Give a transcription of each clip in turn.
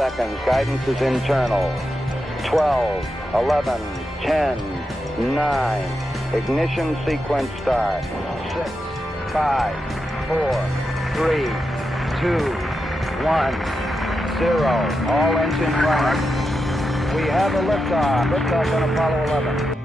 seconds. Guidance is internal. 12, 11, 10, 9. Ignition sequence start. 6, 5, 4, 3, 2, 1, 0. All engine running. We have a liftoff. Liftoff on Apollo 11.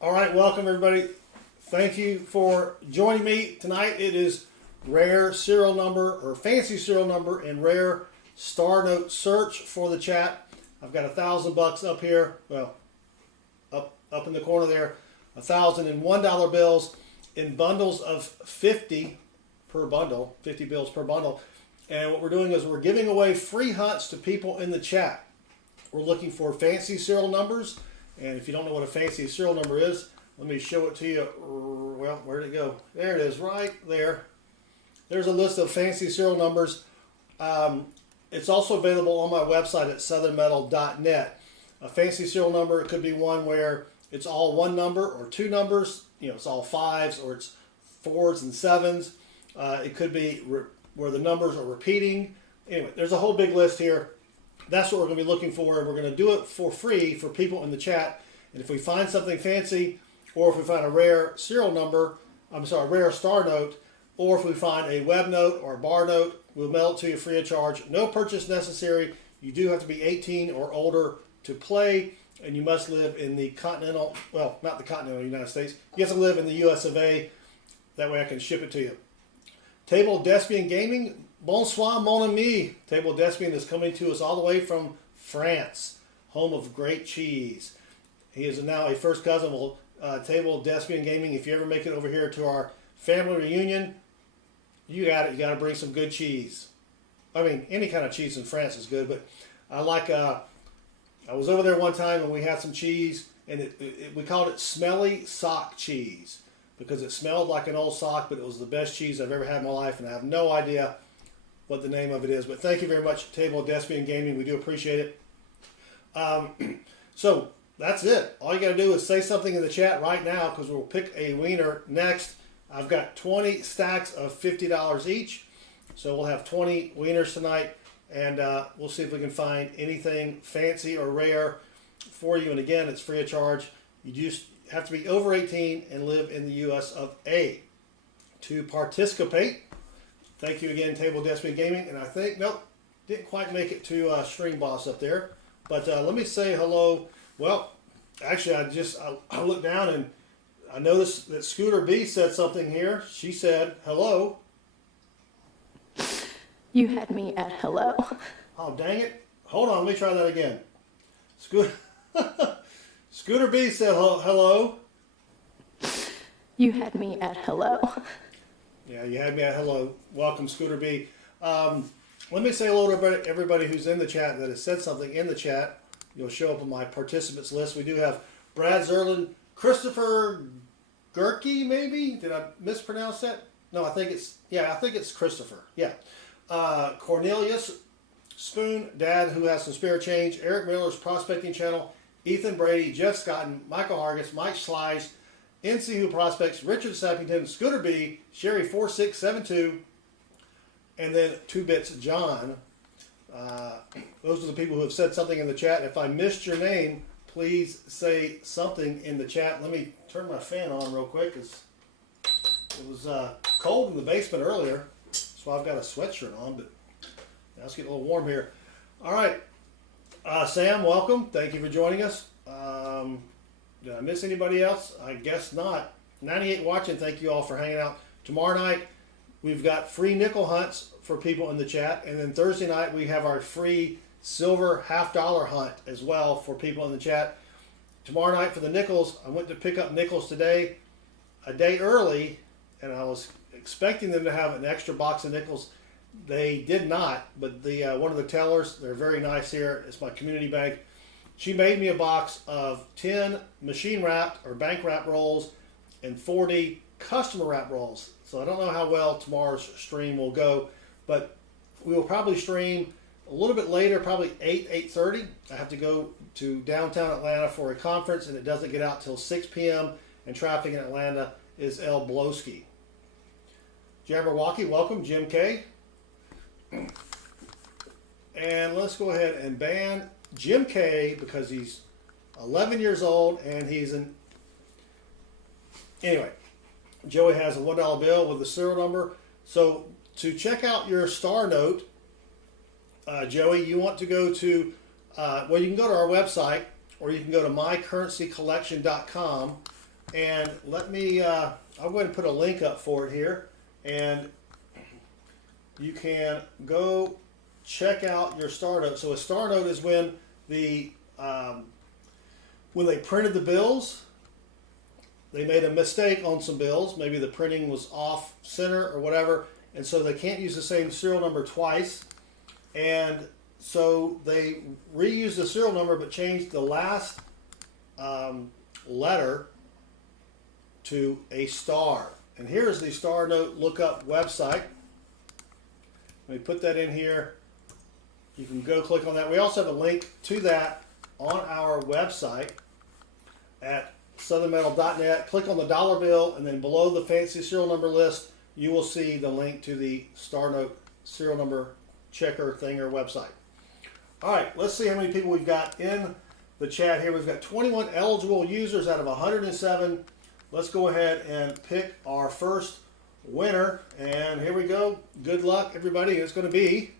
All right, welcome everybody. Thank you for joining me tonight. It is rare serial number or fancy serial number and rare star note search for the chat. I've got $1,000 up here. Well, up in the corner there. $1,001 bills in bundles of 50 per bundle, 50 bills per bundle. And what we're doing is we're giving away free hunts to people in the chat. We're looking for fancy serial numbers. And if you don't know what a fancy serial number is, let me show it to you. Well, where'd it go? There it is, right there. There's a list of fancy serial numbers. It's also available on my website at southernmetal.net. A fancy serial number, it could be one where it's all one number or two numbers. You know, it's all fives or it's fours and sevens. It could be where the numbers are repeating. Anyway, there's a whole big list here. That's what we're going to be looking for, and we're going to do it for free for people in the chat. And if we find something fancy, or if we find a rare serial number, rare star note, or if we find a web note or a bar note, we'll mail it to you free of charge. No purchase necessary. You do have to be 18 or older to play, and you must live in the continental, well, not the continental United States. You have to live in the US of A. That way I can ship it to you. Table Despian Gaming. Bonsoir, mon ami. Table Despian is coming to us all the way from France, home of great cheese. He is now a first cousin of Table Despian Gaming. If you ever make it over here to our family reunion, you got it. You got to bring some good cheese. I mean, any kind of cheese in France is good, but I like. I was over there one time and we had some cheese, and we called it smelly sock cheese because it smelled like an old sock, but it was the best cheese I've ever had in my life, and I have no idea what the name of it is. But thank you very much, Table Despian Gaming. We do appreciate it. So that's it. All you got to do is say something in the chat right now, because we'll pick a winner next. I've got 20 stacks of $50 each. So we'll have 20 wieners tonight, and we'll see if we can find anything fancy or rare for you. And again, it's free of charge. You just have to be over 18 and live in the US of A to participate. Thank you again, Table Despian Gaming. And I think, nope, didn't quite make it to Stream Boss up there. But let me say hello. Well, actually, I looked down and I noticed that Scooter B said something here. She said, hello. You had me at hello. Oh, dang it. Hold on, let me try that again. Scooter B said hello. You had me at hello. Yeah, you had me at hello. Welcome, Scooter B. Let me say hello to everybody who's in the chat that has said something in the chat. You'll show up on my participants list. We do have Brad Zerlin, Christopher Gerke, maybe? Did I mispronounce that? No, I think it's Christopher. Yeah. Cornelius Spoon, Dad, who has some spare change, Eric Miller's Prospecting Channel, Ethan Brady, Jeff Scotton, Michael Hargis, Mike Slice, NC Who Prospects, Richard Sappington, Scooter B, Sherry 4672, and then 2-Bits John. Those are the people who have said something in the chat. If I missed your name, please say something in the chat. Let me turn my fan on real quick, because it was cold in the basement earlier, so I've got a sweatshirt on, but now it's getting a little warm here. All right, Sam, welcome. Thank you for joining us. Did I miss anybody else? I guess not. 98 watching, thank you all for hanging out. Tomorrow night, we've got free nickel hunts for people in the chat. And then Thursday night, we have our free silver $50 hunt as well for people in the chat. Tomorrow night for the nickels, I went to pick up nickels today a day early, and I was expecting them to have an extra box of nickels. They did not, but the one of the tellers, they're very nice here. It's my community bank. she made me a box of 10 machine wrapped or bank wrap rolls and 40 customer wrap rolls. So I don't know how well tomorrow's stream will go, but we will probably stream a little bit later, probably 8:30. I have to go to downtown Atlanta for a conference, and it doesn't get out till 6 p.m. And traffic in Atlanta is El Blowski. Jabberwocky, welcome, Jim K. And let's go ahead and ban Jim K because he's 11 years old and he's an... Anyway, Joey has a $1 bill with the serial number. So to check out your star note, Joey, you want to go to, well, you can go to our website or you can go to mycurrencycollection.com and let me, I'll go ahead and put a link up for it here and you can go check out your star note. So a star note is when the, when they printed the bills, they made a mistake on some bills. Maybe the printing was off center or whatever. And so they can't use the same serial number twice. And so they reused the serial number but changed the last letter to a star. And here's the star note lookup website. Let me put that in here. You can go click on that. We also have a link to that on our website at southernmetal.net. Click on the dollar bill, and then below the fancy serial number list, you will see the link to the star note serial number checker thing or website. All right, let's see how many people we've got in the chat here. We've got 21 eligible users out of 107. Let's go ahead and pick our first winner. And here we go. Good luck, everybody. It's going to be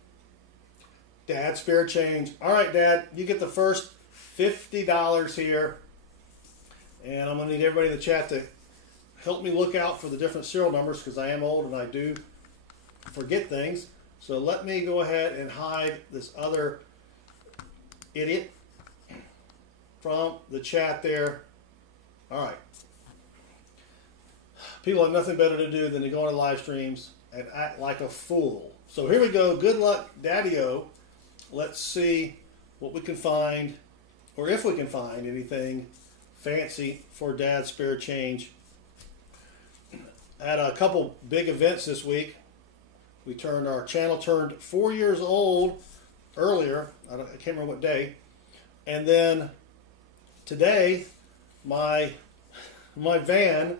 Dad Spare Change. All right, Dad, you get the first $50 here. And I'm going to need everybody in the chat to help me look out for the different serial numbers because I am old and I do forget things. So let me go ahead and hide this other idiot from the chat there. All right. People have nothing better to do than to go on live streams and act like a fool. So here we go. Good luck, Daddy-O. Let's see what we can find, or if we can find anything fancy for Dad's Spare Change. I had a couple big events this week. Our channel turned 4 years old earlier. I can't remember what day. And then today, my van,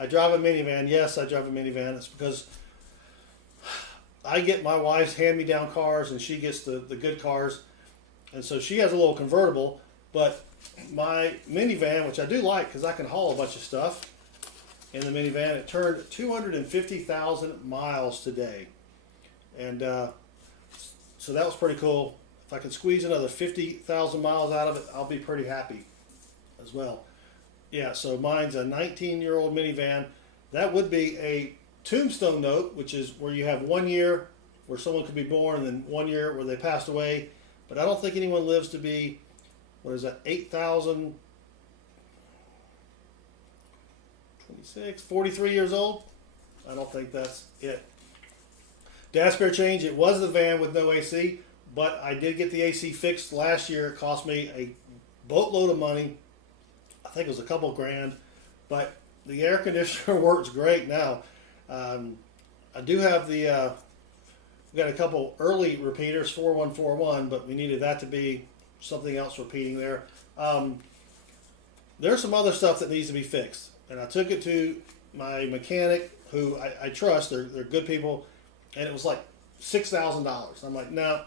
I drive a minivan. Yes, I drive a minivan. It's because I get my wife's hand-me-down cars and she gets the good cars. And so she has a little convertible, but my minivan, which I do like because I can haul a bunch of stuff in the minivan, it turned 250,000 miles today. And so that was pretty cool. If I can squeeze another 50,000 miles out of it, I'll be pretty happy as well. Yeah, so mine's a 19-year-old minivan. That would be a tombstone note, which is where you have 1 year where someone could be born and then 1 year where they passed away. But I don't think anyone lives to be, what is that, 8,000, 26, 43 years old? I don't think that's it. Dad's Spare Change, it was the van with no AC, but I did get the AC fixed last year. It cost me a boatload of money. I think it was a couple grand, but the air conditioner works great now. I do have we got a couple early repeaters, 4141, but we needed that to be something else repeating there. There's some other stuff that needs to be fixed, and I took it to my mechanic, who I trust. They're good people, and it was like $6,000. I'm like, no.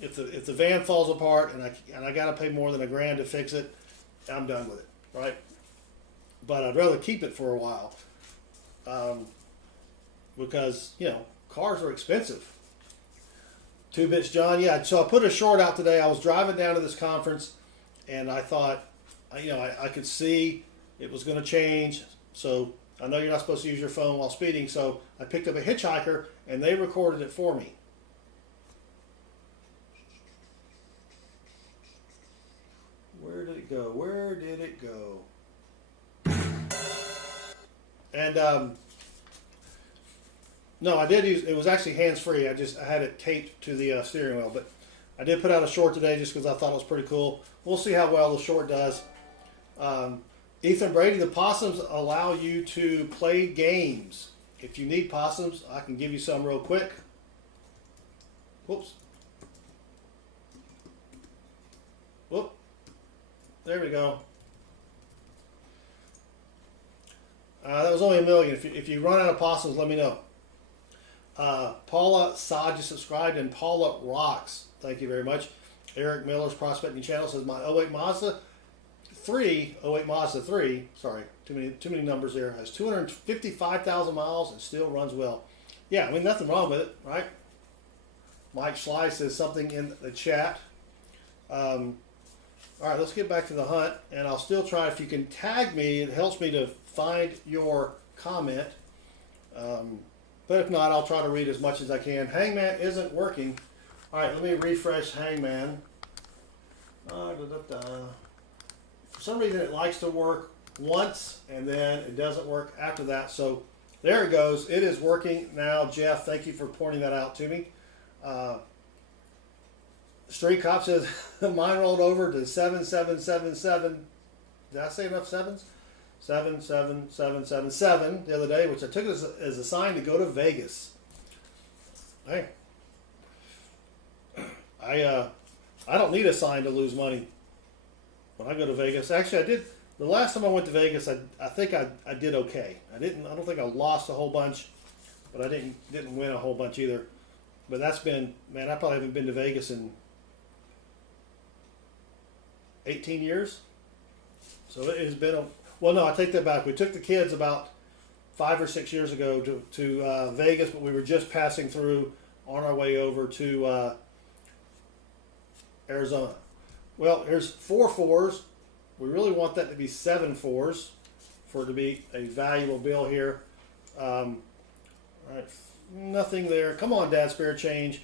If the van falls apart and I got to pay more than $1,000 to fix it, I'm done with it, right? But I'd rather keep it for a while, because cars are expensive. 2 Bits John, yeah. So I put a short out today. I was driving down to this conference, and I thought, I could see it was going to change. So I know you're not supposed to use your phone while speeding, so I picked up a hitchhiker, and they recorded it for me. Where did it go? Where did it go? And no, I did use. It was actually hands-free. I had it taped to the steering wheel. But I did put out a short today just because I thought it was pretty cool. We'll see how well the short does. Ethan Brady, the possums allow you to play games. If you need possums, I can give you some real quick. Whoops. Whoop. There we go. That was only $1 million. If you run out of possums, let me know. Paula Sa just subscribed, and Paula rocks. Thank you very much. Eric Miller's prospecting channel says my 08 Mazda 3, sorry, too many numbers there, has 255,000 miles and still runs well. Yeah, I mean, nothing wrong with it, right? Mike Schley says something in the chat. All right, let's get back to the hunt, and I'll still try. If you can tag me, it helps me to find your comment. But if not, I'll try to read as much as I can. Hangman isn't working. All right, let me refresh Hangman. For some reason, it likes to work once, and then it doesn't work after that. So there it goes. It is working now. Jeff, thank you for pointing that out to me. Street Cop says, mine rolled over to 7777. Did I say enough sevens? 77777 the other day, which I took as a sign to go to Vegas. Hey, I don't need a sign to lose money when I go to Vegas. Actually, I did the last time I went to Vegas. I think I did okay. I don't think I lost a whole bunch, but I didn't win a whole bunch either. But that's been, man, I probably haven't been to Vegas in 18 years. So it has been well, no, I take that back. We took the kids about 5 or 6 years ago to Vegas, but we were just passing through on our way over to Arizona. Well, here's 4 fours. We really want that to be 7 fours for it to be a valuable bill here. All right, nothing there. Come on, Dad, spare change.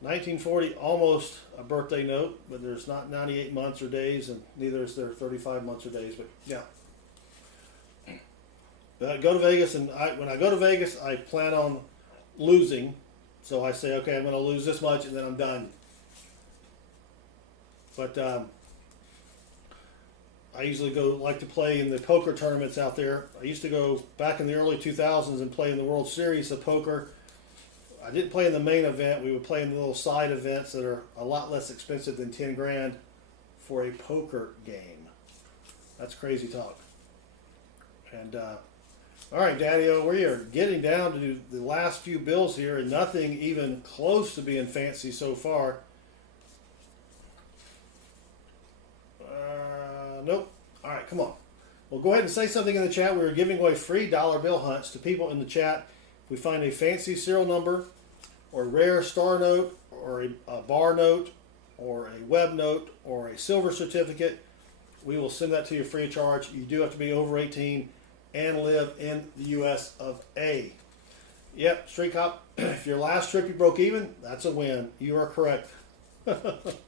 1940, almost a birthday note, but there's not 98 months or days, and neither is there 35 months or days. But yeah, go to Vegas, and when I go to Vegas, I plan on losing. So I say, okay, I'm going to lose this much, and then I'm done. But I usually like to play in the poker tournaments out there. I used to go back in the early 2000s and play in the World Series of poker. I didn't play in the main event. We would play in the little side events that are a lot less expensive than 10 grand for a poker game. That's crazy talk. And all right, Daddy-O, we are getting down to the last few bills here, and nothing even close to being fancy so far. Nope. All right, come on. Well, go ahead and say something in the chat. We were giving away free dollar bill hunts to people in the chat. If we find a fancy serial number or a rare star note or a bar note or a web note or a silver certificate, we will send that to you free of charge. You do have to be over 18 and live in the U.S. of A. Yep, Street Cop, if your last trip you broke even, that's a win. You are correct. If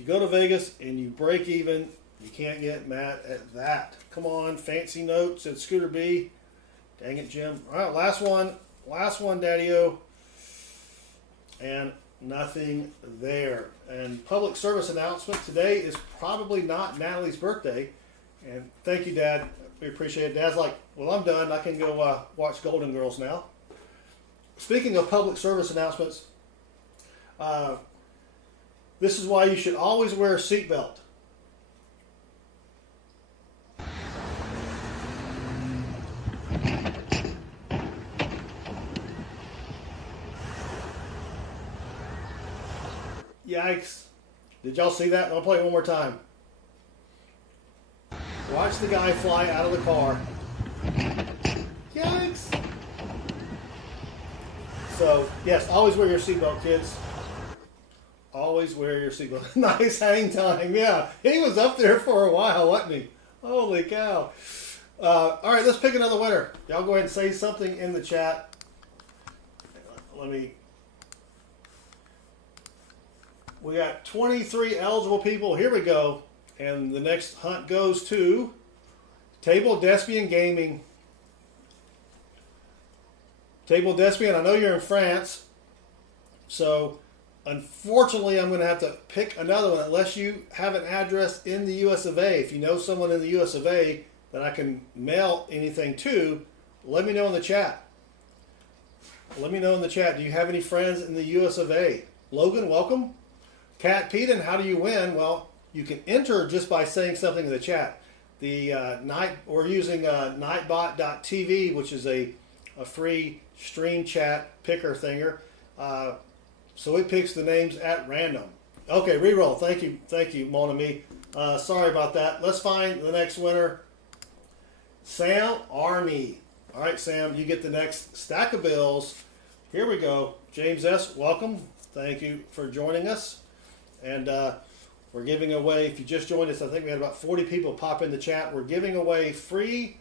you go to Vegas and you break even, you can't get mad at that. Come on, fancy notes at Scooter B. Dang it, Jim. All right, last one, Daddy-O. And nothing there. And public service announcement, today is probably not Natalie's birthday. And thank you, Dad. We appreciate it. Dad's like, well, I'm done. I can go watch Golden Girls now. Speaking of public service announcements, this is why you should always wear a seatbelt. Yikes. Did y'all see that? I'll play it one more time. Watch the guy fly out of the car. Yikes. So, yes, always wear your seatbelt, kids. Always wear your seatbelt. Nice hang time. Yeah, he was up there for a while, wasn't he? Holy cow. All right, let's pick another winner. Y'all go ahead and say something in the chat. We got 23 eligible people. Here we go. And the next hunt goes to Table Despian Gaming. Table Despian, I know you're in France. So Unfortunately, I'm going to have to pick another one unless you have an address in the US of A. If you know someone in the US of A that I can mail anything to, let me know in the chat. Let me know in the chat. Do you have any friends in the US of A? Logan, welcome. Kat Peden, how do you win? Well, you can enter just by saying something in the chat. We're using nightbot.tv, which is a free stream chat picker thinger. So it picks the names at random. Okay, reroll. Thank you, Mon Ami. Sorry about that. Let's find the next winner. Sam Army. All right, Sam, you get the next stack of bills. Here we go. James S., welcome. Thank you for joining us. And we're giving away, if you just joined us, I think we had about 40 people pop in the chat. We're giving away free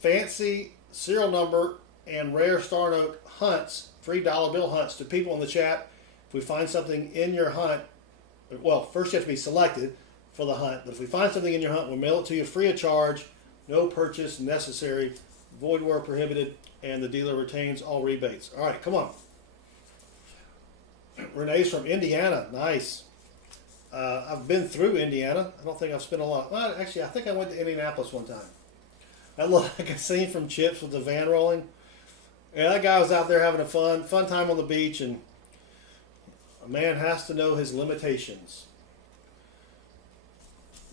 fancy serial number and rare star note hunts, free dollar bill hunts to people in the chat. If we find something in your hunt, well, first you have to be selected for the hunt, but if we find something in your hunt, we'll mail it to you free of charge, no purchase necessary, void where prohibited, and the dealer retains all rebates. All right, come on. Renee's from Indiana. Nice. I've been through Indiana. I don't think I've spent a lot. Well, actually, I think I went to Indianapolis one time. That looked like a scene from Chips with the van rolling. Yeah, that guy was out there having a fun time on the beach, and a man has to know his limitations.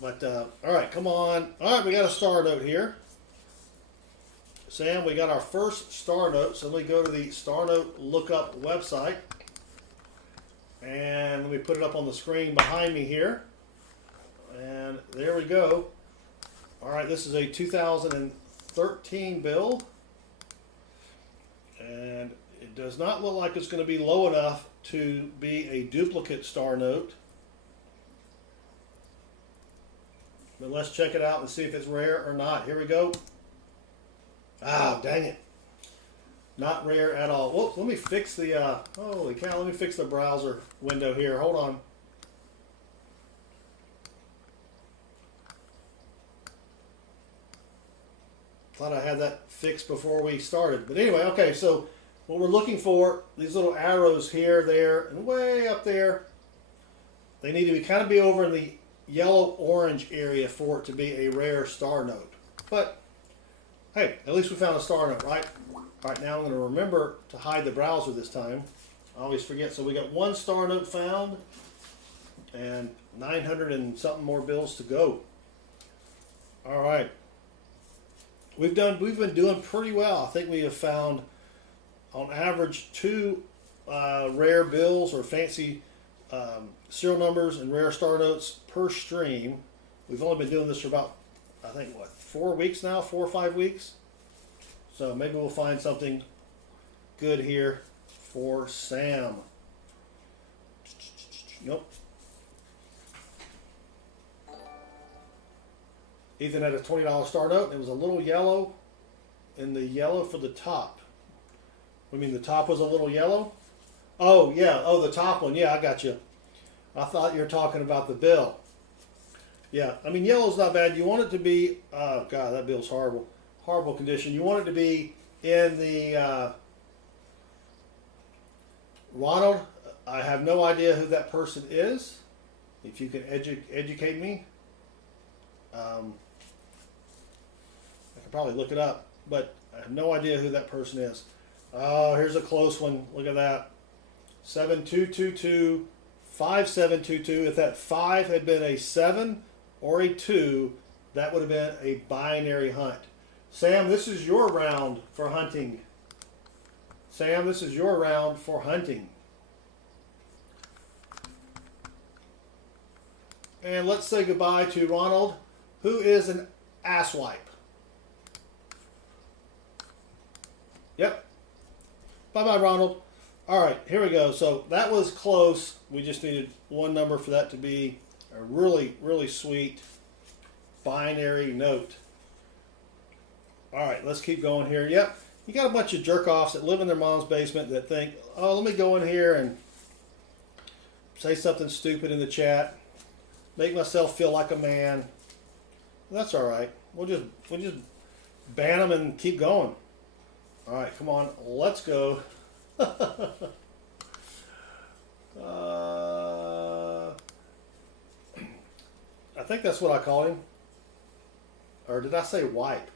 But, all right, come on. All right, we got a star note here. Sam, we got our first star note, so let me go to the star note lookup website. And let me put it up on the screen behind me here. And there we go. All right, this is a 2013 bill. And it does not look like it's going to be low enough to be a duplicate star note. But let's check it out and see if it's rare or not. Here we go. Ah, dang it. Not rare at all. Whoops, let me fix the, holy cow, let me fix the browser window here. Hold on. Thought I had that fixed before we started. But anyway, okay, so what we're looking for, these little arrows here, there, and way up there, they need to kind of be over in the yellow-orange area for it to be a rare star note. But, hey, at least we found a star note, right? All right, now I'm going to remember to hide the browser this time. I always forget. So we got one star note found and 900 and something more bills to go. All right. We've been doing pretty well. I think we have found on average 2 rare bills or fancy serial numbers and rare star notes per stream. We've only been doing this for about, I think, 4 weeks now, 4 or 5 weeks. So maybe we'll find something good here for Sam. Nope. Ethan had a $20 star note. It was a little yellow in the yellow for the top. I mean, the top was a little yellow? Oh, yeah. Oh, the top one. Yeah, I got you. I thought you were talking about the bill. Yeah, I mean, yellow's not bad. You want it to be, oh, God, that bill's horrible. Horrible condition. You want it to be in the, Ronald, I have no idea who that person is. If you can educate me. I can probably look it up, but I have no idea who that person is. Oh, here's a close one. Look at that. 7222, 5722. If that 5 had been a 7 or a 2, that would have been a binary hunt. Sam, this is your round for hunting. Sam, this is your round for hunting. And let's say goodbye to Ronald, who is an asswipe. Yep. Bye-bye, Ronald. All right, here we go. So that was close. We just needed one number for that to be a really, really sweet binary note. All right, let's keep going here. Yep, you got a bunch of jerk-offs that live in their mom's basement that think, oh, let me go in here and say something stupid in the chat, make myself feel like a man. That's all right. We'll just ban them and keep going. All right, come on, let's go. I think that's what I call him. Or did I say wipe?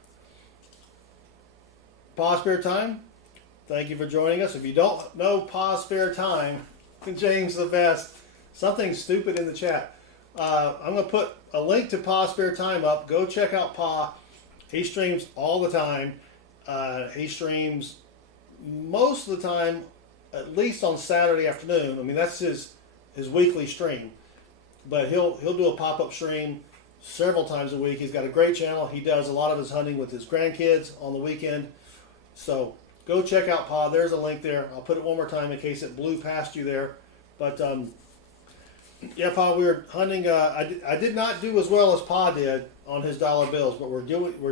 Pa Spare Time, thank you for joining us. If you don't know Pa Spare Time, James the best, something stupid in the chat. I'm going to put a link to Pa Spare Time up. Go check out Pa. He streams all the time. He streams most of the time, at least on Saturday afternoon. I mean, that's his weekly stream. But he'll do a pop-up stream several times a week. He's got a great channel. He does a lot of his hunting with his grandkids on the weekend. So go check out Pa. There's a link there. I'll put it one more time in case it blew past you there. But yeah, Pa, we were hunting. I did not do as well as Pa did on his dollar bills, but we're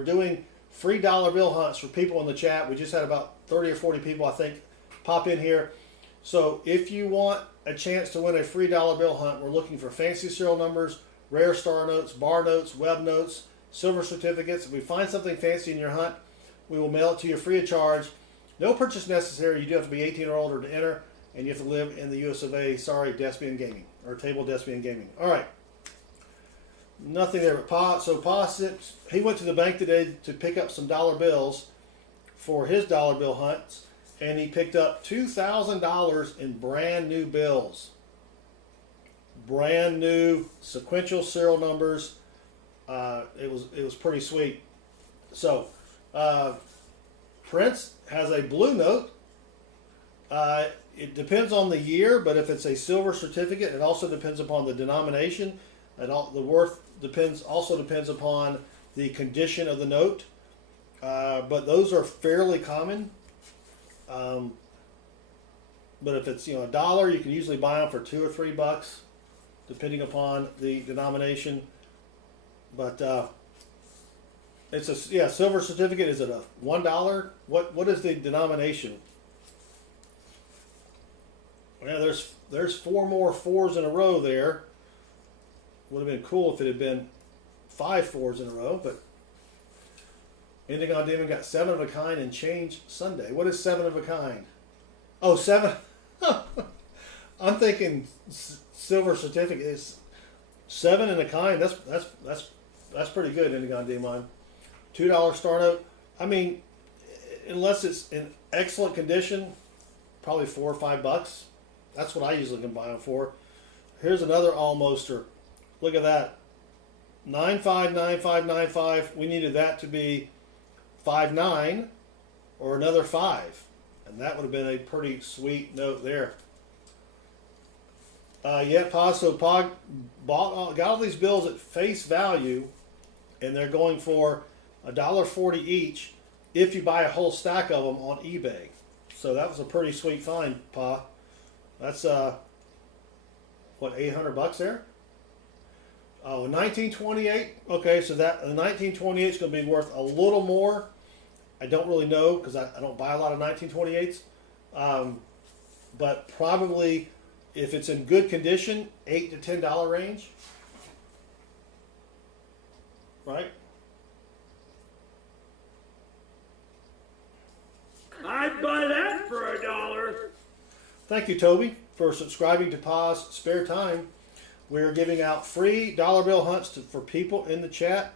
doing free dollar bill hunts for people in the chat. We just had about 30 or 40 people, I think, pop in here. So if you want a chance to win a free dollar bill hunt, we're looking for fancy serial numbers, rare star notes, bar notes, web notes, silver certificates. If we find something fancy in your hunt, we will mail it to you free of charge. No purchase necessary. You do have to be 18 or older to enter, and you have to live in the US of A. Sorry, Despian Gaming, or Table Despian Gaming. All right. Nothing there but Pa. So Pa he went to the bank today to pick up some dollar bills for his dollar bill hunts, and he picked up $2,000 in brand new bills. Brand new sequential serial numbers. It was pretty sweet. So Prince has a blue note. It depends on the year, but if it's a silver certificate, it also depends upon the denomination. The worth also depends upon the condition of the note. But those are fairly common. But if it's $1, you can usually buy them for $2 or $3, depending upon the denomination. But it's a silver certificate. Is it a $1? What is the denomination? Well, there's 4 more 4s in a row there. Would have been cool if it had been 5 4s in a row, but Indigo Demon got 7 of a kind and change Sunday. What is 7 of a kind? Oh, 7. I'm thinking silver certificate is 7 in a kind. That's pretty good, Indigo Demon. $2 star note. I mean, unless it's in excellent condition, probably $4 or $5. That's what I usually can buy them for. Here's another almoster. Look at that. 959595. We needed that to be 59 or another 5. And that would have been a pretty sweet note there. Yeah, Pa. So Pa got all these bills at face value, and they're going for $1.40 each if you buy a whole stack of them on eBay. So that was a pretty sweet find, Pa. That's what, $800 there? Oh, 1928. Okay, so that the 1928 is going to be worth a little more. I don't really know because I don't buy a lot of 1928s. But probably if it's in good condition, $8 to $10 range. Right? I'd buy that for $1. Thank you, Toby, for subscribing to Pa's Spare Time. We're giving out free dollar bill hunts for people in the chat.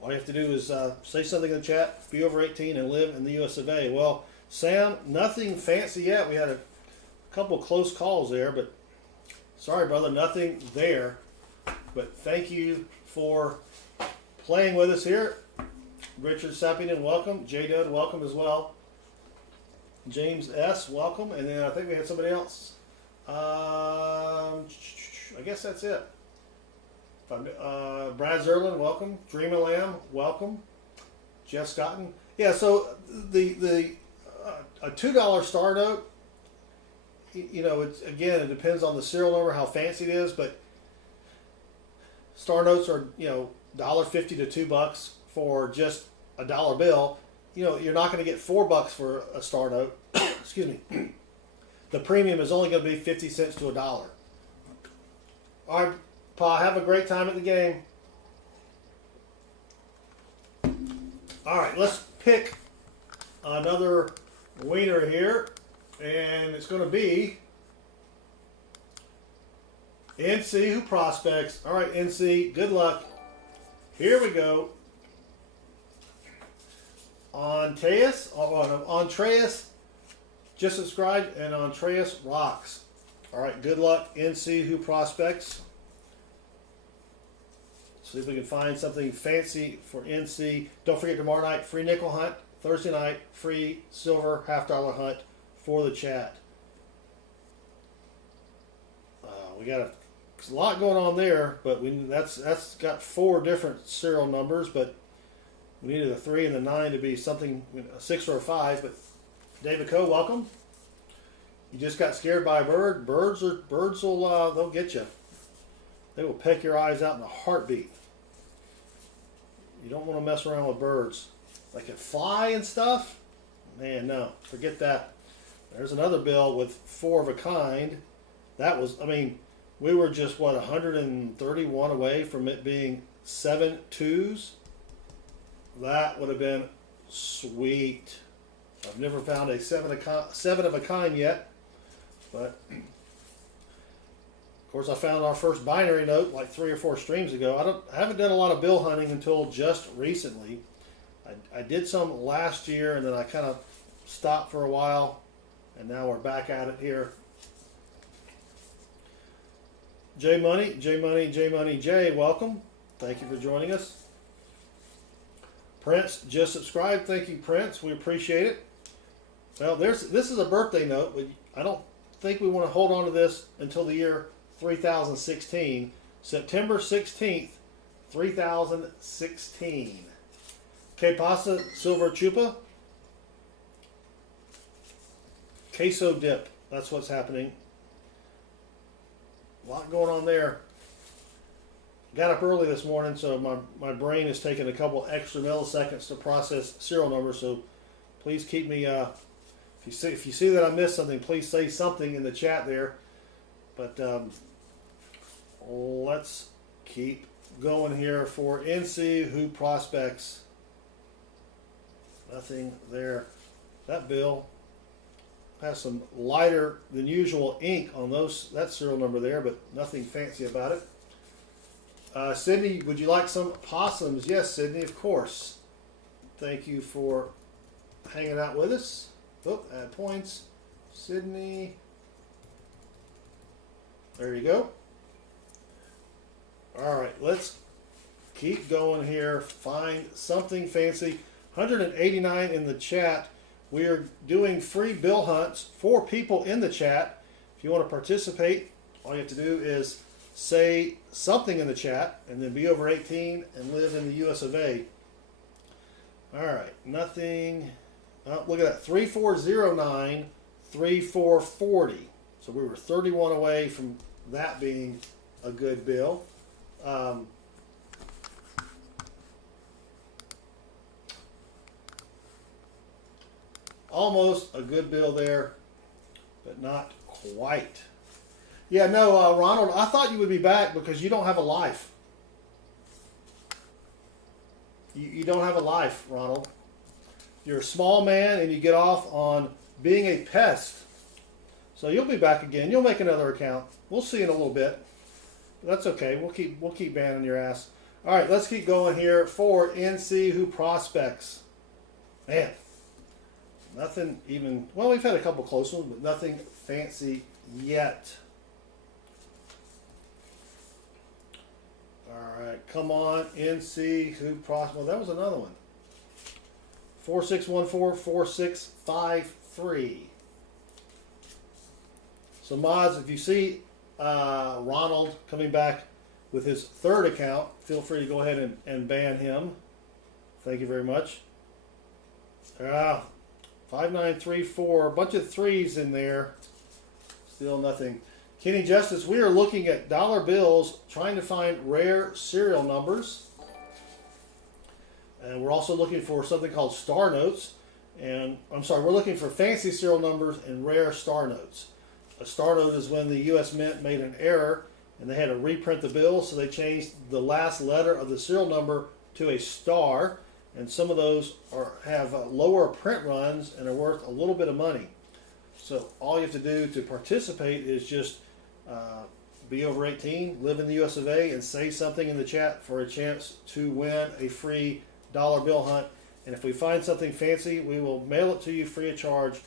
All you have to do is say something in the chat, be over 18 and live in the US of A. Well, Sam, nothing fancy yet. We had a couple close calls there, but sorry, brother, nothing there. But thank you for playing with us here. Richard Sappington, welcome. J-Dud, welcome as well. James S., welcome. And then I think we had somebody else. I guess that's it. Brad Zerlin, welcome. Dream of Lamb, welcome. Jeff Scotton. Yeah, so a $2 star note, it's again, it depends on the serial number, how fancy it is, but star notes are, $1.50 to $2 for just a dollar bill. You're not going to get $4 for a star note. Excuse me. The premium is only going to be 50 cents to $1. All right, Pa, have a great time at the game. All right, let's pick another winner here, and it's going to be NC, who prospects? All right, NC, good luck. Here we go. Andreas just subscribed, and Andreas rocks. All right, good luck, NC, who prospects. See if we can find something fancy for NC. Don't forget, tomorrow night, free nickel hunt. Thursday night, free silver $half hunt for the chat. We got a lot going on there, but that's got 4 different serial numbers, but we needed a 3 and the 9 to be something, a 6 or a 5. But David Coe, welcome. You just got scared by a bird. Birds will they'll get you. They will peck your eyes out in a heartbeat. You don't want to mess around with birds. Like a fly and stuff? Man, no. Forget that. There's another bill with 4 of a kind. That was, I mean, we were just, what, 131 away from it being 7 2s? That would have been sweet. I've never found a 7 of a kind yet. But, of course, I found our first binary note like 3 or 4 streams ago. I haven't done a lot of bill hunting until just recently. I did some last year, and then I kind of stopped for a while, and now we're back at it here. J Money, welcome. Thank you for joining us. Prince just subscribed. Thank you, Prince. We appreciate it. Well, this is a birthday note, but I don't think we want to hold on to this until the year 3016. September 16th, 3016. Que pasa, Silver Chupa? Queso dip. That's what's happening. A lot going on there. Got up early this morning, so my brain is taking a couple extra milliseconds to process serial numbers. So please keep me. If you see that I missed something, please say something in the chat there. But let's keep going here for NC, who prospects. Nothing there. That bill has some lighter than usual ink on that serial number there, but nothing fancy about it. Sydney, would you like some possums? Yes, Sydney, of course. Thank you for hanging out with us. Oh, add points. Sydney. There you go. All right, let's keep going here. Find something fancy. 189 in the chat. We are doing free bill hunts for people in the chat. If you want to participate, all you have to do is say something in the chat and then be over 18 and live in the US of A. All right, nothing. Oh, look at that, 3409, 3440. So we were 31 away from that being a good bill. Almost a good bill there, but not quite. Yeah, no, Ronald, I thought you would be back because you don't have a life. You don't have a life, Ronald. You're a small man and you get off on being a pest. So you'll be back again. You'll make another account. We'll see in a little bit. But that's okay. We'll keep banning your ass. All right, let's keep going here for NC, who prospects. Man. Nothing even, well, we've had a couple close ones, but nothing fancy yet. All right, come on, NC, who prospects. Well, that was another one. 4614, 4653. So, mods, if you see Ronald coming back with his 3rd account, feel free to go ahead and ban him. Thank you very much. 5934, a bunch of 3s in there. Still nothing. Kenny Justice, we are looking at dollar bills, trying to find rare serial numbers. And we're also looking for something called star notes. And I'm sorry, we're looking for fancy serial numbers and rare star notes. A star note is when the U.S. Mint made an error and they had to reprint the bill, so they changed the last letter of the serial number to a star. And some of those have lower print runs and are worth a little bit of money. So all you have to do to participate is just be over 18, live in the US of A, and say something in the chat for a chance to win a free dollar bill hunt. And if we find something fancy, we will mail it to you free of charge,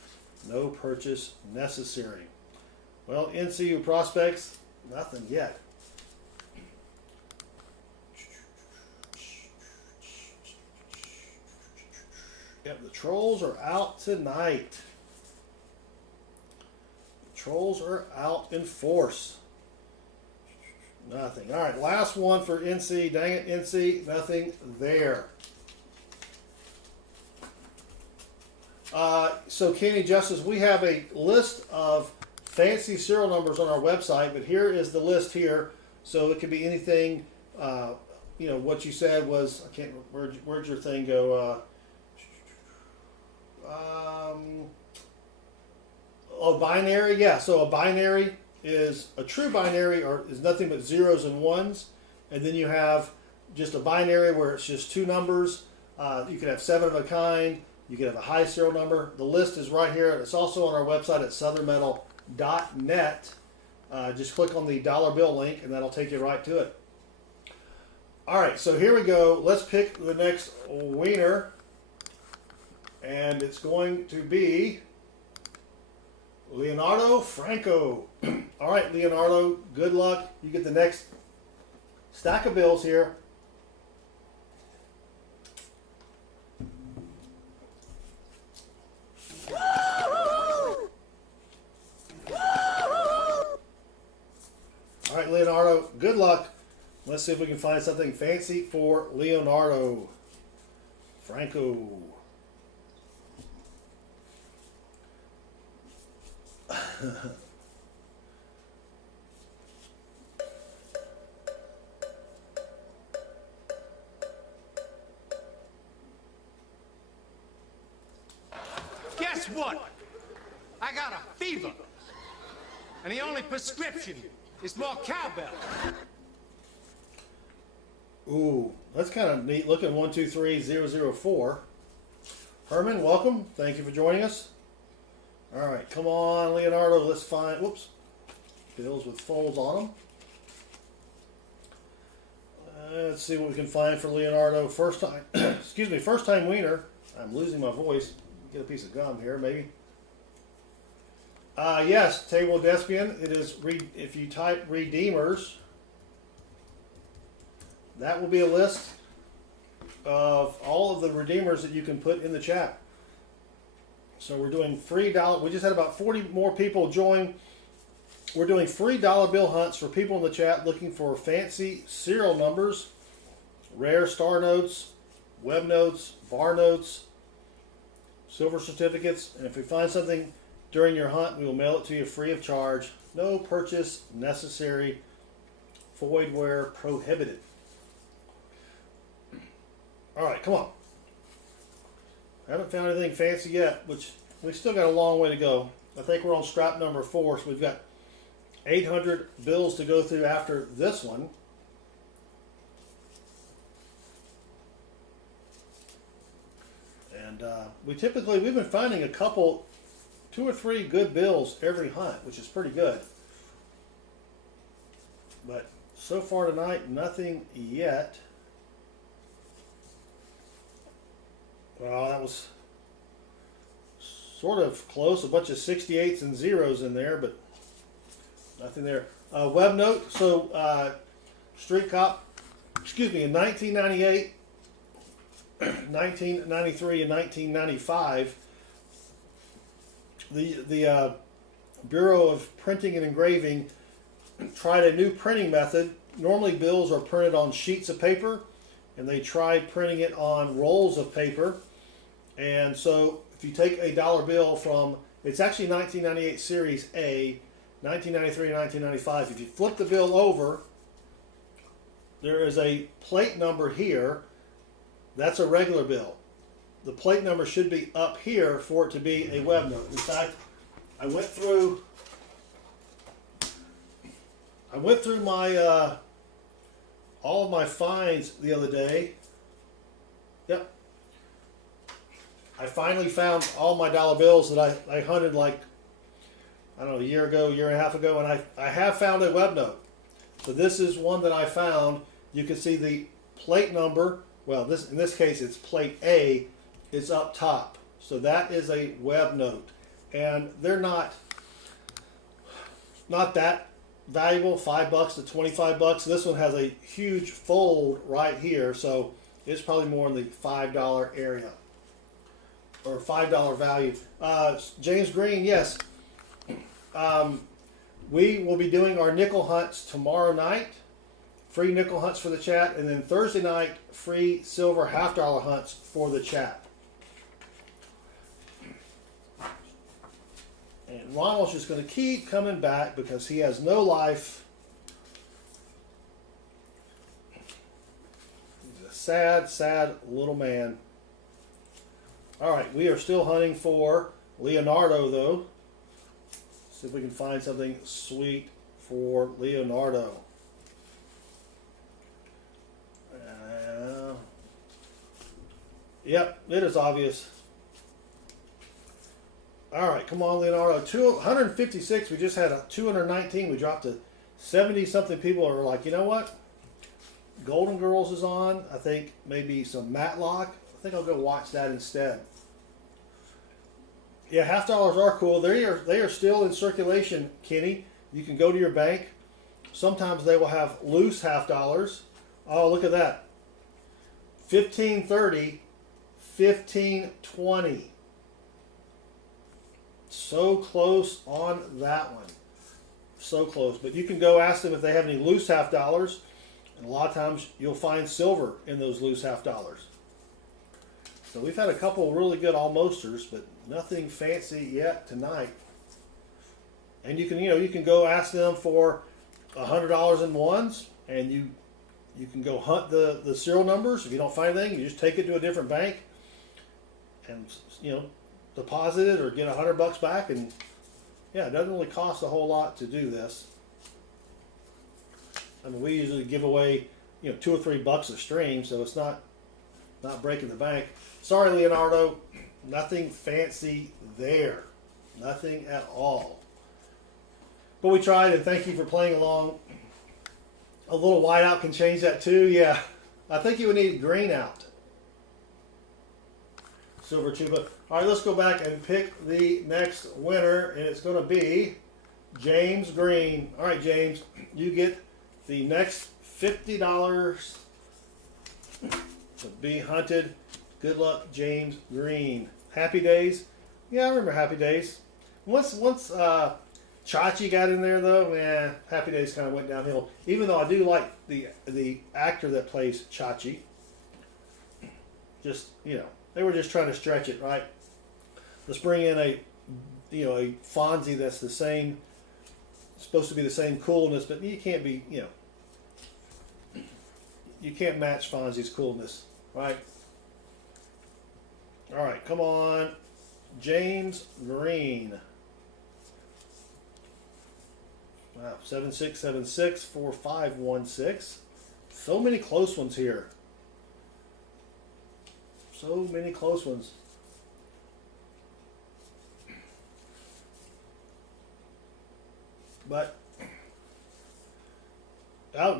no purchase necessary. Well, NCU prospects, nothing yet. Yep, the trolls are out tonight. The trolls are out in force. Nothing. All right, last one for NC. Dang it, NC, nothing there. So Kenny Justice, we have a list of fancy serial numbers on our website, but here is the list here. So it could be anything. You know what you said was, I can't. Where'd your thing go? Oh, binary. Yeah. So a binary is a true binary, or is nothing but zeros and ones, and then you have just a binary where it's just two numbers. You could have 7 of a kind. You could have a high serial number. The list is right here. It's also on our website at southernmetal.net. Just click on the dollar bill link, and that'll take you right to it. All right, so here we go. Let's pick the next wiener, and it's going to be Leonardo Franco. All right, Leonardo, good luck. You get the next stack of bills here. All right, Leonardo, good luck. Let's see if we can find something fancy for Leonardo Franco. Guess what? I got a fever. And the only prescription is more cowbell. Ooh, that's kind of neat looking. 123004. Herman, welcome. Thank you for joining us. All right, come on, Leonardo. Let's find, whoops, bills with folds on them. Let's see what we can find for Leonardo. First time, excuse me, first time wiener. I'm losing my voice. Get a piece of gum here, maybe. Yes, Table Despian. It is, if you type redeemers, that will be a list of all of the redeemers that you can put in the chat. So we're doing free dollar. We just had about 40 more people join. We're doing free dollar bill hunts for people in the chat looking for fancy serial numbers, rare star notes, web notes, bar notes, silver certificates. And if we find something during your hunt, we will mail it to you free of charge. No purchase necessary. Void where prohibited. All right, come on. I haven't found anything fancy yet, which we still got a long way to go. I think we're on scrap number 4, so we've got 800 bills to go through after this one. And we've been finding a couple, 2 or 3 good bills every hunt, which is pretty good. But so far tonight, nothing yet. Well, that was sort of close. A bunch of 68s and zeros in there, but nothing there. Web note. So, Street Cop, excuse me, in 1998, 1993, and 1995, the Bureau of Printing and Engraving tried a new printing method. Normally, bills are printed on sheets of paper, and they tried printing it on rolls of paper. And so if you take a dollar bill from, it's actually 1998 Series A, 1993 and 1995, if you flip the bill over, there is a plate number here. That's a regular bill. The plate number should be up here for it to be a web note. In fact, I went through my all of my finds the other day. Yep. I finally found all my dollar bills that I hunted like, I don't know, a year ago, year and a half ago, and I have found a web note. So this is one that I found. You can see the plate number. Well, in this case, it's plate A. It's up top. So that is a web note. And they're not that valuable, $5 to $25. This one has a huge fold right here, so it's probably more in the $5 area or $5 value. James Green, yes. We will be doing our nickel hunts tomorrow night. Free nickel hunts for the chat, and then Thursday night, free silver $half hunts for the chat. And Ronald's just going to keep coming back because he has no life. He's a sad, sad little man. All right, we are still hunting for Leonardo, though. See if we can find something sweet for Leonardo. Yep, it is obvious. All right, come on, Leonardo. 156. We just had a 219. We dropped to 70-something people are like, you know what? Golden Girls is on. I think maybe some Matlock. I think I'll go watch that instead. Yeah, $half are cool. They are still in circulation, Kenny. You can go to your bank. Sometimes they will have loose $half. Oh, look at that. 1530, 1520. So close on that one. So close. But you can go ask them if they have any loose $half. And a lot of times you'll find silver in those loose $half. So we've had a couple really good almosters, but nothing fancy yet tonight. And you can go ask them for $100 in ones, and you can go hunt the serial numbers. If you don't find anything, you just take it to a different bank and deposit it or get $100 back. And yeah, it doesn't really cost a whole lot to do this. I mean, we usually give away $2 or $3 a stream, so it's not breaking the bank. Sorry, Leonardo, nothing fancy there, nothing at all. But we tried, and thank you for playing along. A little whiteout can change that too. Yeah, I think you would need green out. Silver tuba. All right, let's go back and pick the next winner, and it's going to be James Green. All right, James, you get the next $50 to be hunted. Good luck, James Green. Happy Days. Yeah, I remember Happy Days. Once Chachi got in there, though, Happy Days kind of went downhill. Even though I do like the actor that plays Chachi. Just, they were just trying to stretch it, right? Let's bring in a Fonzie that's the same, supposed to be the same coolness, but you can't be, you can't match Fonzie's coolness, right? All right, come on, James Green. Wow, 7676 4516. So many close ones here. So many close ones. But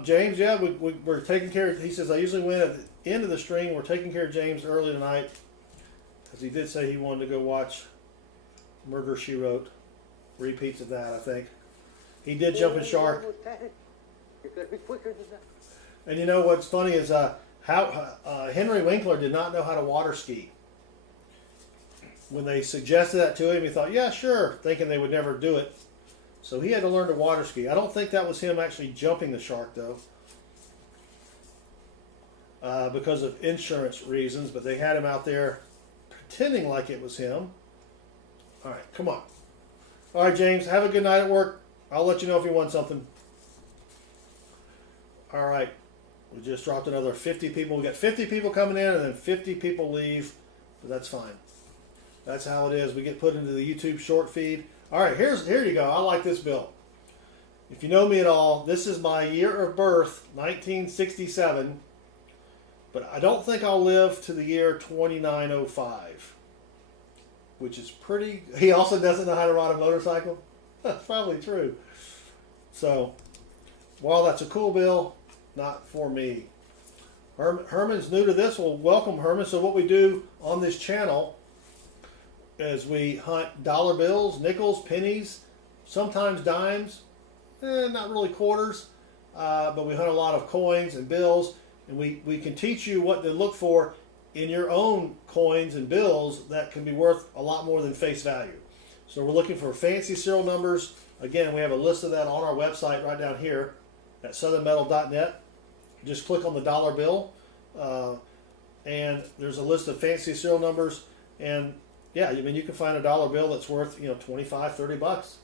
James, yeah, we're taking care of. He says I usually win at the end of the stream. We're taking care of James early tonight, because he did say he wanted to go watch Murder, She Wrote. Repeats of that, I think. He did jump in shark. And you know what's funny is how Henry Winkler did not know how to water ski. When they suggested that to him, he thought, yeah, sure, thinking they would never do it. So he had to learn to water ski. I don't think that was him actually jumping the shark, though, because of insurance reasons. But they had him out there pretending like it was him. All right, come on. All right, James, have a good night at work. I'll let you know if you won something. All right, we just dropped another 50 people. We got 50 people coming in and then 50 people leave, but that's fine. That's how it is. We get put into the YouTube short feed. All right, here you go. I like this bill. If you know me at all, this is my year of birth, 1967, but I don't think I'll live to the year 2905, which is pretty. He also doesn't know how to ride a motorcycle. That's probably true. So, Well, that's a cool bill, not for me. Herman's new to this. Well, welcome, Herman. So what we do on this channel is we hunt dollar bills, nickels, pennies, sometimes dimes, not really quarters, but we hunt a lot of coins and bills, and we can teach you what to look for in your own coins and bills that can be worth a lot more than face value. So we're looking for fancy serial numbers. Again, we have a list of that on our website right down here at southernmetal.net. Just click on the dollar bill, and there's a list of fancy serial numbers. And yeah, I mean, you can find a dollar bill that's worth, you know, 25, 30 bucks.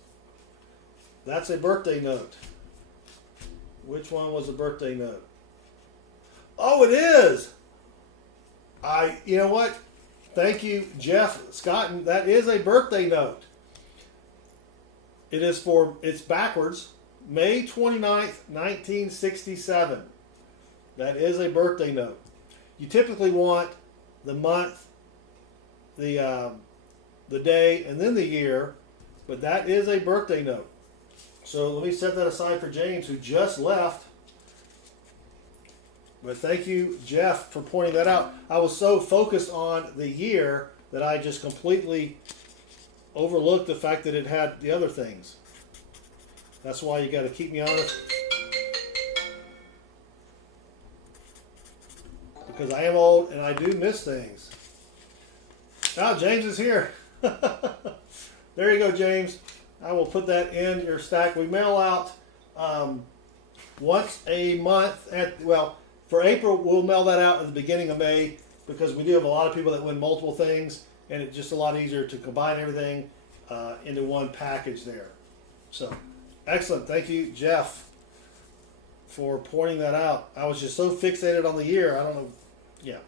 That's a birthday note. Which one was a birthday note? Oh, it is. You know what? Thank you, Jeff Scotton. That is a birthday note. It's backwards. May 29th, 1967. That is a birthday note. You typically want the month, the day, and then the year, but that is a birthday note. So let me set that aside for James, who just left. But thank you, Jeff, for pointing that out. I was so focused on the year that I just completely overlooked the fact that it had the other things. That's why you got to keep me honest. Because I am old and I do miss things. Now James is here. There you go, James. I will put that in your stack. We mail out once a month. For April, we'll mail that out at the beginning of May because we do have a lot of people that win multiple things, and it's just a lot easier to combine everything into one package there. So, excellent. Thank you, Jeff, for pointing that out. I was just so fixated on the year. I don't know. Yeah.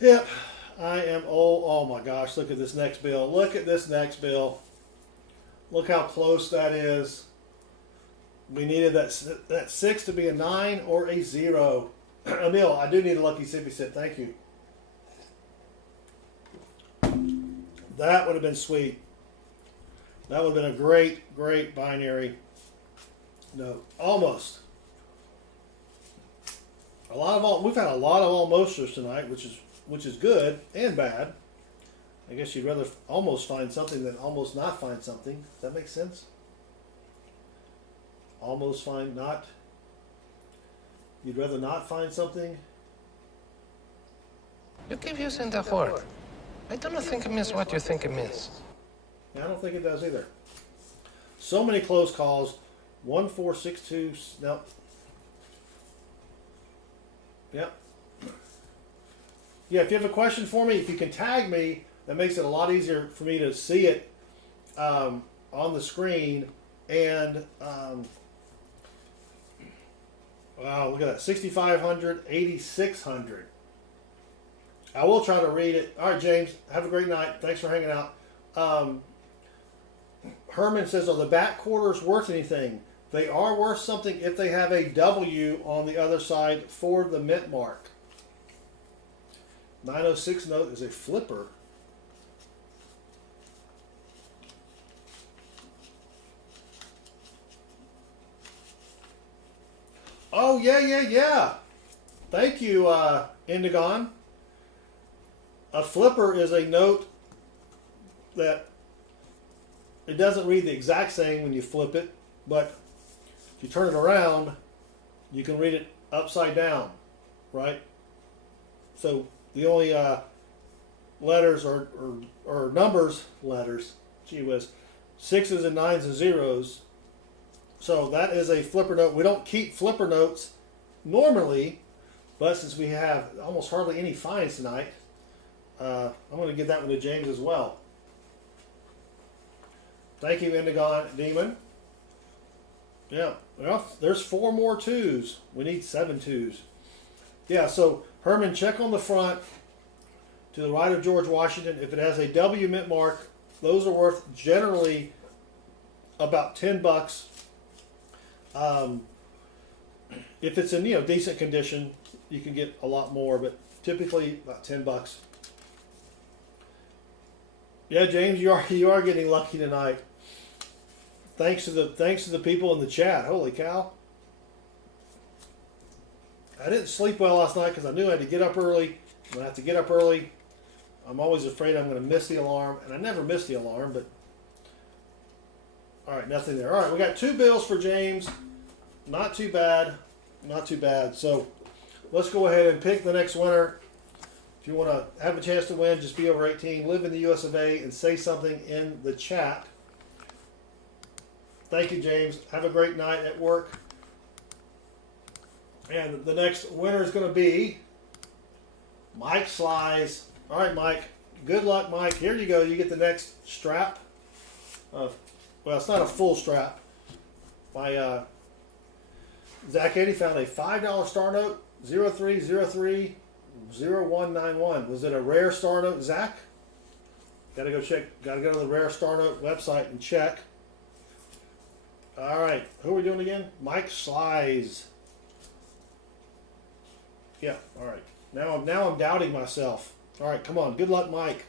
Yep. I am old. Oh my gosh. Look at this next bill. Look at this next bill. Look how close that is. We needed that 6 to be a 9 or a 0. Emil, I do need a lucky sippy sip. Thank you. That would have been sweet. That would have been a great, great binary note. Almost. We've had a lot of almosters tonight, which is good and bad. I guess you'd rather almost find something than almost not find something. Does that make sense? Almost find not. You'd rather not find something? You keep using the word. I don't think it means what you think it means. Yeah, I don't think it does either. So many close calls. 1462. No. Yep. Yeah, if you have a question for me, if you can tag me, that makes it a lot easier for me to see it on the screen. And wow, look at that. 6,500, 8,600. I will try to read it. All right, James, have a great night. Thanks for hanging out. Herman says, are the back quarters worth anything? They are worth something if they have a W on the other side for the mint mark. 906 note is a flipper. Oh, yeah. Thank you, Indigon. A flipper is a note that it doesn't read the exact same when you flip it, but if you turn it around, you can read it upside down, right? So the only letters or numbers, gee whiz, 6s and 9s and 0s. So that is a flipper note. We don't keep flipper notes normally, but since we have almost hardly any finds tonight, I'm going to give that one to James as well. Thank you, Indigon Demon. Yeah, well, there's 4 more 2s. We need 7 2s. Yeah, so Herman, check on the front to the right of George Washington. If it has a W mint mark, those are worth generally about 10 bucks. If it's in decent condition, you can get a lot more, but typically about 10 bucks. Yeah, James, you are getting lucky tonight. Thanks to the people in the chat. Holy cow! I didn't sleep well last night because I knew I had to get up early. When I have to get up early, I'm always afraid I'm going to miss the alarm, and I never miss the alarm. But all right, nothing there. All right, we got 2 bills for James. Not too bad. Not too bad. So let's go ahead and pick the next winner. If you want to have a chance to win, just be over 18, live in the US of A, and say something in the chat. Thank you, James. Have a great night at work. And the next winner is going to be Mike Slies. All right, Mike. Good luck, Mike. Here you go. You get the next strap. Well, it's not a full strap. My Zach Eddy found a $5 star note, 03030191. Was it a rare star note, Zach? Gotta go check. Gotta go to the rare star note website and check. All right, who are we doing again? Mike Slies. Yeah. All right. Now I'm doubting myself. All right, come on. Good luck, Mike.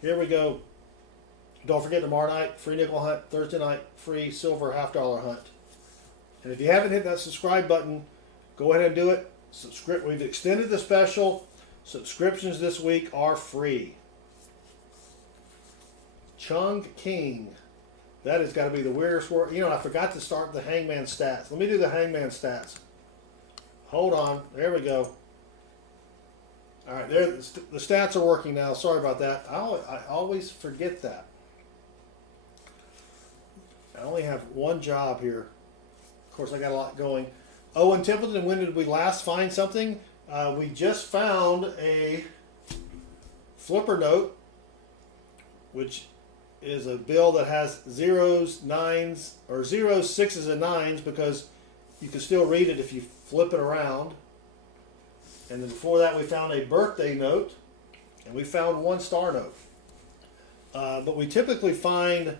Here we go. Don't forget tomorrow night, free nickel hunt. Thursday night, free silver $half hunt. And if you haven't hit that subscribe button, go ahead and do it. We've extended the special. Subscriptions this week are free. Chung King. That has got to be the weirdest word. You know, I forgot to start the hangman stats. Let me do the hangman stats. Hold on. There we go. All right, there. The stats are working now. Sorry about that. I always forget that. I only have one job here. Of course, I got a lot going. Oh, and Templeton, when did we last find something? We just found a flipper note, which is a bill that has zeros, nines, or zeros, sixes, and nines, because you can still read it if you flip it around. And then before that, we found a birthday note, and we found 1 star note. But we typically find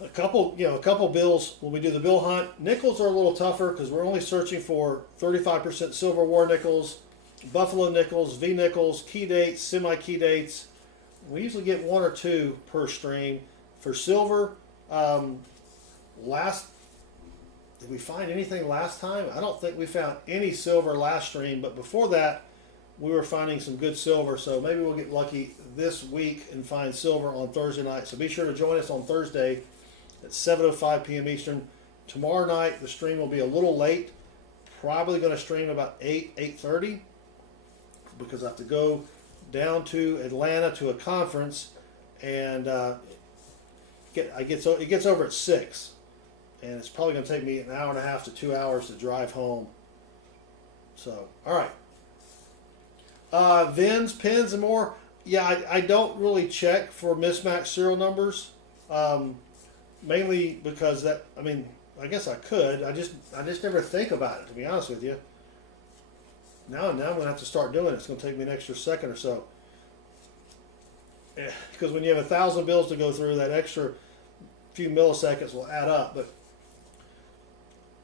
a couple bills when we do the bill hunt. Nickels are a little tougher because we're only searching for 35% silver war nickels, buffalo nickels, V nickels, key dates, semi-key dates. We usually get 1 or 2 per stream. For silver, did we find anything last time? I don't think we found any silver last stream, but before that, we were finding some good silver. So maybe we'll get lucky this week and find silver on Thursday night. So be sure to join us on Thursday at 7:05 p.m. Eastern. Tomorrow night, the stream will be a little late. Probably going to stream about 8:30, because I have to go down to Atlanta to a conference, and it gets over at 6, and it's probably going to take me an hour and a half to 2 hours to drive home. So, all right. VINs, pins, and more. Yeah, I don't really check for mismatched serial numbers, mainly because I guess I could. I just never think about it, to be honest with you. Now I'm going to have to start doing it. It's going to take me an extra second or so. Because when you have 1,000 bills to go through, that extra few milliseconds will add up. But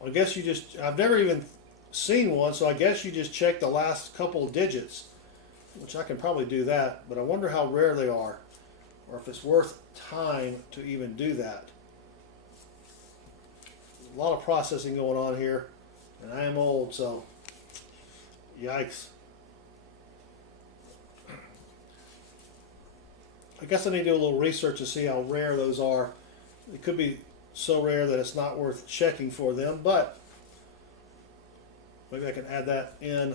I guess I've never even seen one, so I guess you just check the last couple of digits, which I can probably do that. But I wonder how rare they are, or if it's worth time to even do that. A lot of processing going on here, and I am old, so yikes. I guess I need to do a little research to see how rare those are. It could be so rare that it's not worth checking for them, but maybe I can add that in.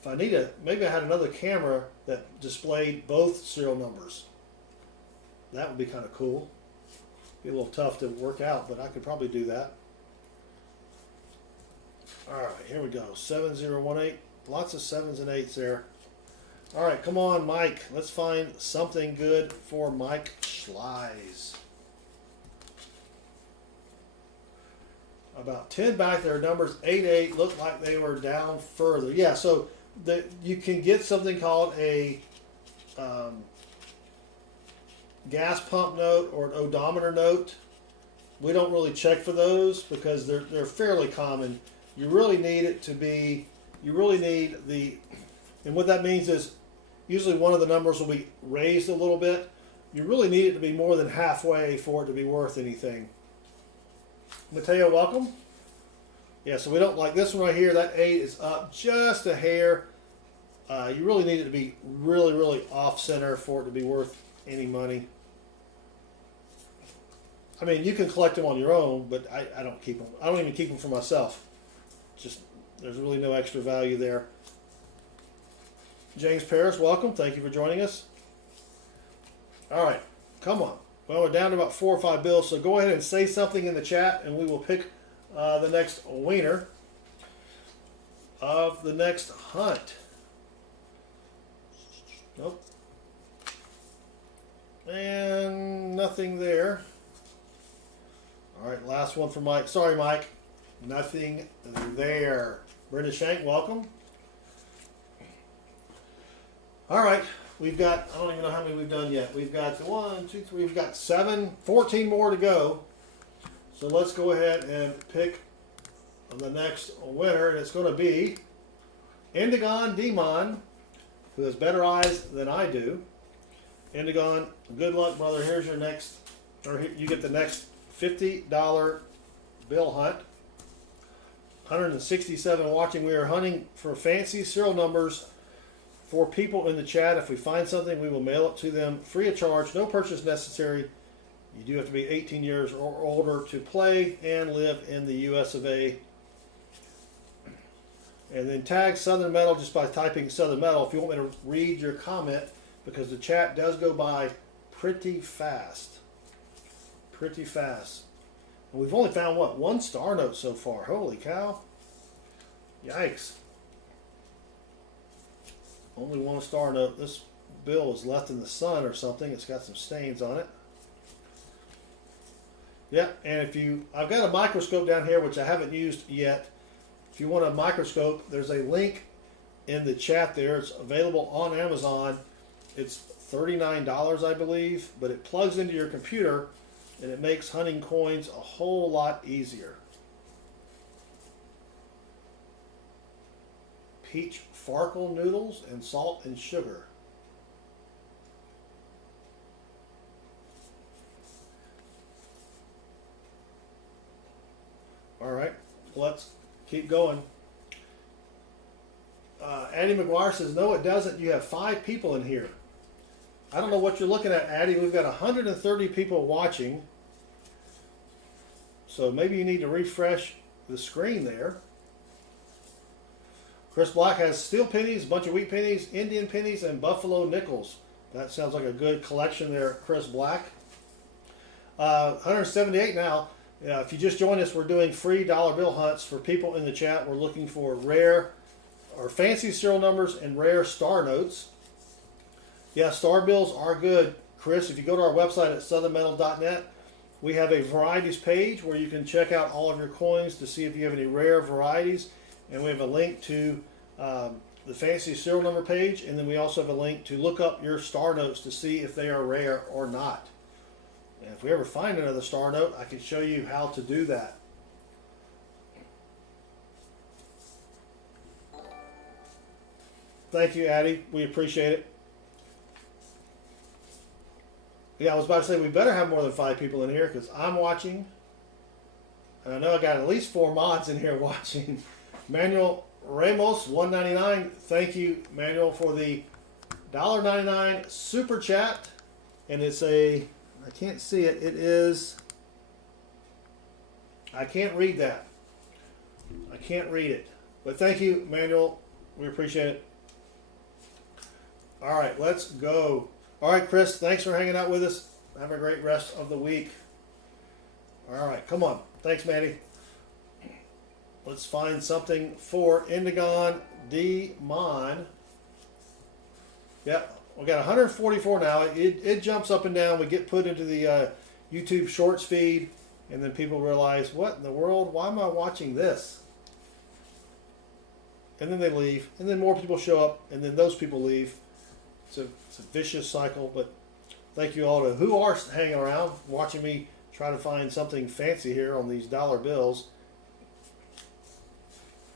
If I need it, maybe I had another camera that displayed both serial numbers. That would be kind of cool. Be a little tough to work out, but I could probably do that. All right, here we go. 7018. Lots of 7s and 8s there. All right, come on, Mike. Let's find something good for Mike Schleis. About 10 back there, numbers 8-8 look like they were down further. Yeah, so you can get something called a gas pump note or an odometer note. We don't really check for those because they're fairly common. You really need it to be, and what that means is usually one of the numbers will be raised a little bit. you really need it to be more than halfway for it to be worth anything. Mateo, welcome. Yeah, so we don't like this one right here. That 8 is up just a hair. You really need it to be really, really off center for it to be worth any money. I mean, you can collect them on your own, but I don't keep them. I don't even keep them for myself. Just, there's really no extra value there. James Paris, welcome. Thank you for joining us. All right, come on. Well, we're down to about 4 or 5 bills, so go ahead and say something in the chat, and we will pick the next winner of the next hunt. Nope. And nothing there. All right, last one for Mike. Sorry, Mike. Nothing there. Brenda Shank, welcome. All right, we've got, I don't even know how many we've done yet. We've got 1, 2, 3, we've got 14 more to go. So let's go ahead and pick the next winner, and it's going to be Indigon Demon, who has better eyes than I do. Indigon, good luck, brother. Here's your next, or you get the next $50 bill hunt. 167 watching. We are hunting for fancy serial numbers for people in the chat. If we find something, we will mail it to them free of charge. No purchase necessary. You do have to be 18 years or older to play and live in the US of A. And then tag Southern Metal just by typing Southern Metal if you want me to read your comment, because the chat does go by pretty fast. Pretty fast. And we've only found, what, 1 star note so far. Holy cow. Yikes. Only 1 star note. This bill was left in the sun or something. It's got some stains on it. Yeah, and if you, I've got a microscope down here which I haven't used yet. If you want a microscope, there's a link in the chat there. It's available on Amazon. It's $39, I believe, but it plugs into your computer and it makes hunting coins a whole lot easier. Peach Farkle noodles and salt and sugar. All right, let's keep going. Addie McGuire says, no, it doesn't. You have 5 people in here. I don't know what you're looking at, Addie. We've got 130 people watching. So maybe you need to refresh the screen there. Chris Black has steel pennies, a bunch of wheat pennies, Indian pennies, and buffalo nickels. That sounds like a good collection there, Chris Black. 178 now. If you just joined us, we're doing free dollar bill hunts for people in the chat. We're looking for rare or fancy serial numbers and rare star notes. Yeah, star bills are good, Chris. If you go to our website at southernmetal.net, we have a varieties page where you can check out all of your coins to see if you have any rare varieties. And we have a link to the fancy serial number page. And then we also have a link to look up your star notes to see if they are rare or not. And if we ever find another star note, I can show you how to do that. Thank you, Addie. We appreciate it. Yeah, I was about to say we better have more than 5 people in here because I'm watching. And I know I got at least 4 mods in here watching. Manuel Ramos, $1.99. Thank you, Manuel, for the $1.99 super chat. And it's a, I can't see it. It is, I can't read that. I can't read it. But thank you, Manuel. We appreciate it. All right, let's go. All right, Chris, thanks for hanging out with us. Have a great rest of the week. All right, come on. Thanks, Manny. Let's find something for Indigon Demon. Yep, we got 144 now. It jumps up and down. We get put into the YouTube Shorts feed, and then people realize, what in the world? Why am I watching this? And then they leave, and then more people show up, and then those people leave. It's a vicious cycle, but thank you all to who are hanging around, watching me try to find something fancy here on these dollar bills.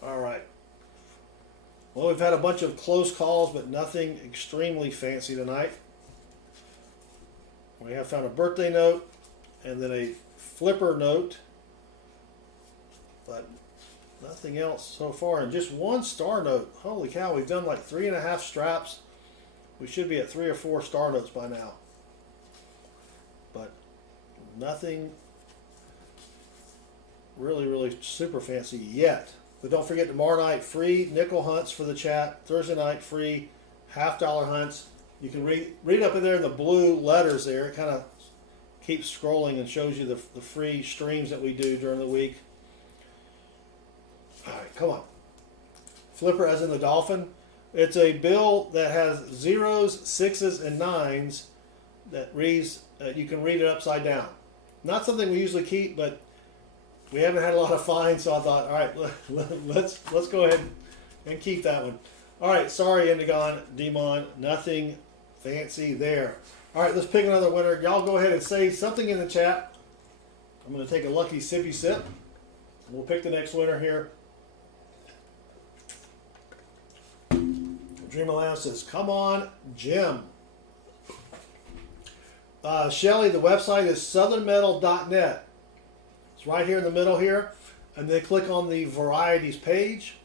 All right. Well, we've had a bunch of close calls, but nothing extremely fancy tonight. We have found a birthday note and then a flipper note, but nothing else so far. And just one star note. Holy cow, we've done like 3.5 straps. We should be at 3 or 4 star notes by now. But nothing really super fancy yet. But don't forget, tomorrow night, free nickel hunts for the chat. Thursday night, free $half hunts. You can read up in there in the blue letters there. It kind of keeps scrolling and shows you the free streams that we do during the week. All right, come on. Flipper as in the dolphin. It's a bill that has 0s, 6s, and 9s that reads, you can read it upside down. Not something we usually keep, but we haven't had a lot of fines, so I thought, all right, let's go ahead and keep that one. All right, sorry, Indigon, Demon, nothing fancy there. All right, let's pick another winner. Y'all go ahead and say something in the chat. I'm going to take a lucky sippy sip. We'll pick the next winner here. Dreamerland says, come on, Jim. Shelly, the website is southernmetal.net. It's right here in the middle here. And then click on the varieties page.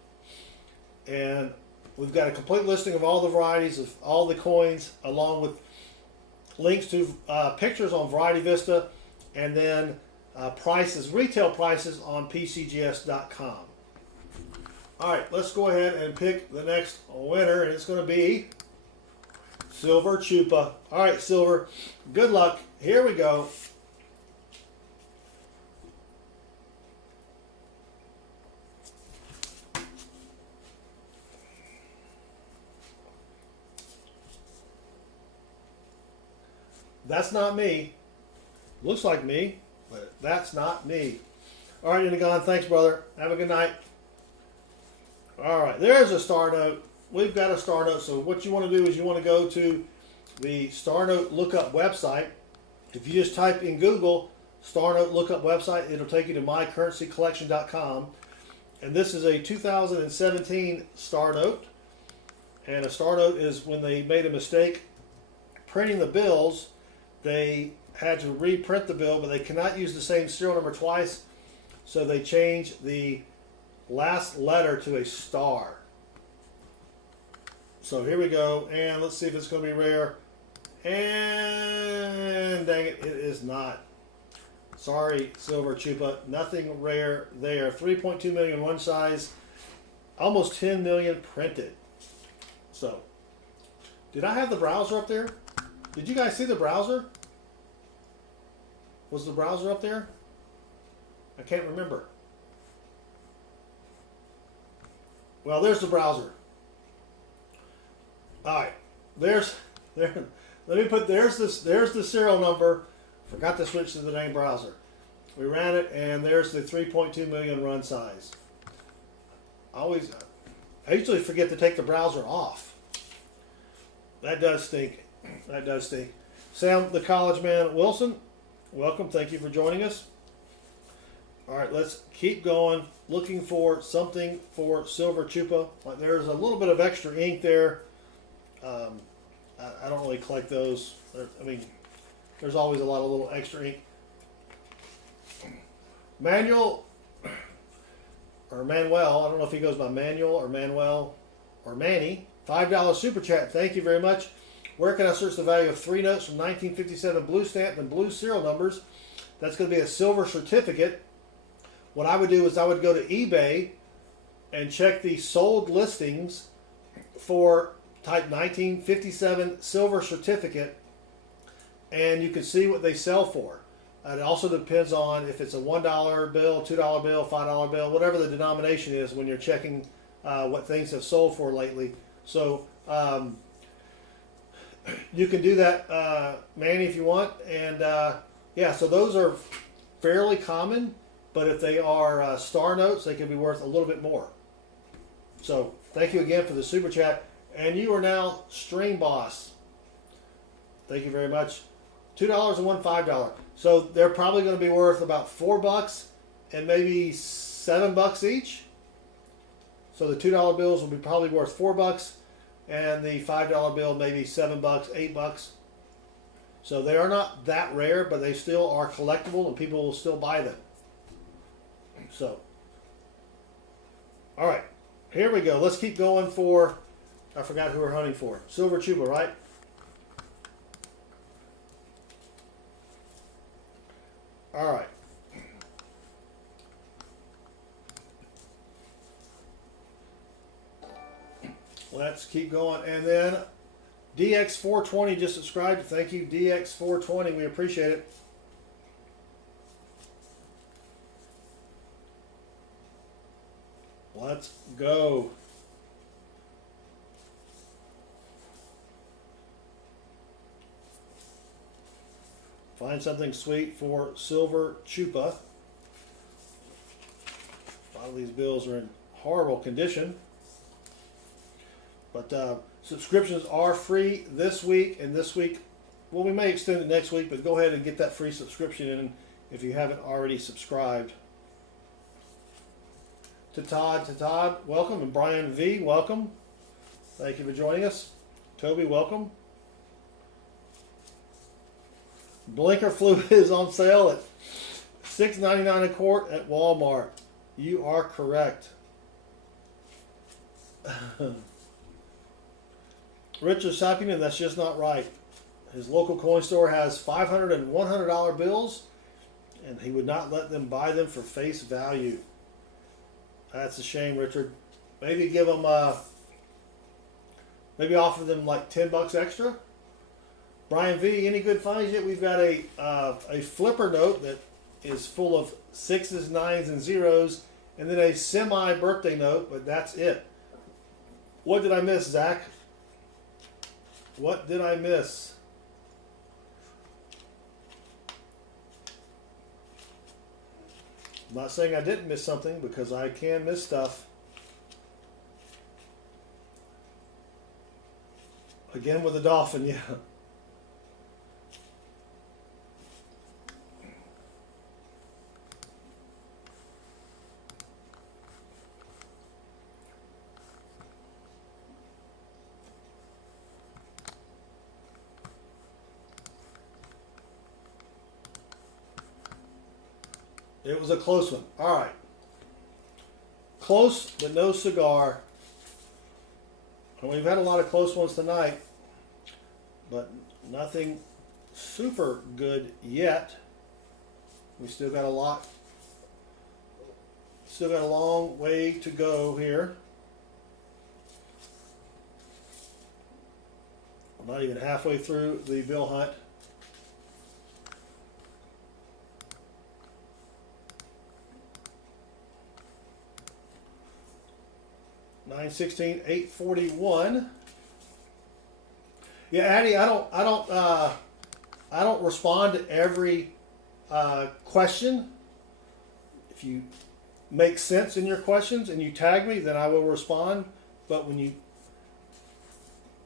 And we've got a complete listing of all the varieties of all the coins, along with links to pictures on Variety Vista, and then prices, retail prices on PCGS.com. All right, let's go ahead and pick the next winner, and it's going to be Silver Chupa. All right, Silver, good luck. Here we go. That's not me. Looks like me, but that's not me. All right, Indigon, thanks, brother. Have a good night. All right, there's a star note. We've got a star note. So what you want to do is you want to go to the star note lookup website. If you just type in Google star note lookup website, it'll take you to mycurrencycollection.com. And this is a 2017 star note. And a star note is when they made a mistake printing the bills. They had to reprint the bill, but they cannot use the same serial number twice, so they changed the last letter to a star. So here we go, and let's see if it's going to be rare. And dang it, it is not. Sorry, Silver Chupa, nothing rare there. 3.2 million one size, almost 10 million printed. So, did I have the browser up there? Did you guys see the browser? Was the browser up there? I can't remember. Well, there's the browser. All right, there's the serial number. Forgot to switch to the name browser. We ran it, and there's the 3.2 million run size. I usually forget to take the browser off. That does stink. That does stink. Sam, the college man, Wilson, welcome. Thank you for joining us. All right, let's keep going. Looking for something for Silver Chupa. There's a little bit of extra ink there. I don't really collect those. I mean, there's always a lot of little extra ink. Manuel, or Manuel, I don't know if he goes by Manuel or Manuel or Manny. $5 super chat. Thank you very much. Where can I search the value of 3 notes from 1957 blue stamp and blue serial numbers? That's going to be a silver certificate. What I would do is I would go to eBay and check the sold listings for type 1957 silver certificate, and you can see what they sell for. It also depends on if it's a $1 bill, $2 bill, $5 bill, whatever the denomination is when you're checking what things have sold for lately. So you can do that, Manny, if you want. And yeah, so those are fairly common, but if they are star notes, they can be worth a little bit more. So thank you again for the super chat. And you are now Stream Boss. Thank you very much. $2 and one $5. So they're probably going to be worth about $4 and maybe $7 each. So the $2 bills will be probably worth $4, and the $5 bill maybe $7, $8. So they are not that rare, but they still are collectible and people will still buy them. So, all right, here we go. Let's keep going for, I forgot who we're hunting for. Silver Chupa, right? All right. Let's keep going. And then DX420 just subscribed. Thank you, DX420. We appreciate it. Let's go. Find something sweet for Silver Chupa. A lot of these bills are in horrible condition. But subscriptions are free this week and this week. Well, we may extend it next week, but go ahead and get that free subscription in if you haven't already subscribed. To Todd, welcome. And Brian V, welcome. Thank you for joining us. Toby, welcome. Blinker fluid is on sale at $6.99 a quart at Walmart. You are correct. Richard's opinion, that's just not right. His local coin store has $500 and $100 bills, and he would not let them buy them for face value. That's a shame, Richard. Maybe give them, maybe offer them like $10 extra. Brian V, any good finds yet? We've got a flipper note that is full of 6s, 9s, and 0s, and then a semi-birthday note, but that's it. What did I miss, Zach? What did I miss? I'm not saying I didn't miss something, because I can miss stuff. Again with the dolphin, yeah. It was a close one. All right. Close, but no cigar. And we've had a lot of close ones tonight, but nothing super good yet. We still got a lot. Still got a long way to go here. I'm not even halfway through the bill hunt. $9.16, $8.41. Yeah, Addie, I don't respond to every question. If you make sense in your questions and you tag me, then I will respond. But when you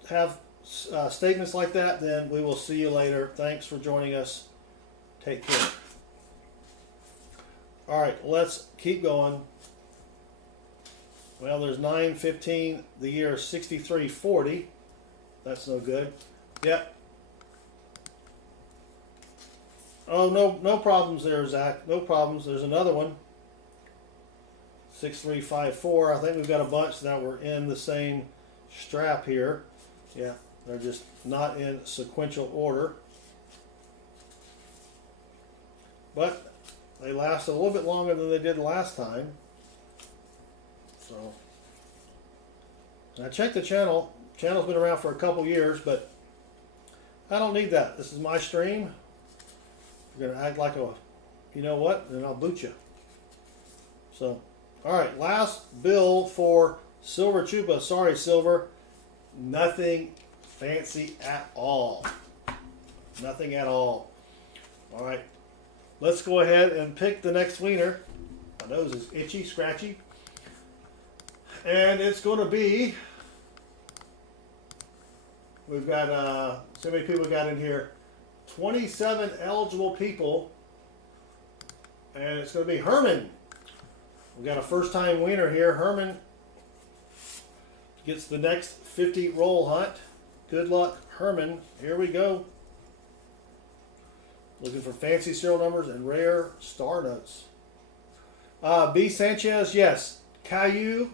have statements like that, then we will see you later. Thanks for joining us. Take care. All right, let's keep going. Well, there's 915. The year 6340. That's no good. Yep. Oh, no problems there, Zach. No problems. There's another one. 6354. I think we've got a bunch that were in the same strap here. Yeah, they're just not in sequential order. But they last a little bit longer than they did last time. So, and I checked the channel. Channel's been around for a couple years, but I don't need that. This is my stream. You're gonna act like a, you know what? Then I'll boot you. So, all right, last bill for Silver Chupa. Sorry, Silver. Nothing fancy at all. Nothing at all. All right, let's go ahead and pick the next wiener. My nose is itchy, scratchy. And it's going to be, we've got, so many people got in here, 27 eligible people, and it's going to be Herman. We've got a first-time winner here. Herman gets the next 50 roll hunt. Good luck, Herman. Here we go. Looking for fancy serial numbers and rare star notes. B. Sanchez, yes. Caillou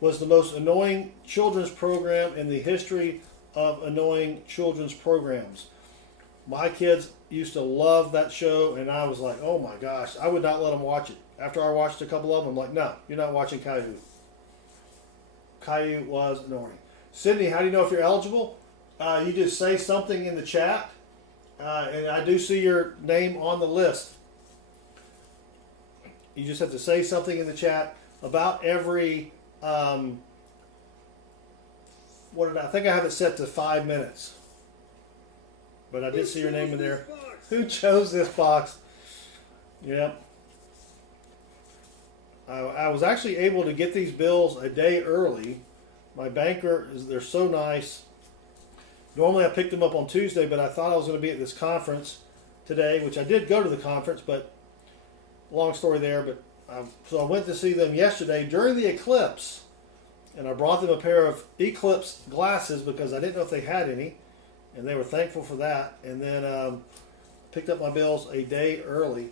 was the most annoying children's program in the history of annoying children's programs. My kids used to love that show, and I was like, oh my gosh, I would not let them watch it. After I watched a couple of them, I'm like, no, you're not watching Caillou. Caillou was annoying. Sydney, how do you know if you're eligible? You just say something in the chat, and I do see your name on the list. You just have to say something in the chat about every, I think I have it set to 5 minutes. But I did see your name in there. Who chose this box? Yep. I was actually able to get these bills a day early. My banker, they're so nice. Normally I picked them up on Tuesday, but I thought I was going to be at this conference today, which I did go to the conference, but long story there. But so I went to see them yesterday during the eclipse, and I brought them a pair of eclipse glasses because I didn't know if they had any, and they were thankful for that. And then picked up my bills a day early.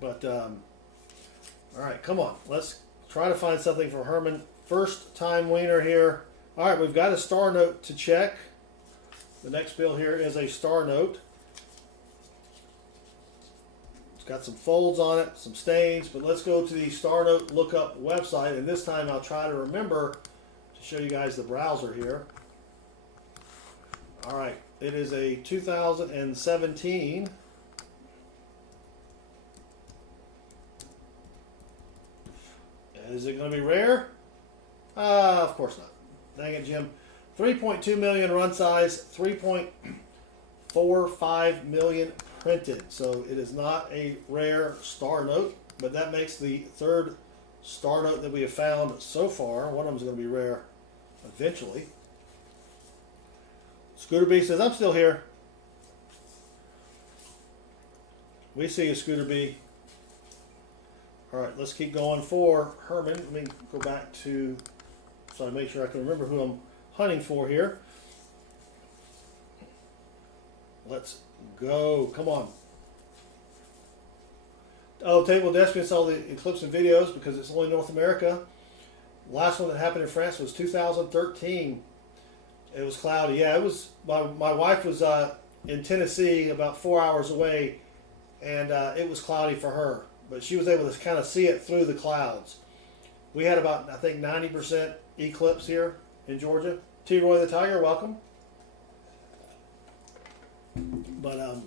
But all right, come on, let's try to find something for Herman. First time wiener here. All right, we've got a star note to check. The next bill here is a star note. It's got some folds on it, some stains, but let's go to the star note lookup website, and this time I'll try to remember to show you guys the browser here. All right, it is a 2017. Is it going to be rare? Of course not. Dang it, Jim. 3.2 million run size, 3.45 million printed. So it is not a rare star note, but that makes the third star note that we have found so far. One of them is going to be rare eventually. Scooter B says, I'm still here. We see you, Scooter B. All right, let's keep going for Herman. Let me go back to, so I make sure I can remember who I'm hunting for here. Let's go. Come on. Oh, Table Desk saw the eclipse and videos because it's only North America. Last one that happened in France was 2013. It was cloudy. Yeah, it was. My wife was in Tennessee, about 4 hours away, and it was cloudy for her. But she was able to kind of see it through the clouds. We had about, I think, 90% eclipse here in Georgia. T. Roy the Tiger, welcome. But,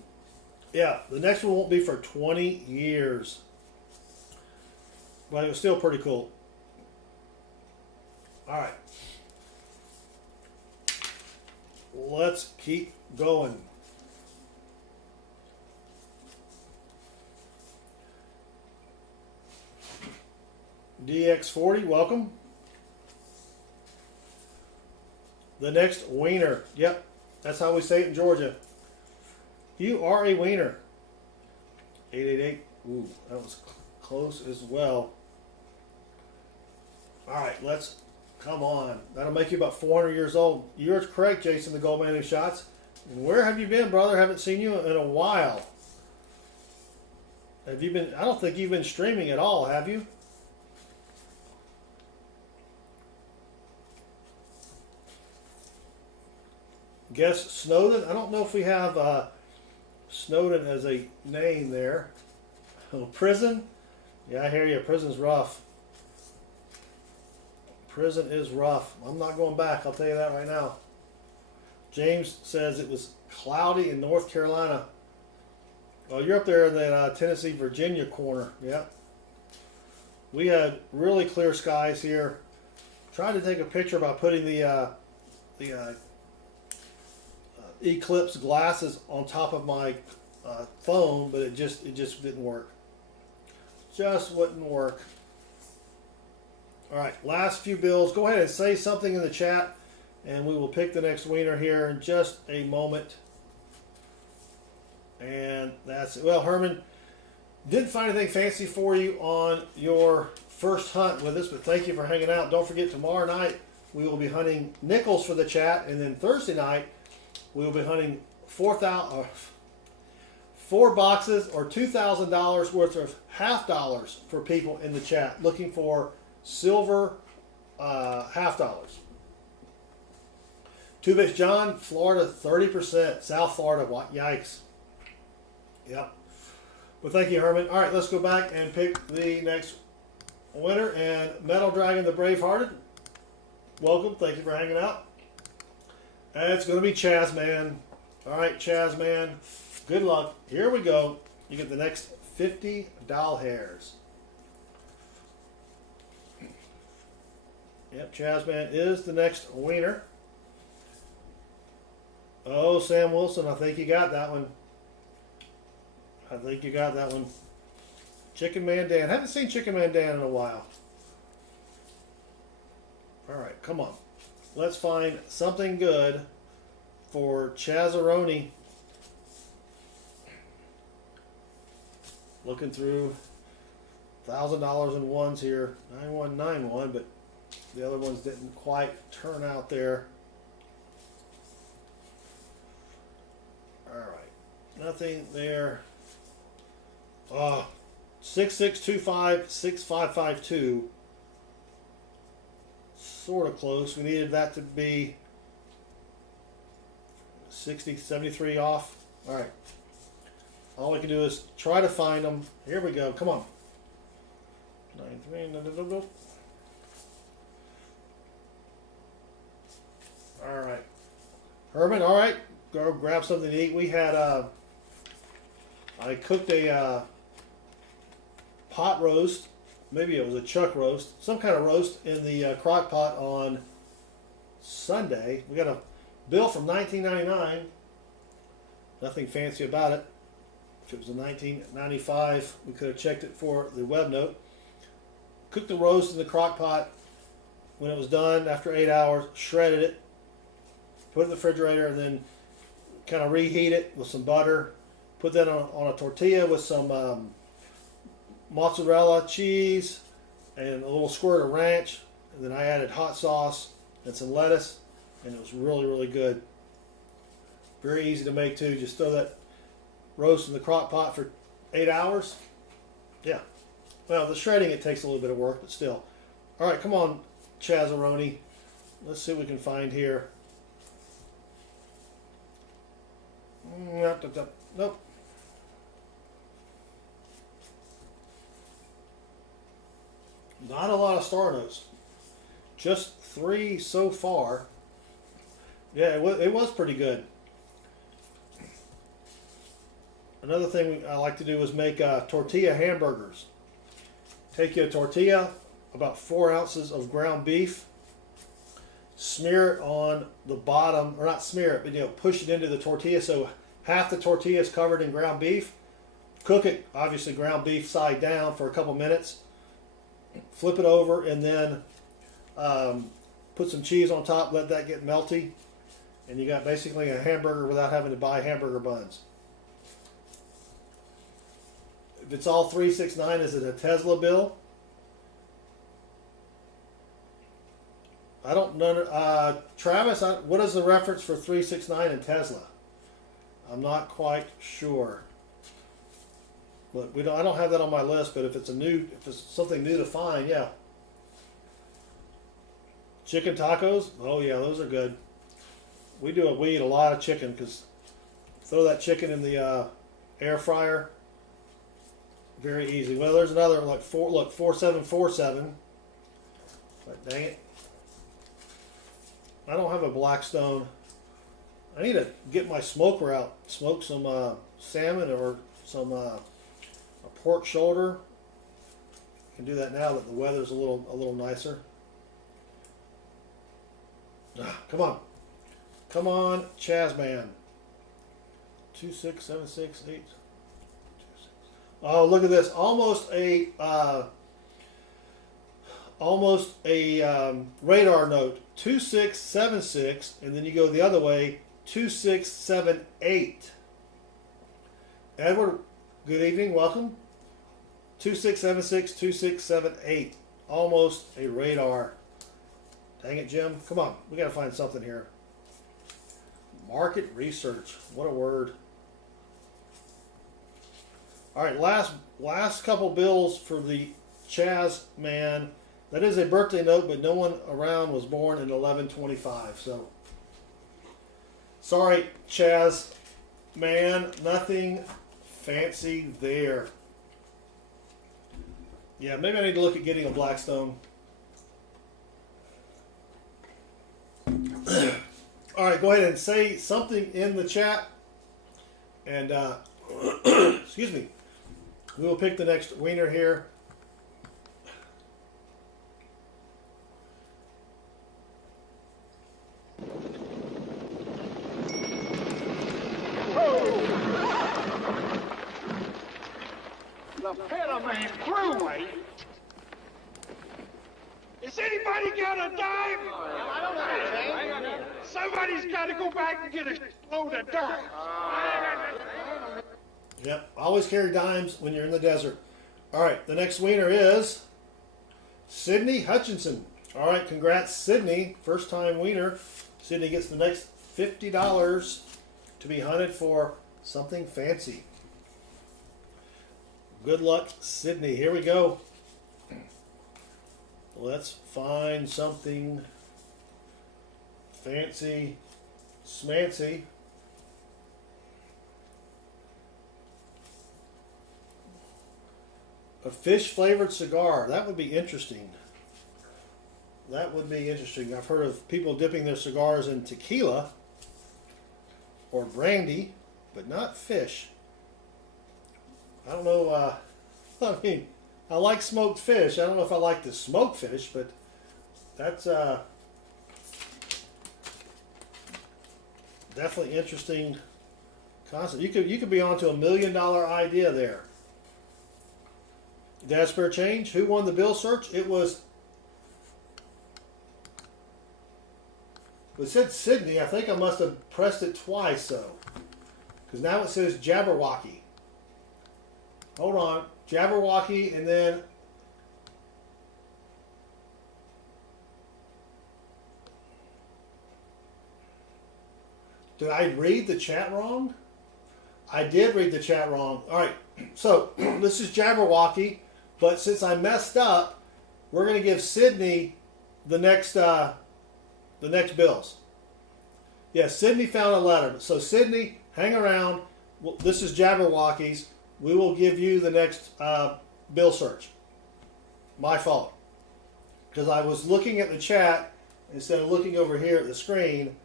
yeah, the next one won't be for 20 years. But it was still pretty cool. All right. Let's keep going. DX40, welcome. The next wiener. Yep, that's how we say it in Georgia. You are a wiener. 888. Ooh, that was close as well. All right, let's come on. That'll make you about 400 years old. You're correct, Jason, the Goldman Who Shots. And where have you been, brother? Haven't seen you in a while. Have you been? I don't think you've been streaming at all, have you? Guess Snowden. I don't know if we have Snowden as a name there. Oh, prison? Yeah, I hear you. Prison's rough. Prison is rough. I'm not going back. I'll tell you that right now. James says it was cloudy in North Carolina. Oh, you're up there in the Tennessee, Virginia corner. Yeah. We had really clear skies here. Tried to take a picture by putting the eclipse glasses on top of my phone, but it just didn't work. Just wouldn't work. All right, last few bills. Go ahead and say something in the chat, and we will pick the next wiener here in just a moment. And that's it. Well, Herman, didn't find anything fancy for you on your first hunt with us, but thank you for hanging out. Don't forget, tomorrow night we will be hunting nickels for the chat, and then Thursday night we will be hunting 4 boxes or $2,000 worth of half dollars for people in the chat looking for silver half dollars. 2-bits John, Florida 30%, South Florida, what? Yikes. Yep. Well, thank you, Herman. All right, let's go back and pick the next winner. And Metal Dragon the Bravehearted, welcome. Thank you for hanging out. And it's going to be Chaz Man. All right, Chaz Man, good luck. Here we go. You get the next 50 doll hairs. Yep, Chaz Man is the next winner. Oh, Sam Wilson, I think you got that one. I think you got that one. Chicken Man Dan. Haven't seen Chicken Man Dan in a while. All right, come on. Let's find something good for Chazaroni. Looking through $1,000 in ones here. 9191, but the other ones didn't quite turn out there. All right, nothing there. 6625 6552. Sort of close. We needed that to be 60, 73 off. All right. All we can do is try to find them. Here we go. Come on. 93. No. All right. Herman, all right. Go grab something to eat. We had I cooked a pot roast. Maybe it was a chuck roast. Some kind of roast in the crock pot on Sunday. We got a bill from $19.99. Nothing fancy about it. If it was a $19.95, we could have checked it for the web note. Cooked the roast in the crock pot. When it was done, after 8 hours, shredded it, put it in the refrigerator, and then kind of reheat it with some butter. Put that on a tortilla with some mozzarella cheese and a little squirt of ranch. And then I added hot sauce and some lettuce, and it was really, really good. Very easy to make too. Just throw that roast in the crock pot for 8 hours. Yeah. Well, the shredding, it takes a little bit of work, but still. All right, come on, Chazaroni. Let's see what we can find here. Nope. Not a lot of star notes. Just 3 so far. Yeah, it was pretty good. Another thing I like to do is make tortilla hamburgers. Take your tortilla, about 4 ounces of ground beef, smear it on the bottom, or not smear it, but push it into the tortilla so half the tortilla is covered in ground beef. Cook it, obviously ground beef side down, for a couple minutes. Flip it over and then put some cheese on top, let that get melty, and you got basically a hamburger without having to buy hamburger buns. If it's all 369, is it a Tesla bill? I don't know. Travis, what is the reference for 369 in Tesla? I'm not quite sure. But I don't have that on my list. But if it's something new to find, yeah. Chicken tacos. Oh yeah, those are good. We eat a lot of chicken because throw that chicken in the air fryer. Very easy. Well, there's another 4747. But dang it. I don't have a Blackstone. I need to get my smoker out, smoke some salmon or some a pork shoulder. I can do that now that the weather's a little nicer. Come on, Chazman. 26768. Oh, look at this! Almost a radar note. 2676, and then you go the other way. 2678. Edward, good evening. Welcome. 2676, 2678. Almost a radar. Dang it, Jim. Come on. We got to find something here. Market research. What a word. All right, last couple bills for the Chaz man. That is a birthday note, but no one around was born in 1125. So, sorry, Chaz man, nothing fancy there. Yeah, maybe I need to look at getting a Blackstone. All right, go ahead and say something in the chat, and excuse me, we will pick the next wiener here. The Panamanian Thruway? Has anybody got a dime? I don't know. Somebody's got to go back and get a load of dirt. Yep, always carry dimes when you're in the desert. All right, the next wiener is Sydney Hutchinson. All right, congrats, Sydney. First time wiener. Sydney gets the next $50 to be hunted for something fancy. Good luck, Sydney. Here we go. Let's find something fancy, smancy. A fish flavored cigar. That would be interesting. That would be interesting. I've heard of people dipping their cigars in tequila or brandy, but not fish. I don't know. I mean, I like smoked fish. I don't know if I like to smoke fish, but that's definitely interesting concept. You could be onto $1 million idea there. Did I spare change? Who won the bill search? It said Sydney. I think I must have pressed it twice, though, because now it says Jabberwocky. Hold on, Jabberwocky, and then did I read the chat wrong? I did read the chat wrong. All right, so this is Jabberwocky, but since I messed up, we're going to give Sydney the next bills. Yeah, Sydney found a letter. So Sydney, hang around. Well, this is Jabberwocky's. We will give you the next bill search. My fault. Because I was looking at the chat instead of looking over here at the screen.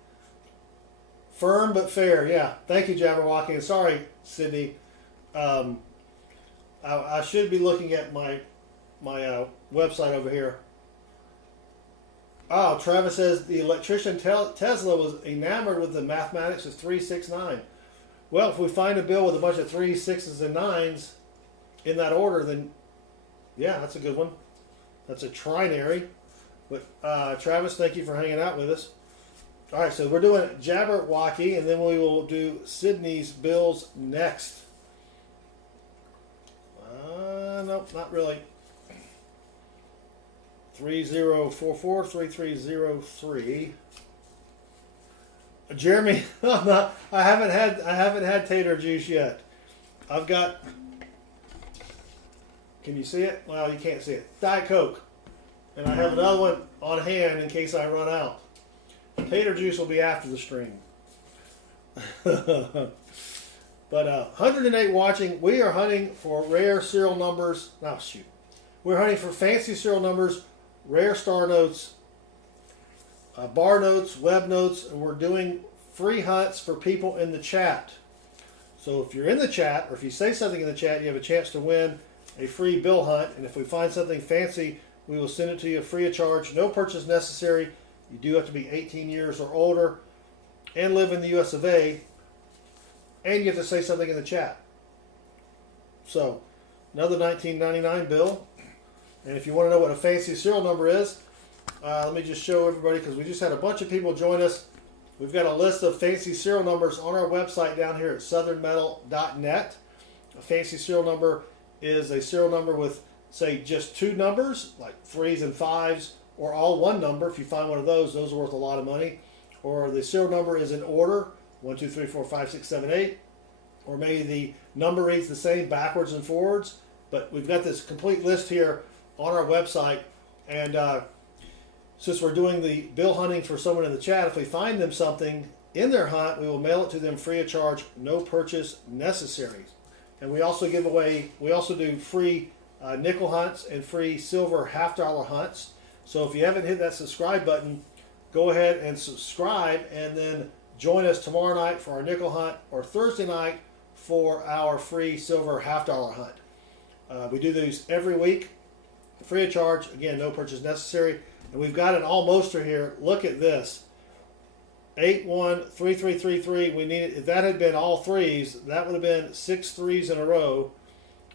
Firm but fair. Yeah. Thank you, Jabberwocky. And sorry, Sydney. I should be looking at my website over here. Oh, Travis says the electrician Tesla was enamored with the mathematics of 3, 6, 9. Well, if we find a bill with a bunch of 3s, 6s, and 9s in that order, then yeah, that's a good one. That's a trinary. But Travis, thank you for hanging out with us. All right, so we're doing Jabberwocky, and then we will do Sydney's bills next. Nope, not really. 3044 3303. Jeremy, I haven't had tater juice yet. I've got. Can you see it? Well, you can't see it. Diet Coke, and I have another one on hand in case I run out. Tater juice will be after the stream. But 108 watching. We are hunting for rare serial numbers. Oh shoot, we're hunting for fancy serial numbers, rare star notes, bar notes, web notes, and we're doing free hunts for people in the chat. So if you're in the chat, or if you say something in the chat, you have a chance to win a free bill hunt. And if we find something fancy, we will send it to you free of charge. No purchase necessary. You do have to be 18 years or older and live in the US of A. And you have to say something in the chat. So, another $19.99 bill. And if you want to know what a fancy serial number is, let me just show everybody, because we just had a bunch of people join us. We've got a list of fancy serial numbers on our website down here at southernmetal.net. A fancy serial number is a serial number with, say, just 2 numbers, like 3s and 5s, or all 1 number. If you find one of those are worth a lot of money. Or the serial number is in order, 1, 2, 3, 4, 5, 6, 7, 8. Or maybe the number reads the same backwards and forwards. But we've got this complete list here on our website. And since we're doing the bill hunting for someone in the chat, if we find them something in their hunt, we will mail it to them free of charge, no purchase necessary. And we also give away, we also do free nickel hunts and free silver $half hunts. So if you haven't hit that subscribe button, go ahead and subscribe, and then join us tomorrow night for our nickel hunt, or Thursday night for our free silver $half hunt. We do these every week, free of charge. Again, no purchase necessary. And we've got an almoster here. Look at this. 813333. We needed, if that had been all threes, that would have been 6 threes in a row.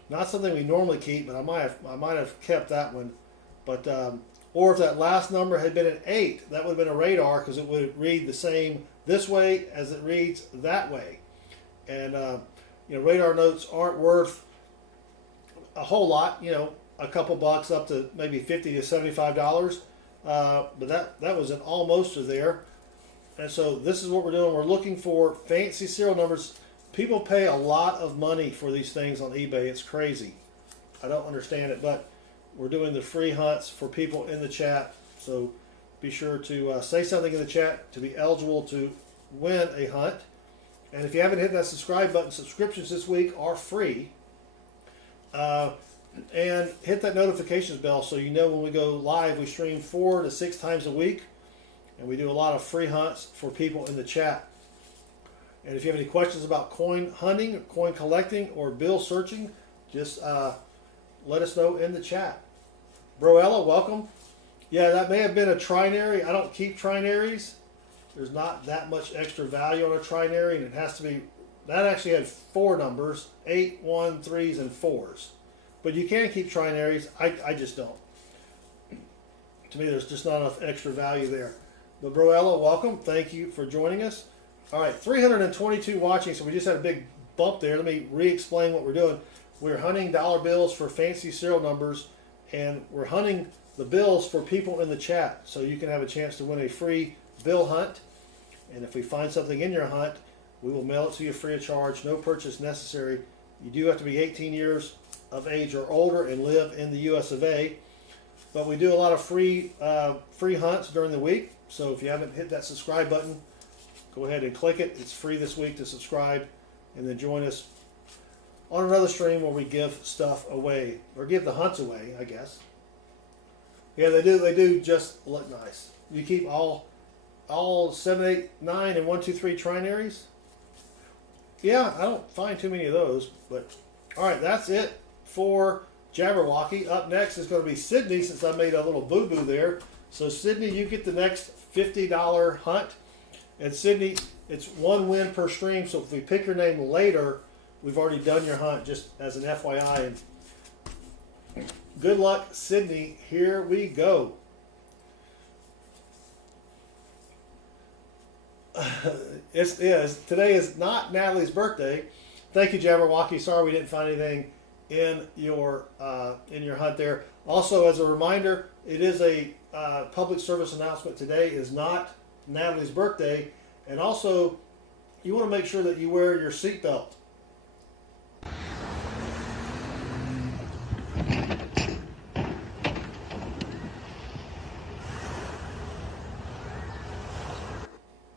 Not something we normally keep, but I might have kept that one. But or if that last number had been an 8, that would have been a radar, because it would read the same this way as it reads that way. And radar notes aren't worth a whole lot. A couple bucks up to maybe $50 to $75. But that was an almoster there. And so this is what we're doing. We're looking for fancy serial numbers. People pay a lot of money for these things on eBay. It's crazy. I don't understand it, but we're doing the free hunts for people in the chat. So be sure to say something in the chat to be eligible to win a hunt. And if you haven't hit that subscribe button, subscriptions this week are free. And hit that notifications bell so you know when we go live. We stream 4 to 6 times a week. And we do a lot of free hunts for people in the chat. And if you have any questions about coin hunting, coin collecting, or bill searching, just let us know in the chat. Broella, welcome. Yeah, that may have been a trinary. I don't keep trinaries. There's not that much extra value on a trinary, and it has to be, that actually had 4 numbers, 8, 1, 3s, and 4s. But you can keep trinaries. I just don't. To me, there's just not enough extra value there. But Broella, welcome. Thank you for joining us. All right, 322 watching, so we just had a big bump there. Let me re-explain what we're doing. We're hunting dollar bills for fancy serial numbers, and we're hunting the bills for people in the chat, so you can have a chance to win a free bill hunt. And if we find something in your hunt, we will mail it to you free of charge, no purchase necessary. You do have to be 18 years of age or older and live in the US of A. But we do a lot of free hunts during the week. So if you haven't hit that subscribe button, go ahead and click it. It's free this week to subscribe, and then join us on another stream where we give stuff away, or give the hunts away, I guess. Yeah, they do just look nice. You keep all 7, 8, 9, and 1, 2, 3 trinaries. Yeah, I don't find too many of those. But all right, that's it for Jabberwocky. Up next is going to be Sydney, since I made a little boo-boo there. So Sydney, you get the next $50 hunt. And Sydney, it's 1 win per stream. So if we pick your name later, we've already done your hunt, just as an FYI. And good luck, Sydney. Here we go. Today is not Natalie's birthday. Thank you, Jabberwocky. Sorry we didn't find anything in your hunt there. Also, as a reminder, it is a public service announcement. Today is not Natalie's birthday, and also you want to make sure that you wear your seatbelt.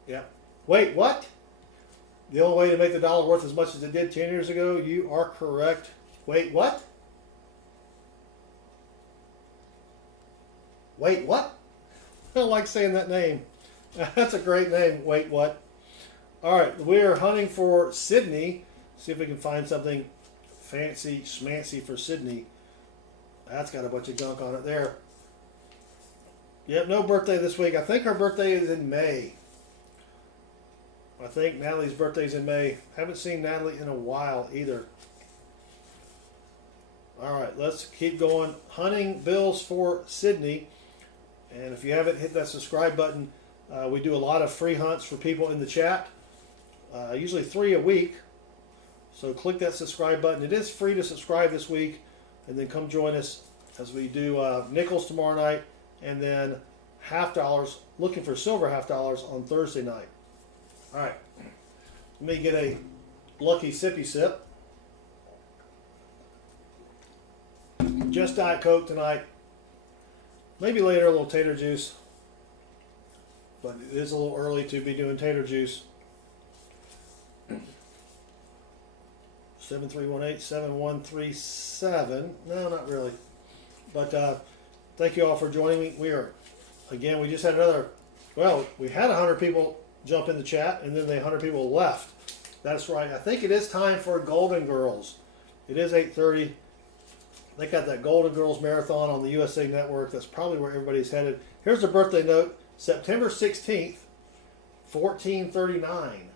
Yeah. Wait, what? The only way to make the dollar worth as much as it did 10 years ago? You are correct. Wait, what? Wait, what? I don't like saying that name. That's a great name. Wait, what? All right, we're hunting for Sydney. See if we can find something fancy, schmancy for Sydney. That's got a bunch of gunk on it there. Yep, no birthday this week. I think her birthday is in May. I think Natalie's birthday is in May. Haven't seen Natalie in a while either. All right, let's keep going. Hunting bills for Sydney. And if you haven't hit that subscribe button, we do a lot of free hunts for people in the chat. Usually 3 a week. So click that subscribe button. It is free to subscribe this week. And then come join us as we do nickels tomorrow night. And then $half, looking for silver $half on Thursday night. All right. Let me get a lucky sippy sip. Just Diet Coke tonight. Maybe later a little tater juice. But it is a little early to be doing tater juice. 7318-7137. No, not really. But thank you all for joining me. We just had another, well, we had 100 people jump in the chat, and then the 100 people left. That's right. I think it is time for Golden Girls. It is 8:30. They got that Golden Girls Marathon on the USA Network. That's probably where everybody's headed. Here's a birthday note. September 16th, 1439.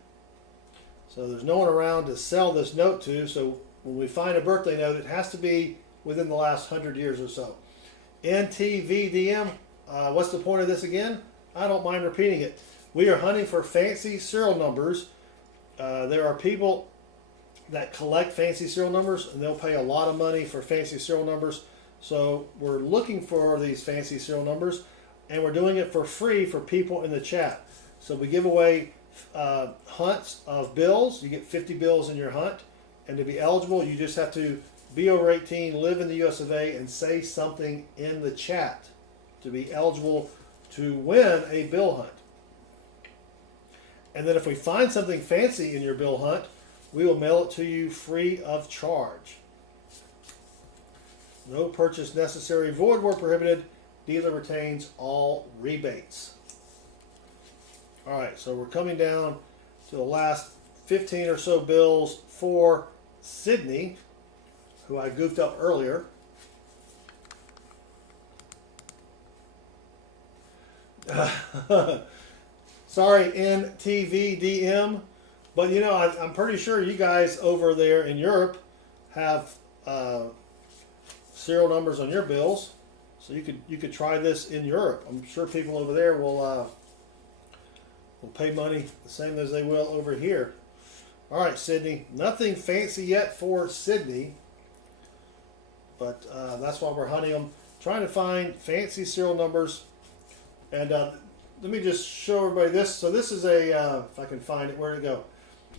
So there's no one around to sell this note to. So when we find a birthday note, it has to be within the last 100 years or so. NTVDM, what's the point of this again? I don't mind repeating it. We are hunting for fancy serial numbers. There are people that collect fancy serial numbers, and they'll pay a lot of money for fancy serial numbers. So we're looking for these fancy serial numbers, and we're doing it for free for people in the chat. So we give away hunts of bills. You get 50 bills in your hunt, and to be eligible, you just have to be over 18, live in the US of A, and say something in the chat to be eligible to win a bill hunt. And then if we find something fancy in your bill hunt, we will mail it to you free of charge. No purchase necessary. Void where prohibited. Dealer retains all rebates. All right, so we're coming down to the last 15 or so bills for Sydney, who I goofed up earlier. Sorry, NTVDM. But you know, I'm pretty sure you guys over there in Europe have serial numbers on your bills, so you could try this in Europe. I'm sure people over there will pay money the same as they will over here. All right, Sydney. Nothing fancy yet for Sydney, but that's why we're hunting them, trying to find fancy serial numbers. And let me just show everybody this. So this is a if I can find it, where to go.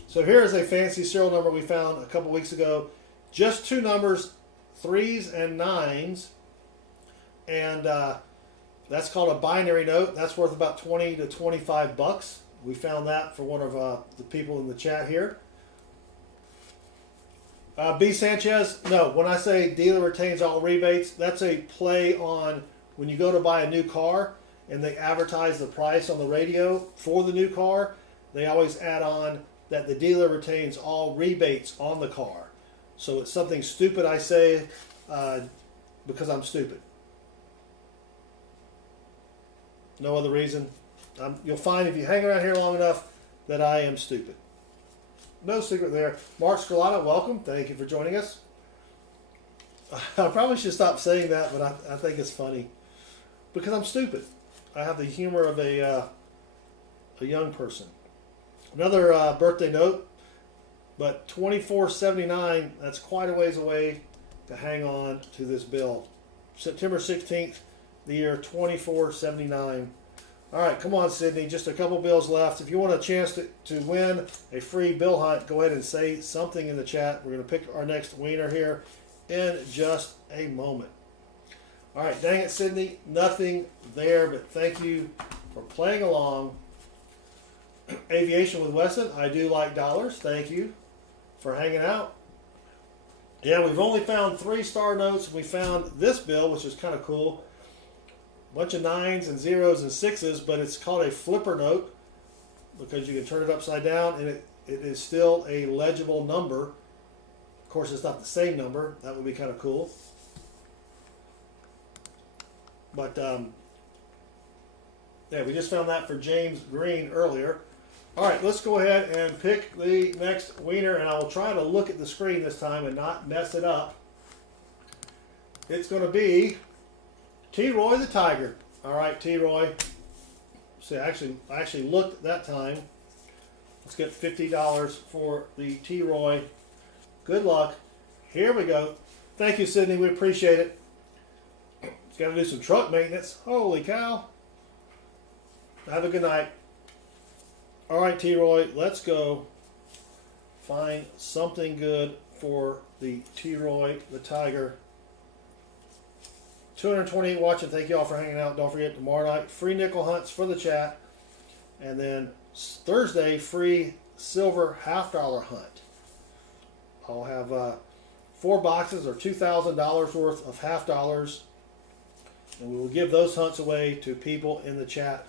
So here is a fancy serial number we found a couple weeks ago. Just two numbers, 3s and 9s. And that's called a binary note. That's worth about 20 to 25 bucks. We found that for one of the people in the chat here. B. Sanchez, no, when I say dealer retains all rebates, that's a play on when you go to buy a new car and they advertise the price on the radio for the new car, they always add on that the dealer retains all rebates on the car. So it's something stupid I say because I'm stupid. No other reason. You'll find if you hang around here long enough that I am stupid. No secret there. Mark Scarlata, welcome. Thank you for joining us. I probably should stop saying that, but I think it's funny because I'm stupid. I have the humor of a young person. Another birthday note, but 2479, that's quite a ways away to hang on to this bill. September 16th, the year 2479. All right, come on, Sydney. Just a couple bills left. If you want a chance to win a free bill hunt, go ahead and say something in the chat. We're going to pick our next wiener here in just a moment. All right, dang it, Sydney. Nothing there, but thank you for playing along. Aviation with Weston, I do like dollars. Thank you for hanging out. Yeah, we've only found 3-star notes. We found this bill, which is kind of cool. Bunch of 9s and 0s and 6s, but it's called a flipper note because you can turn it upside down and it is still a legible number. Of course, it's not the same number. That would be kind of cool. But yeah, we just found that for James Green earlier. All right, let's go ahead and pick the next wiener, and I will try to look at the screen this time and not mess it up. It's going to be T-Roy the Tiger. All right, T-Roy. See, I actually looked that time. Let's get $50 for the T-Roy. Good luck. Here we go. Thank you, Sydney. We appreciate it. It's got to do some truck maintenance. Holy cow. Have a good night. All right, T-Roy, let's go. find something good for the T-Roy, the Tiger. 228 watching. Thank you all for hanging out. Don't forget, tomorrow night, free nickel hunts for the chat. And then Thursday, free silver $half hunt. I'll have 4 boxes or $2,000 worth of $half. And we will give those hunts away to people in the chat.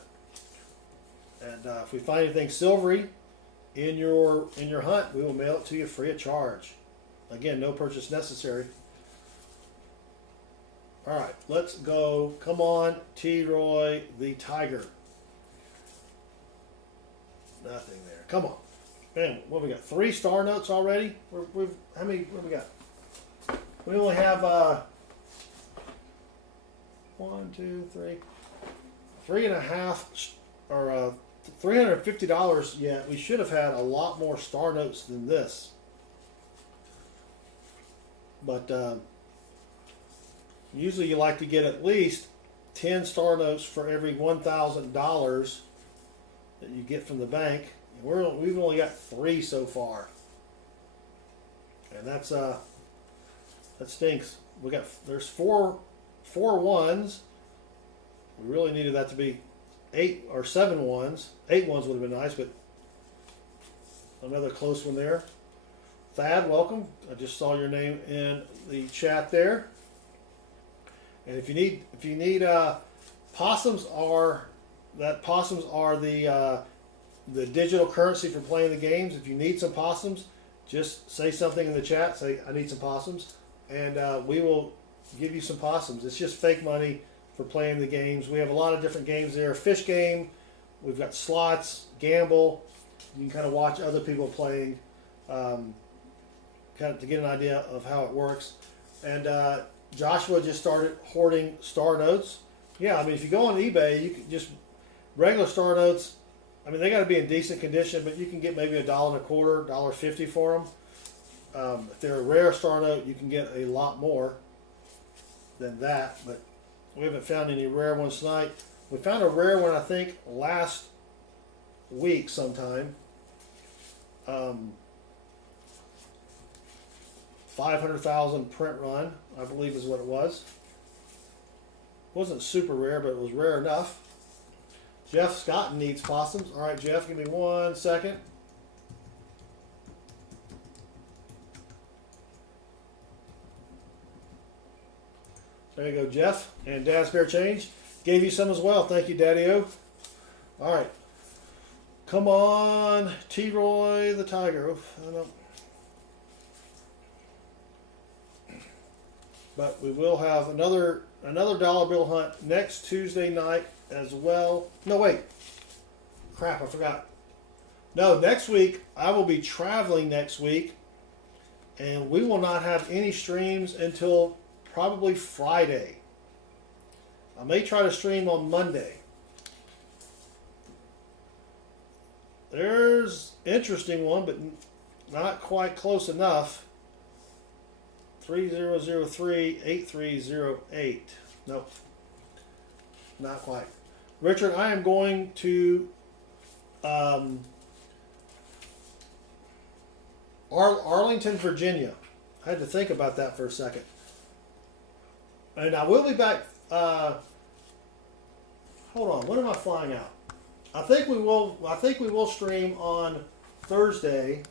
And if we find anything silvery in your hunt, we will mail it to you free of charge. Again, no purchase necessary. All right, let's go. Come on, T-Roy, the Tiger. Nothing there. Come on. Man, what we got? 3 star notes already? How many? What do we got? We only have 1, 2, 3, 3.5 or $350 yet. We should have had a lot more star notes than this. But usually you like to get at least 10 star notes for every $1,000 that you get from the bank. We've only got 3 so far, and that stinks. There's four ones. We really needed that to be 8 or 7 ones. 8 ones would have been nice, but another close one there. Thad, welcome. I just saw your name in the chat there. And if you need possums are the digital currency for playing the games. If you need some possums, just say something in the chat. Say, I need some possums, and we will give you some possums. It's just fake money for playing the games. We have a lot of different games there. Fish game. We've got slots, gamble. You can kind of watch other people playing, kind of to get an idea of how it works. And Joshua just started hoarding star notes. Yeah, I mean, if you go on eBay, you can just regular star notes. I mean, they got to be in decent condition, but you can get maybe $1.25, $1.50 for them. If they're a rare star note, you can get a lot more than that. But we haven't found any rare ones tonight. We found a rare one, I think, last week sometime. 500,000 print run, I believe is what it was. Wasn't super rare, but it was rare enough. Jeff Scott needs possums. All right, Jeff, give me 1 second. There you go, Jeff. And Dad's Spare Change gave you some as well. Thank you, Daddy-O. All right. Come on, T-Roy the Tiger. But we will have another dollar bill hunt next Tuesday night as well. No, wait. Crap, I forgot. No, next week, I will be traveling next week, and we will not have any streams until probably Friday. I may try to stream on Monday. There's an interesting one, but not quite close enough. 3003-8308. Nope. Not quite. Richard, I am going to Arlington, Virginia. I had to think about that for a second. And I will be back. Hold on. When am I flying out? I think we will stream on Thursday,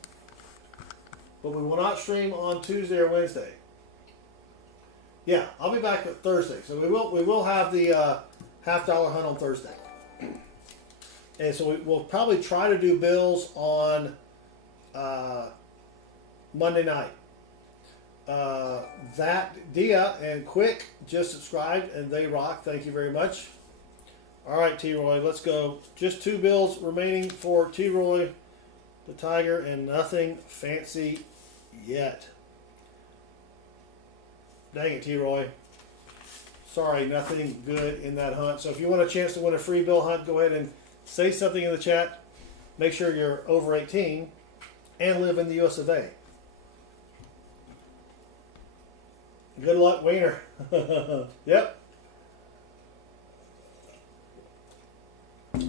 but we will not stream on Tuesday or Wednesday. Yeah, I'll be back at Thursday, so we will have the $half hunt on Thursday, and so we'll probably try to do bills on Monday night. That Dia and Quick just subscribed, and they rock. Thank you very much. All right, T-Roy, let's go. Just 2 bills remaining for T-Roy, the Tiger, and nothing fancy yet. Dang it, T-Roy. Sorry, nothing good in that hunt. So if you want a chance to win a free bill hunt, go ahead and say something in the chat. Make sure you're over 18 and live in the US of A. Good luck, Wiener. Yep.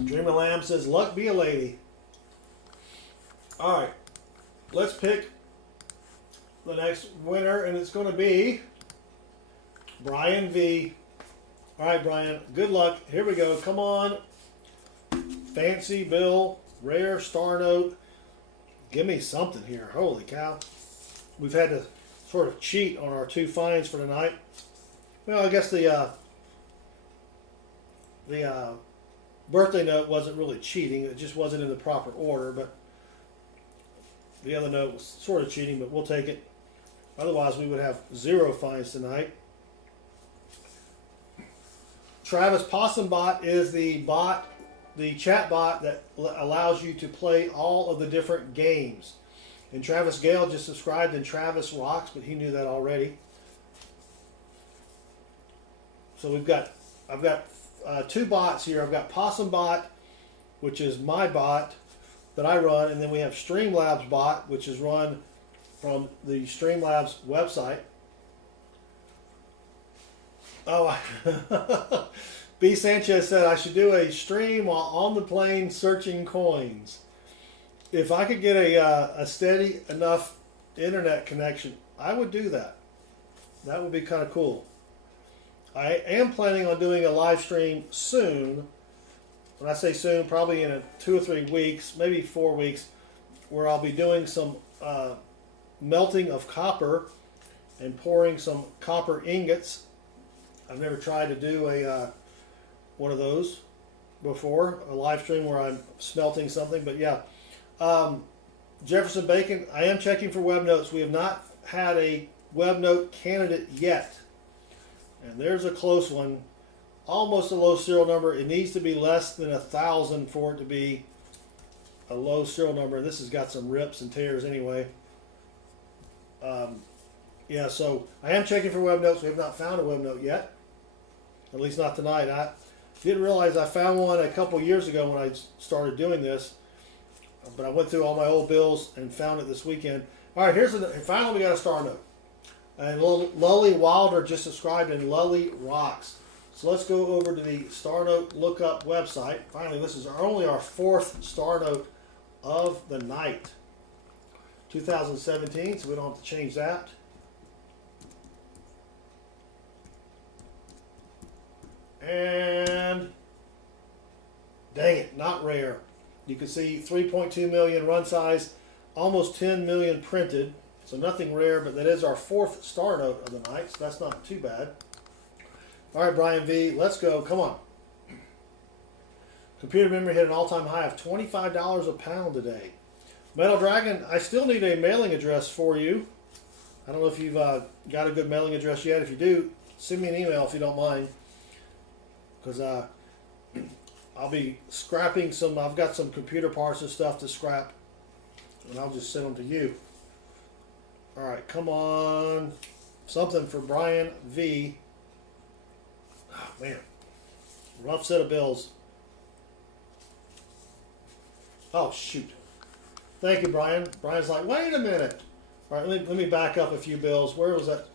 Dreamer Lamb says, luck be a lady. All right. let's pick the next winner, and it's going to be Brian V. All right, Brian, good luck. Here we go. Come on. Fancy bill, rare star note. Give me something here. Holy cow. We've had to sort of cheat on our 2 finds for tonight. Well, I guess the birthday note wasn't really cheating. It just wasn't in the proper order, but the other note was sort of cheating, but we'll take it. Otherwise, we would have 0 finds tonight. Travis Possenbot is the chat bot that allows you to play all of the different games. And Travis Gale just subscribed, and Travis rocks, but he knew that already. So I've got 2 bots here. I've got Possenbot, which is my bot that I run, and then we have Streamlabs bot, which is run from the Streamlabs website. Oh, B. Sanchez said I should do a stream while on the plane searching coins. If I could get a steady enough internet connection, I would do that. That would be kind of cool. I am planning on doing a live stream soon. When I say soon, probably in 2 or 3 weeks, maybe 4 weeks, where I'll be doing some melting of copper and pouring some copper ingots. I've never tried to do one of those before, a live stream where I'm smelting something, but yeah. Jefferson Bacon, I am checking for web notes. We have not had a web note candidate yet. And there's a close one. Almost a low serial number. It needs to be less than 1,000 for it to be a low serial number. And this has got some rips and tears anyway. Yeah, so I am checking for web notes. We have not found a web note yet. At least not tonight. I didn't realize I found one a couple years ago when I started doing this. But I went through all my old bills and found it this weekend. All right, finally we got a star note. And Lully Wilder just subscribed, and Lully rocks. So let's go over to the Star Note Lookup website. Finally, this is only our 4th Star Note of the night. 2017, so we don't have to change that. And dang it, not rare. You can see 3.2 million run size, almost 10 million printed. So nothing rare, but that is our 4th star note of the night, so that's not too bad. All right, Brian V, let's go. Come on. Computer memory hit an all-time high of $25 a pound today. Metal Dragon, I still need a mailing address for you. I don't know if you've got a good mailing address yet. If you do, send me an email if you don't mind. Because I'll be scrapping I've got some computer parts and stuff to scrap. And I'll just send them to you. All right, come on. Something for Brian V. Oh, man. Rough set of bills. Oh, shoot. Thank you, Brian. Brian's like, wait a minute. All right, let me back up a few bills. Where was that?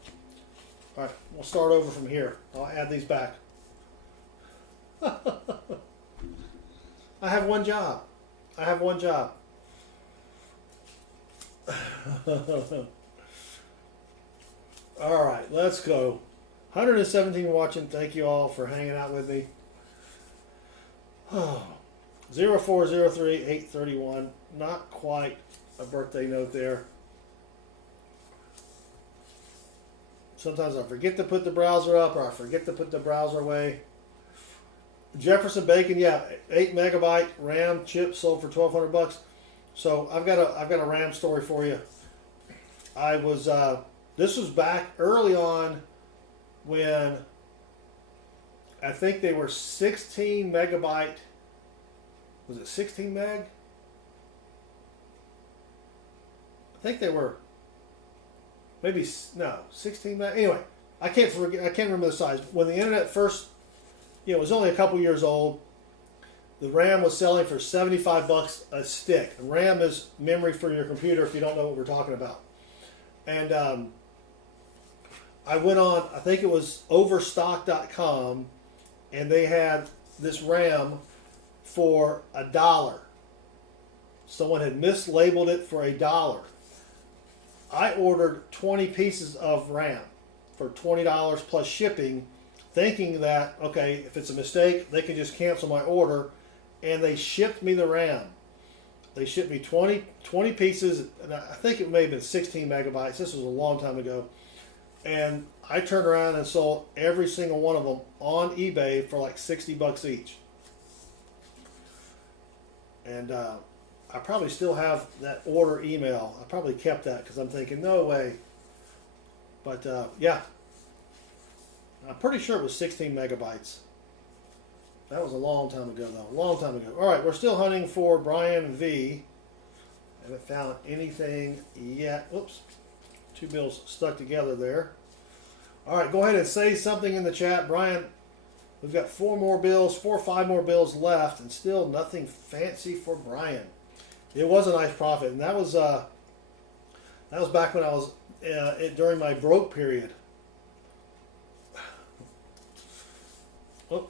All right, we'll start over from here. I'll add these back. I have one job. I have one job. All right, let's go. 117 watching. Thank you all for hanging out with me. 0403-831. Not quite a birthday note there. Sometimes I forget to put the browser up, or I forget to put the browser away. Jefferson Bacon, yeah, 8 megabyte RAM chip sold for $1,200. So I've got a RAM story for you. I was this was back early on when I think they were 16 megabyte. Was it 16 meg? I think they were maybe 16 meg. Anyway, I can't remember the size. When the internet first, it was only a couple years old. The RAM was selling for $75 a stick. And RAM is memory for your computer if you don't know what we're talking about. And I went on, I think it was overstock.com, and they had this RAM for $1. Someone had mislabeled it for $1. I ordered 20 pieces of RAM for $20 plus shipping, thinking that, okay, if it's a mistake, they can just cancel my order, and they shipped me the RAM. They shipped me 20 pieces, and I think it may have been 16 megabytes. This was a long time ago. And I turned around and sold every single one of them on eBay for like $60 each. And I probably still have that order email. I probably kept that because I'm thinking, no way. But yeah, I'm pretty sure it was 16 megabytes. That was a long time ago, though. A long time ago. All right, we're still hunting for Brian V. Haven't found anything yet. Oops. Two bills stuck together there. All right, go ahead and say something in the chat. Brian, we've got 4 or 5 more bills left, and still nothing fancy for Brian. It was a nice profit, and that was back when I was during my broke period. Oh,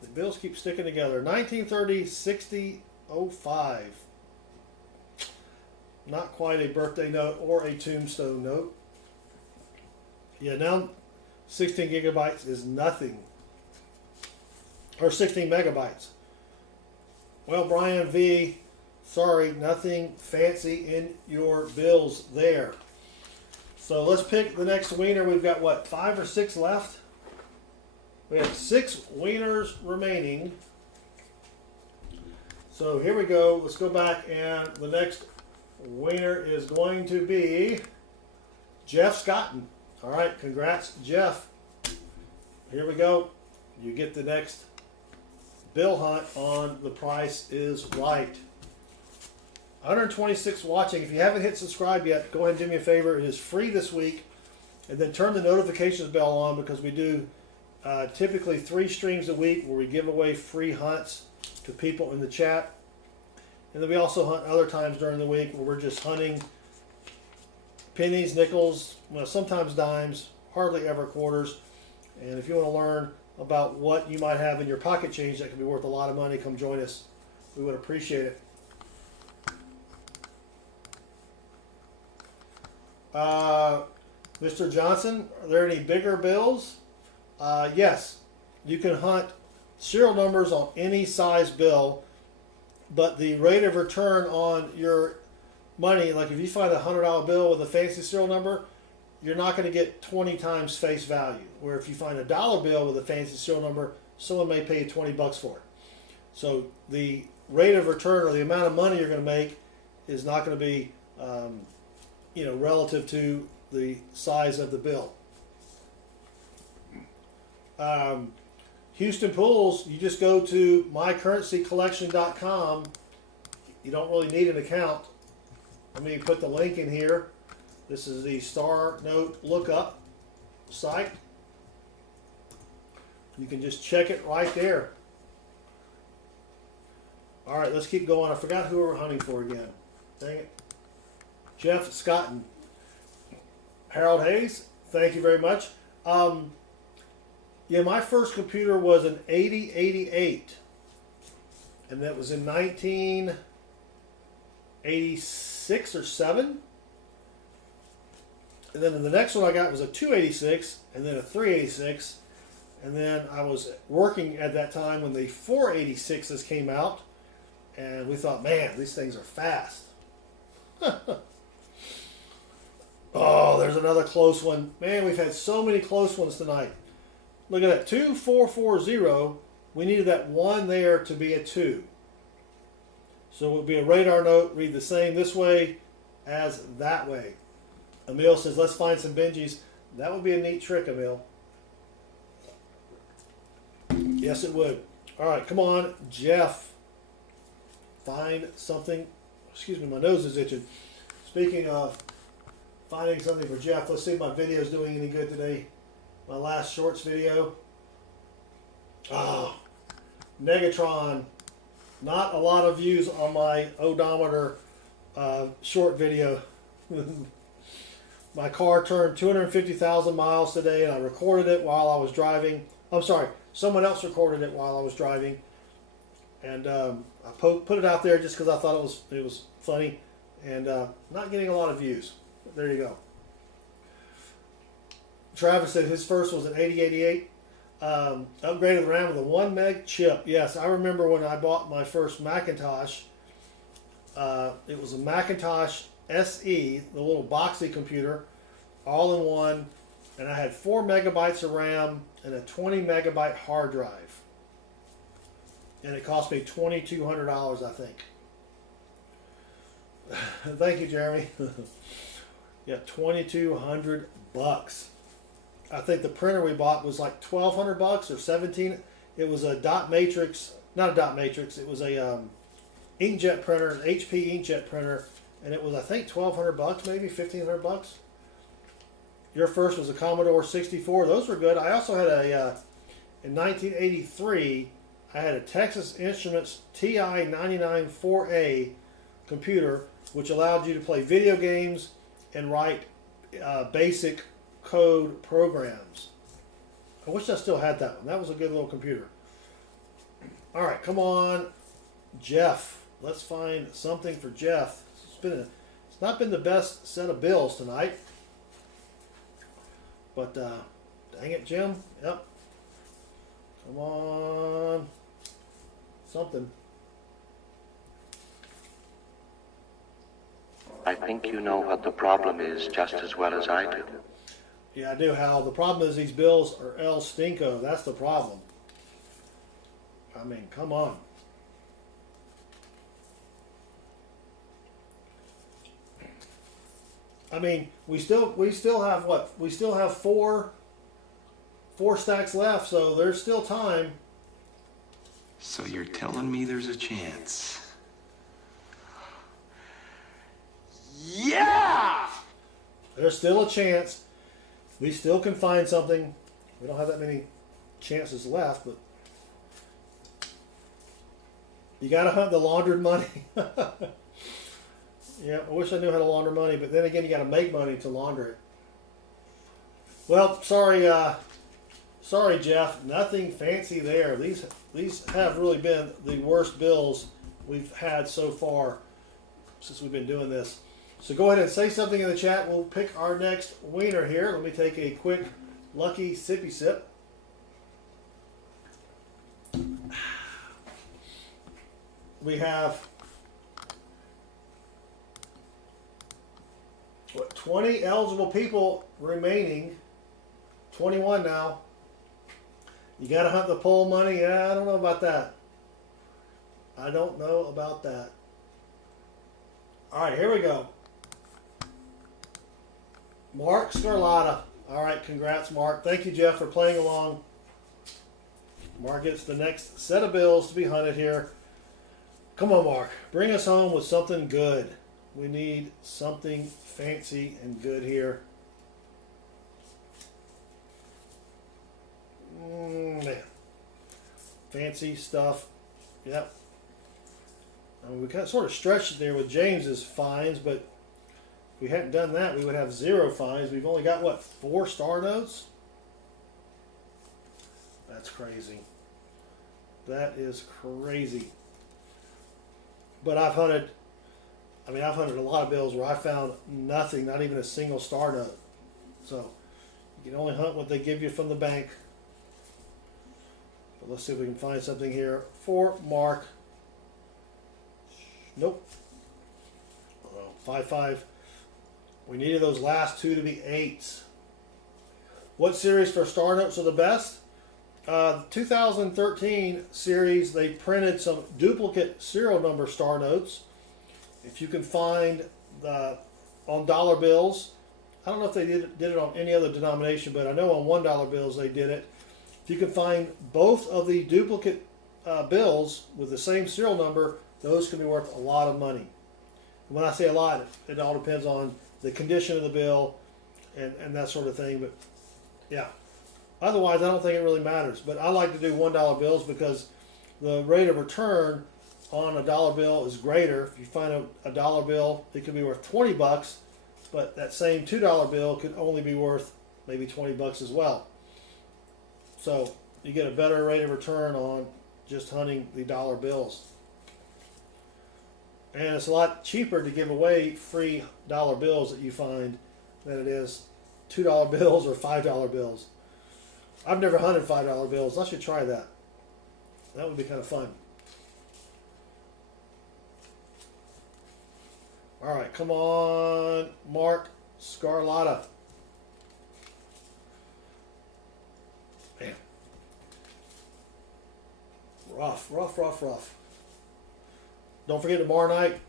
the bills keep sticking together. 1930, 60, 05. Not quite a birthday note or a tombstone note. Yeah, now 16 gigabytes is nothing. Or 16 megabytes. Well, Brian V, sorry, nothing fancy in your bills there. So let's pick the next wiener. We've got, what, 5 or 6 left? We have 6 wieners remaining. So here we go. Let's go back, and the next winner is going to be Jeff Scotton. All right, congrats, Jeff. Here we go. You get the next bill hunt on The Price is Right. 126 watching. If you haven't hit subscribe yet, go ahead and do me a favor. It is free this week. And then turn the notifications bell on, because we do typically 3 streams a week where we give away free hunts to people in the chat. And then we also hunt other times during the week where we're just hunting pennies, nickels, well, sometimes dimes, hardly ever quarters. And if you want to learn about what you might have in your pocket change that could be worth a lot of money, come join us. We would appreciate it. Mr. Johnson, are there any bigger bills? Yes. You can hunt serial numbers on any size bill, but the rate of return on your money, like if you find a $100 bill with a fancy serial number, you're not going to get 20 times face value. Where if you find a $1 bill with a fancy serial number, someone may pay you $20 for it. So the rate of return, or the amount of money you're going to make, is not going to be relative to the size of the bill. Houston Pools, you just go to mycurrencycollection.com. You don't really need an account. Let me put the link in here. This is the Star Note Lookup site. You can just check it right there. All right, let's keep going. I forgot who we're hunting for again. Dang it. Jeff Scotton. Harold Hayes, thank you very much. Yeah, my first computer was an 8088, and that was in 1986 or 7. And then the next one I got was a 286, and then a 386, and then I was working at that time when the 486s came out, and we thought, man, these things are fast. Oh, there's another close one. Man, we've had so many close ones tonight. Look at that, 2440. We needed that 1 there to be a 2. So it would be a radar note, read the same this way as that way. Emil says, let's find some Benjis. That would be a neat trick, Emil. Yes, it would. All right, come on, Jeff. Find something. Excuse me, my nose is itching. Speaking of finding something for Jeff, let's see if my video is doing any good today. My last shorts video. Oh, Negatron. Not a lot of views on my odometer short video. My car turned 250,000 miles today, and I recorded it while I was driving. I'm sorry, someone else recorded it while I was driving, and I put it out there just because I thought it was funny, and not getting a lot of views. There you go. Travis said his first was an 8088. Upgraded RAM with a 1 meg chip. Yes, I remember when I bought my first Macintosh. It was a Macintosh SE, the little boxy computer, all in one, and I had 4 megabytes of RAM and a 20 megabyte hard drive. And it cost me $2,200, I think. Thank you, Jeremy. Yeah, $2,200 bucks. I think the printer we bought was like $1,200 bucks or 17. It was a dot matrix, not a dot matrix. It was a inkjet printer, an HP inkjet printer, and it was I think $1,200 bucks, maybe $1,500 bucks. Your first was a Commodore 64. Those were good. I also had in 1983, I had a Texas Instruments TI 99 4A computer, which allowed you to play video games and write basic code programs. I wish I still had that one. That was a good little computer. All right, come on, Jeff. Let's find something for Jeff. It's not been the best set of bills tonight, but dang it, Jim. Yep. Come on, something. I think you know what the problem is just as well as I do. Yeah, I do, Hal. The problem is these bills are El Stinko. That's the problem. I mean, come on. I mean, we still have what? We still have four stacks left, so there's still time. So you're telling me there's a chance? Yeah! There's still a chance. We still can find something. We don't have that many chances left, but you got to hunt the laundered money. Yeah, I wish I knew how to launder money, but then again, you got to make money to launder it. Well, sorry, Jeff. Nothing fancy there. These have really been the worst bills we've had so far since we've been doing this. So go ahead and say something in the chat. We'll pick our next winner here. Let me take a quick lucky sippy sip. We have 20 eligible people remaining. 21 now. You got to hunt the poll money. Yeah, I don't know about that. I don't know about that. All right, here we go. Mark Scarlata. All right, congrats, Mark. Thank you, Jeff, for playing along. Mark gets the next set of bills to be hunted here. Come on, Mark. Bring us home with something good. We need something fancy and good here. Man. Fancy stuff. Yep. I mean, we kind of sort of stretched it there with James's finds, but if we hadn't done that, we would have 0 finds. We've only got, what, 4 star notes? That's crazy. That is crazy. But I've hunted a lot of bills where I found nothing, not even a single star note. So you can only hunt what they give you from the bank. But let's see if we can find something here for Mark. Nope. 5-5. We needed those last 2 to be 8s. What series for star notes are the best? 2013 series, they printed some duplicate serial number star notes. If you can find on dollar bills, I don't know if they did it on any other denomination, but I know on $1 bills they did it. If you can find both of the duplicate bills with the same serial number, those can be worth a lot of money. And when I say a lot, it all depends on the condition of the bill and that sort of thing. But yeah, otherwise I don't think it really matters. But I like to do $1 bills because the rate of return on a dollar bill is greater. If you find a dollar bill, it could be worth 20 bucks, but that same $2 bill could only be worth maybe 20 bucks as well. So you get a better rate of return on just hunting the dollar bills. And it's a lot cheaper to give away free dollar bills that you find than it is $2 bills or $5 bills. I've never hunted $5 bills. I should try that. That would be kind of fun. All right, come on, Mark Scarlotta. Man. Rough. Don't forget tomorrow night,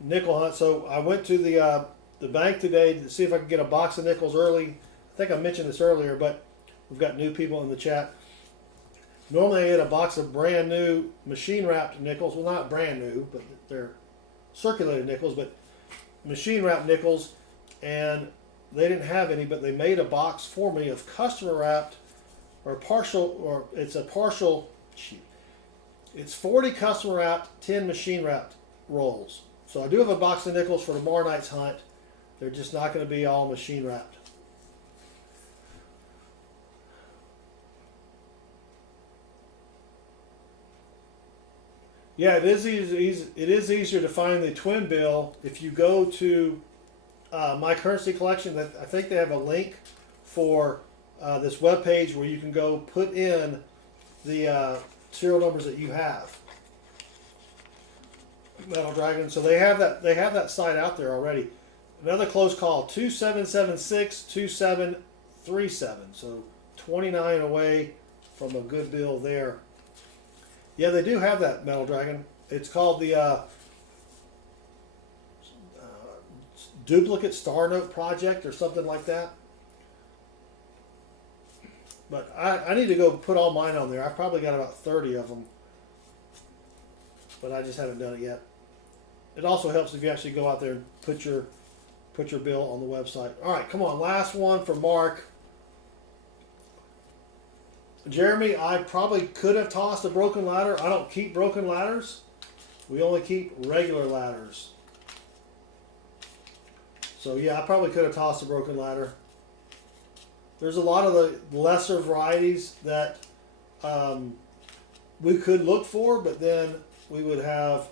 nickel hunt. So I went to the bank today to see if I could get a box of nickels early. I think I mentioned this earlier, but we've got new people in the chat. Normally I get a box of brand new machine wrapped nickels. Well, not brand new, but they're circulated nickels, but machine wrapped nickels, and they didn't have any, but they made a box for me of customer wrapped or partial, or it's a partial, it's 40 customer wrapped, 10 machine wrapped rolls. So I do have a box of nickels for tomorrow night's hunt. They're just not going to be all machine wrapped. Yeah, it is easier to find the twin bill if you go to my currency collection. I think they have a link for this web page where you can go put in the serial numbers that you have. Metal Dragon. So they have that site out there already. Another close call, 2776-2737. So 29 away from a good bill there. Yeah, they do have that, Metal Dragon. It's called the Duplicate Star Note Project or something like that. But I need to go put all mine on there. I've probably got about 30 of them. But I just haven't done it yet. It also helps if you actually go out there and put your bill on the website. All right, come on. Last one for Mark. Jeremy, I probably could have tossed a broken ladder. I don't keep broken ladders. We only keep regular ladders. So yeah, I probably could have tossed a broken ladder. There's a lot of the lesser varieties that we could look for, but then we would have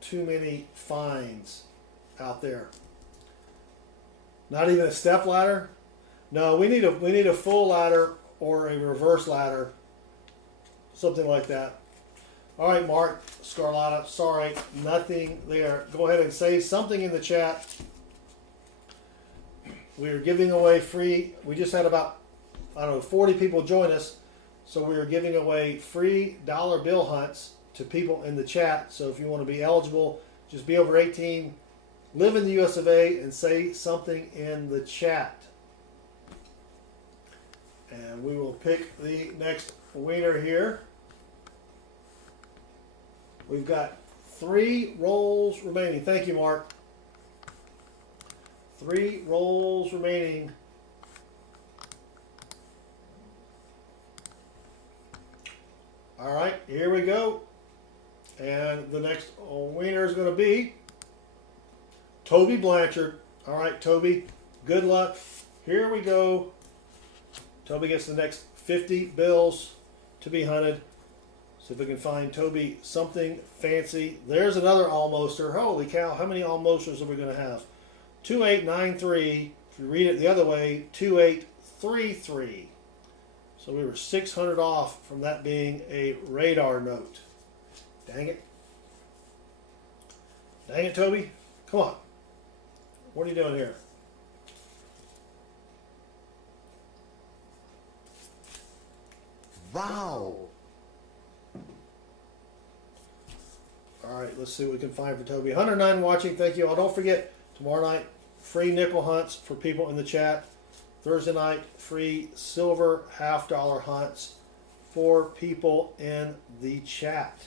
too many finds out there. Not even a step ladder. No, we need a full ladder or a reverse ladder, something like that. All right, Mark Scarlotta, sorry, nothing there. Go ahead and say something in the chat. We are giving away free, we just had about, 40 people join us, so we are giving away free dollar bill hunts to people in the chat. So if you want to be eligible, just be over 18, live in the US of A, and say something in the chat. And we will pick the next winner here. We've got 3 rolls remaining. Thank you, Mark. 3 rolls remaining. All right, here we go. And the next winner is going to be Toby Blanchard. All right, Toby, good luck. Here we go. Toby gets the next 50 bills to be hunted. See if we can find Toby something fancy. There's another almoster. Holy cow, how many almosters are we going to have? 2893. If you read it the other way, 2833. So we were 600 off from that being a radar note. Dang it. Dang it, Toby. Come on. What are you doing here? Wow. All right, let's see what we can find for Toby. 109 watching. Thank you all. Don't forget, tomorrow night, free nickel hunts for people in the chat. Thursday night, free silver $half hunts for people in the chat.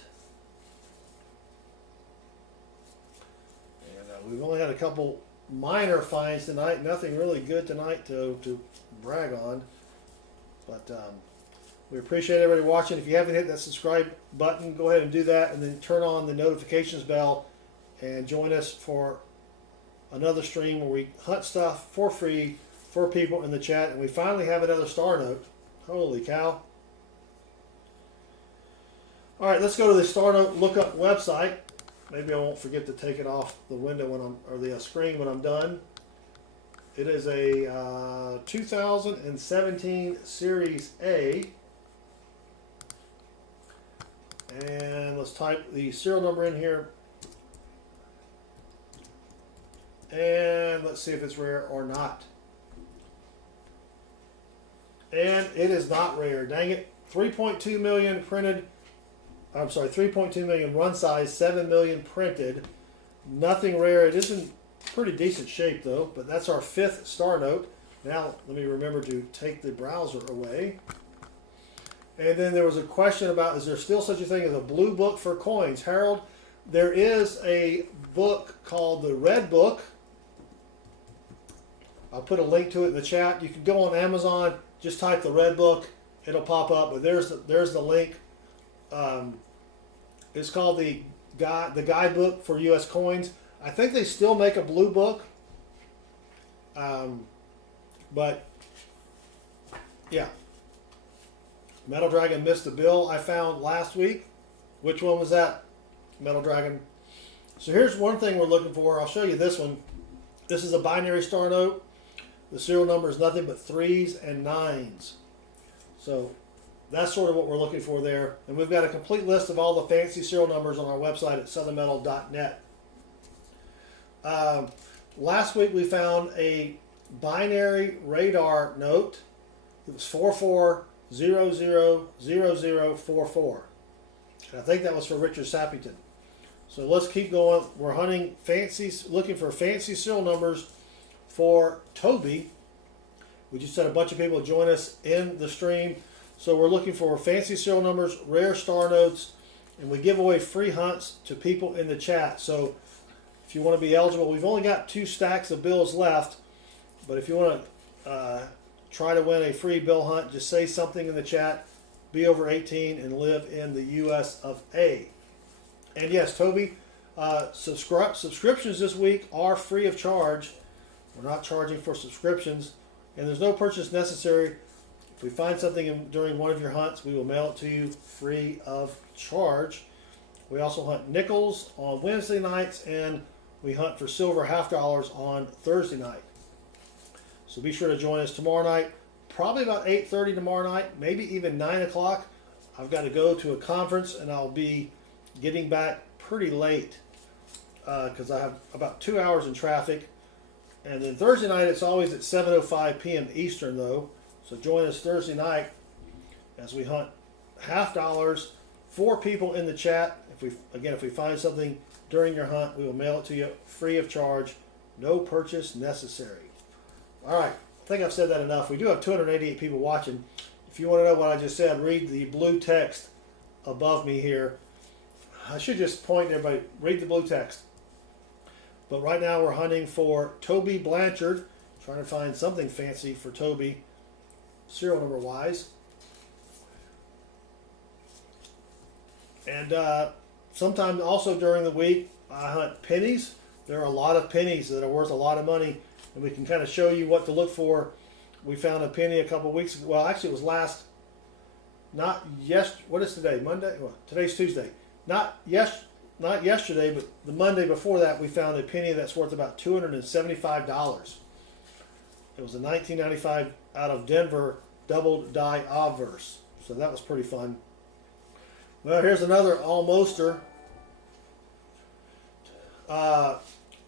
And we've only had a couple minor finds tonight. Nothing really good tonight to brag on. But we appreciate everybody watching. If you haven't hit that subscribe button, go ahead and do that, and then turn on the notifications bell and join us for another stream where we hunt stuff for free for people in the chat. And we finally have another star note. Holy cow. All right, let's go to the Star Note Lookup website. maybe I won't forget to take it off the window when I'm, or the screen when I'm done. It is a 2017 Series A. And let's type the serial number in here. And let's see if it's rare or not. And it is not rare. Dang it. 3.2 million printed. I'm sorry, 3.2 million run size, 7 million printed. Nothing rare. It is in pretty decent shape though, but that's our 5th star note. Now, let me remember to take the browser away. And then there was a question about, is there still such a thing as a blue book for coins? Harold, there is a book called the Red Book. I'll put a link to it in the chat. You can go on Amazon, just type the Red Book. It'll pop up, but there's the link. It's called the Guidebook for U.S. Coins. I think they still make a blue book. But, yeah. Metal Dragon missed the bill I found last week. Which one was that, Metal Dragon? So here's one thing we're looking for. I'll show you this one. This is a binary star note. The serial number is nothing but 3s and 9s. So that's sort of what we're looking for there. And we've got a complete list of all the fancy serial numbers on our website at southernmetal.net. Last week we found a binary radar note. It was 44000044. And I think that was for Richard Sappington. So let's keep going. We're hunting looking for fancy serial numbers for Toby. We just had a bunch of people join us in the stream. So we're looking for fancy serial numbers, rare star notes, and we give away free hunts to people in the chat. So if you want to be eligible, we've only got 2 stacks of bills left. But if you want to try to win a free bill hunt, just say something in the chat, be over 18 and live in the US of A. And yes, Toby, subscriptions this week are free of charge. We're not charging for subscriptions, and there's no purchase necessary. If we find something during one of your hunts, we will mail it to you free of charge. We also hunt nickels on Wednesday nights, and we hunt for silver $half on Thursday night. So be sure to join us tomorrow night, probably about 8:30 tomorrow night, maybe even 9 o'clock. I've got to go to a conference, and I'll be getting back pretty late because I have about 2 hours in traffic. And then Thursday night, it's always at 7:05 p.m. Eastern, though. So join us Thursday night as we hunt $half. 4 people in the chat. If we find something during your hunt, we will mail it to you free of charge. No purchase necessary. All right. I think I've said that enough. We do have 288 people watching. If you want to know what I just said, read the blue text above me here. I should just point to everybody, read the blue text. But right now we're hunting for Toby Blanchard, trying to find something fancy for Toby, serial number wise. And sometime also during the week, I hunt pennies. There are a lot of pennies that are worth a lot of money, and we can kind of show you what to look for. We found a penny a couple weeks ago. Well, actually, it was what is today? Monday? Well, today's Tuesday. Not yesterday, but the Monday before that, we found a penny that's worth about $275. It was a 1995 out of Denver double die obverse. So that was pretty fun. Well, here's another almoster.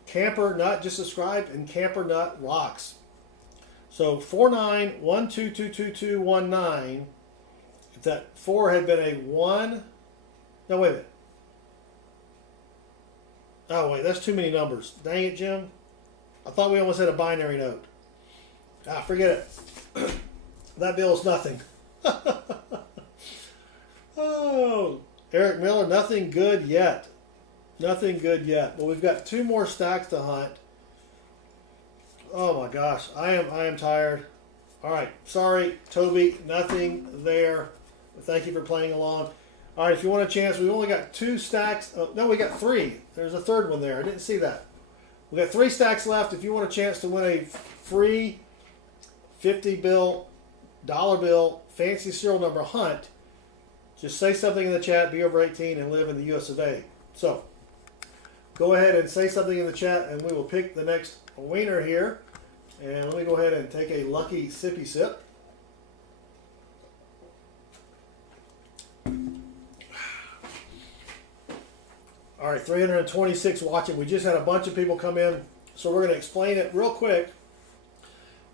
Camper nut just subscribed, and camper nut rocks. So 4912222219. If that 4 had been a 1, no, wait a minute. Oh, wait, that's too many numbers. Dang it, Jim. I thought we almost had a binary note. Forget it. That bill is nothing. Oh, Eric Miller, nothing good yet. Nothing good yet. But we've got 2 more stacks to hunt. Oh my gosh, I am tired. All right, sorry, Toby, nothing there. But thank you for playing along. All right, if you want a chance, we've only got 2 stacks. Oh, no, we got 3. There's a third one there. I didn't see that. We got 3 stacks left. If you want a chance to win a free 50 bill, dollar bill, fancy serial number hunt, just say something in the chat, be over 18, and live in the US of A. So, go ahead and say something in the chat, and we will pick the next winner here. And let me go ahead and take a lucky sippy sip. All right, 326 watching. We just had a bunch of people come in, so we're going to explain it real quick.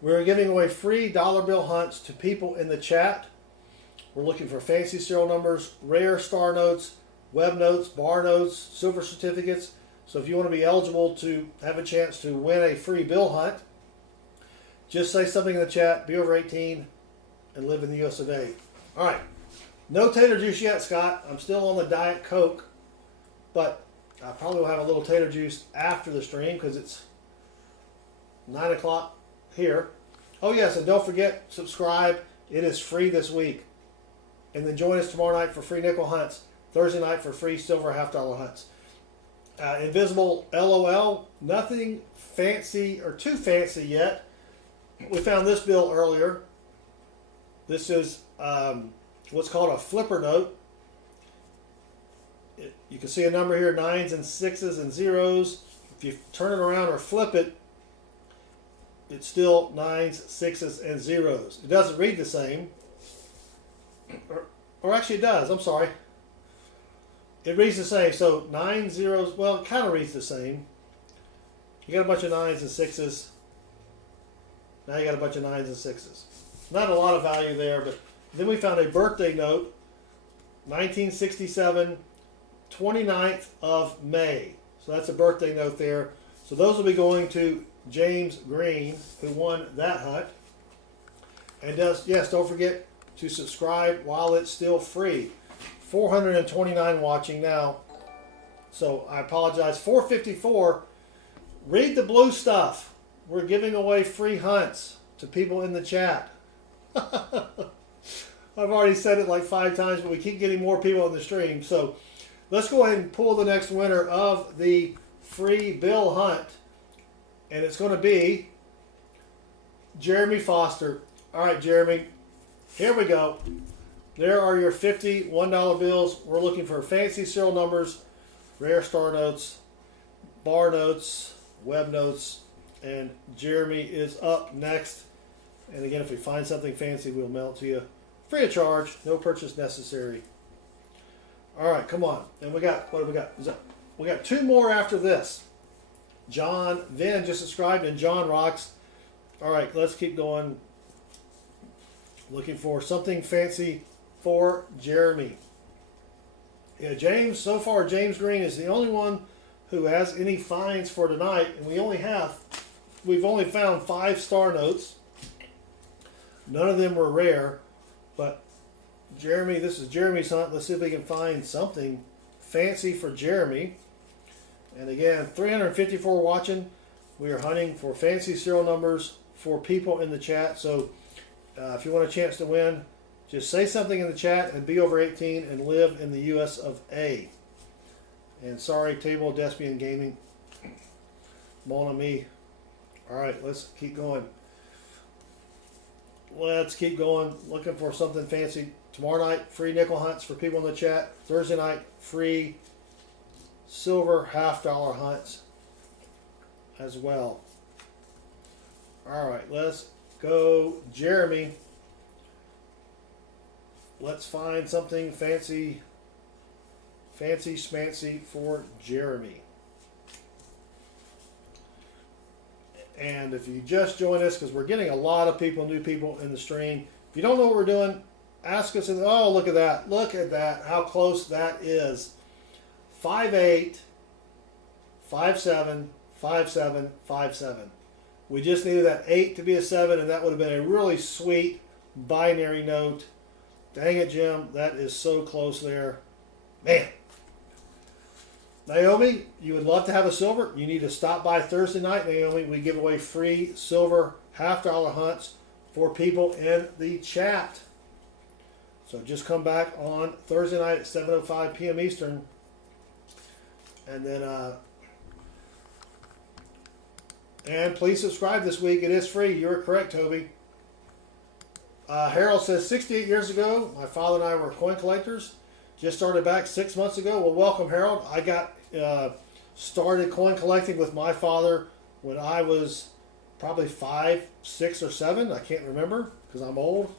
We're giving away free dollar bill hunts to people in the chat. We're looking for fancy serial numbers, rare star notes, web notes, bar notes, silver certificates. So if you want to be eligible to have a chance to win a free bill hunt, just say something in the chat, be over 18, and live in the US of A. All right, no tater juice yet, Scott. I'm still on the Diet Coke. But I probably will have a little tater juice after the stream because it's 9 o'clock here. Oh yes, and don't forget, subscribe. It is free this week. And then join us tomorrow night for free nickel hunts. Thursday night for free silver $half hunts. Invisible LOL, nothing fancy or too fancy yet. We found this bill earlier. This is what's called a flipper note. You can see a number here, 9s and 6s and 0s. If you turn it around or flip it, it's still 9s, 6s, and 0s. It doesn't read the same. Or actually it does, I'm sorry. It reads the same. So 9, 0s, well, it kind of reads the same. You got a bunch of 9s and 6s. Now you got a bunch of 9s and 6s. Not a lot of value there, but then we found a birthday note, 1967, 29th of May. So that's a birthday note there. So those will be going to James Green, who won that hunt. And yes, don't forget to subscribe while it's still free. 429 watching now. So I apologize. 454. Read the blue stuff. We're giving away free hunts to people in the chat. I've already said it like 5 times, but we keep getting more people on the stream. So let's go ahead and pull the next winner of the free bill hunt. And it's going to be Jeremy Foster. All right, Jeremy, here we go. There are your 50 $1 bills. We're looking for fancy serial numbers, rare star notes, bar notes, web notes, and Jeremy is up next. And again, if we find something fancy, we'll mail it to you free of charge, no purchase necessary. All right, come on. And we got, what do we got? We got 2 more after this. John Vin just subscribed, and John rocks. All right, let's keep going. Looking for something fancy for Jeremy. Yeah, James, so far James Green is the only one who has any finds for tonight, and we've only found 5 star notes. None of them were rare, but Jeremy, this is Jeremy's hunt. Let's see if we can find something fancy for Jeremy. And again, 354 watching. We are hunting for fancy serial numbers for people in the chat. So if you want a chance to win, just say something in the chat and be over 18 and live in the US of A. And sorry, Table Despian Gaming. Mon ami. All right, let's keep going. Let's keep going. Looking for something fancy. Tomorrow night, free nickel hunts for people in the chat. Thursday night, free silver $half hunts as well. All right, let's go, Jeremy. Let's find something fancy schmancy for Jeremy. And if you just join us, because we're getting a lot of people, new people in the stream. If you don't know what we're doing, ask us. Oh, look at that. Look at that. How close that is. 5'8", 5'7", 5'7", 5'7". We just needed that 8 to be a 7, and that would have been a really sweet binary note. Dang it, Jim. That is so close there. Man. Naomi, you would love to have a silver. You need to stop by Thursday night, Naomi. We give away free silver $half hunts for people in the chat. So just come back on Thursday night at 7:05 p.m. Eastern. And then, and please subscribe this week. It is free. You're correct, Toby. Harold says, 68 years ago, my father and I were coin collectors. Just started back 6 months ago. Well, welcome, Harold. I got started coin collecting with my father when I was probably 5, 6, or 7. I can't remember because I'm old.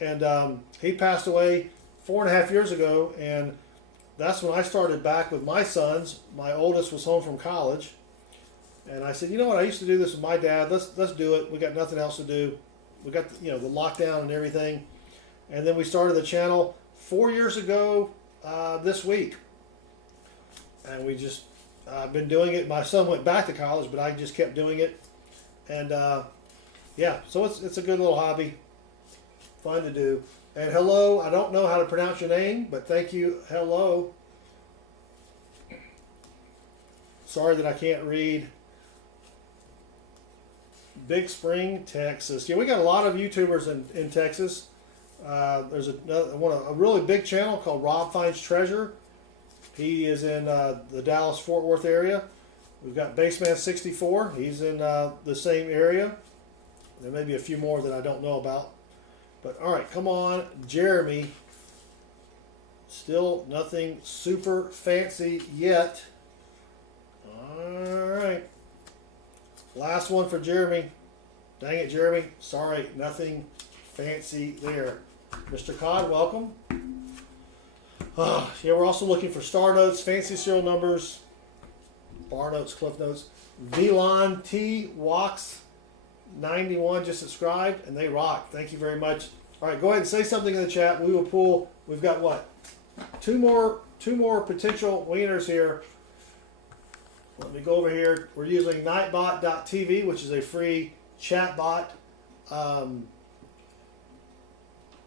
And he passed away 4.5 years ago, and that's when I started back with my sons. My oldest was home from college, and I said, you know what? I used to do this with my dad. Let's do it. We got nothing else to do. We got the lockdown and everything, and then we started the channel 4 years ago this week, and we just been doing it. My son went back to college, but I just kept doing it, and yeah, so it's a good little hobby. Fun to do. And hello, I don't know how to pronounce your name, but thank you. Hello. Sorry that I can't read. Big Spring, Texas. Yeah, we got a lot of YouTubers in Texas. There's a really big channel called Rob Finds Treasure. He is in the Dallas-Fort Worth area. We've got Baseman64. He's in the same area. There may be a few more that I don't know about. But all right, come on, Jeremy. Still nothing super fancy yet. All right. Last one for Jeremy. Dang it, Jeremy. Sorry, nothing fancy there. Mr. Cod, welcome. Yeah, we're also looking for star notes, fancy serial numbers, bar notes, cliff notes. Velon T. Walks 91 just subscribed, and they rock. Thank you very much. All right, go ahead and say something in the chat. We will pull. We've got what? Two more potential winners here. Let me go over here. We're using nightbot.tv, which is a free chat bot. Well,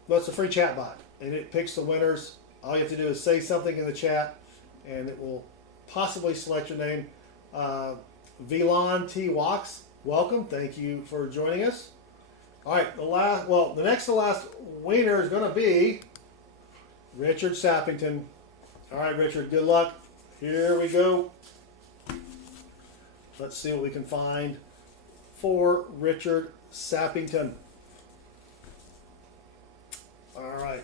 it's a free chat bot, and it picks the winners. All you have to do is say something in the chat, and it will possibly select your name. Velon T. Walks, welcome. Thank you for joining us. All right, the next to last winner is going to be Richard Sappington. All right, Richard, good luck. Here we go. Let's see what we can find for Richard Sappington. All right,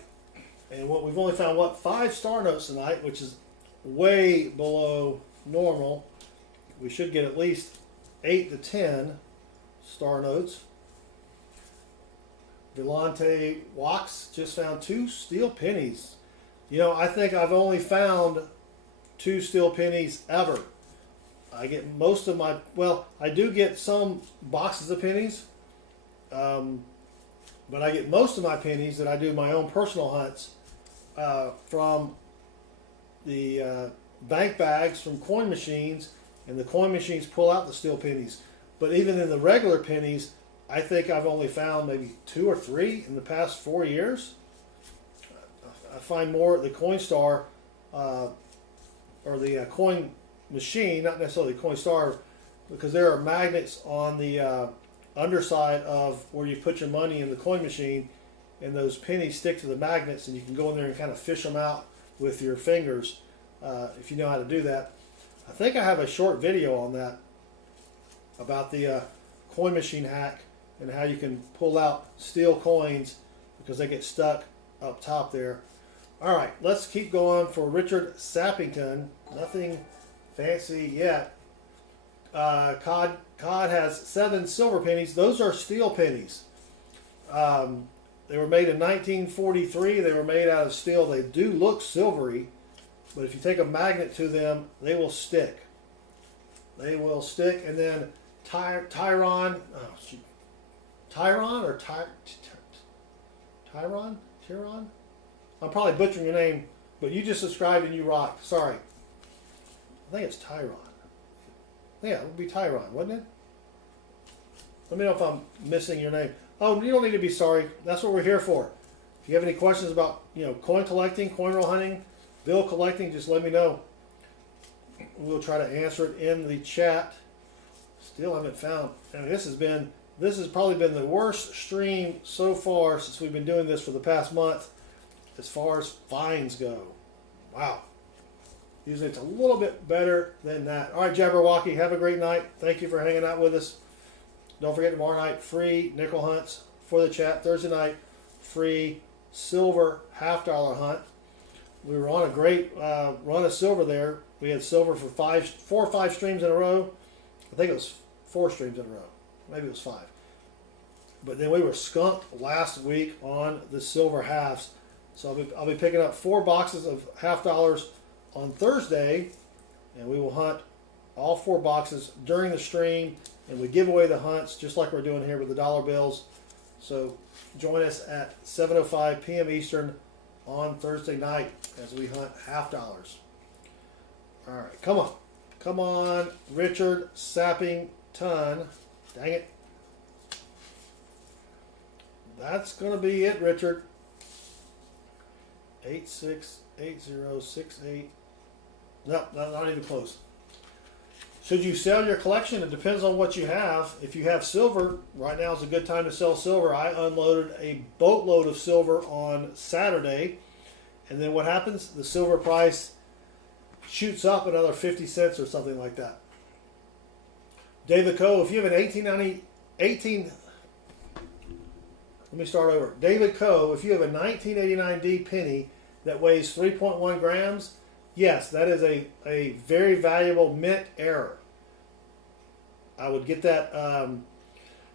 and we've only found 5 star notes tonight, which is way below normal. We should get at least 8 to 10 star notes. Delonte Walks just found 2 steel pennies. I think I've only found 2 steel pennies ever. I get most of my, I do get some boxes of pennies, but I get most of my pennies that I do my own personal hunts from the bank bags from coin machines, and the coin machines pull out the steel pennies. But even in the regular pennies, I think I've only found maybe 2 or 3 in the past 4 years. I find more at the Coinstar or the coin machine, not necessarily Coinstar, because there are magnets on the underside of where you put your money in the coin machine, and those pennies stick to the magnets, and you can go in there and kind of fish them out with your fingers if you know how to do that. I think I have a short video on that about the coin machine hack and how you can pull out steel coins because they get stuck up top there. All right, let's keep going for Richard Sappington. Nothing fancy yet. Cod has 7 silver pennies. Those are steel pennies. They were made in 1943. They were made out of steel. They do look silvery, but if you take a magnet to them, they will stick. They will stick. And then Tyron, Tyron or Tyron? Tyron? I'm probably butchering your name, but you just subscribed and you rock. Sorry. I think it's Tyron. Yeah, it would be Tyron, wouldn't it? Let me know if I'm missing your name. Oh, you don't need to be sorry. That's what we're here for. If you have any questions about, coin collecting, coin roll hunting, bill collecting, just let me know. We'll try to answer it in the chat. Still haven't found. I mean, this has probably been the worst stream so far since we've been doing this for the past month as far as finds go. Wow. Usually it's a little bit better than that. All right, Jabberwocky, have a great night. Thank you for hanging out with us. Don't forget tomorrow night, free nickel hunts for the chat. Thursday night, free silver $half hunt. We were on a great run of silver there. We had silver for 4 or 5 streams in a row. I think it was 4 streams in a row. Maybe it was 5. But then we were skunked last week on the silver halves. So I'll be picking up 4 boxes of $half on Thursday, and we will hunt all 4 boxes during the stream, and we give away the hunts just like we're doing here with the dollar bills. So join us at 7:05 p.m. Eastern on Thursday night as we hunt $half. All right, come on, Richard Sappington. Dang it. That's gonna be it, Richard. 868068. No, not even close. Should you sell your collection? It depends on what you have. If you have silver, right now is a good time to sell silver. I unloaded a boatload of silver on Saturday. And then what happens? The silver price shoots up another 50 cents or something like that. David Coe, if you have an 1890, let me start over. David Coe, if you have a 1989D penny that weighs 3.1 grams, yes, that is a very valuable mint error. I would get that, I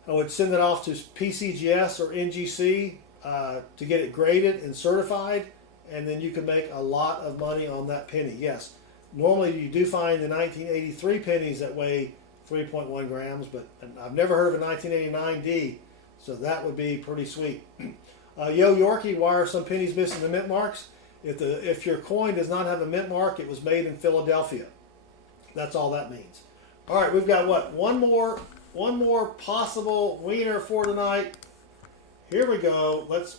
would send that off to PCGS or NGC to get it graded and certified, and then you can make a lot of money on that penny. Yes, normally you do find the 1983 pennies that weigh 3.1 grams, but I've never heard of a 1989D, so that would be pretty sweet. Yo Yorkie, why are some pennies missing the mint marks? If your coin does not have a mint mark, it was made in Philadelphia. That's all that means. All right, we've got what? One more possible winner for tonight. Here we go. Let's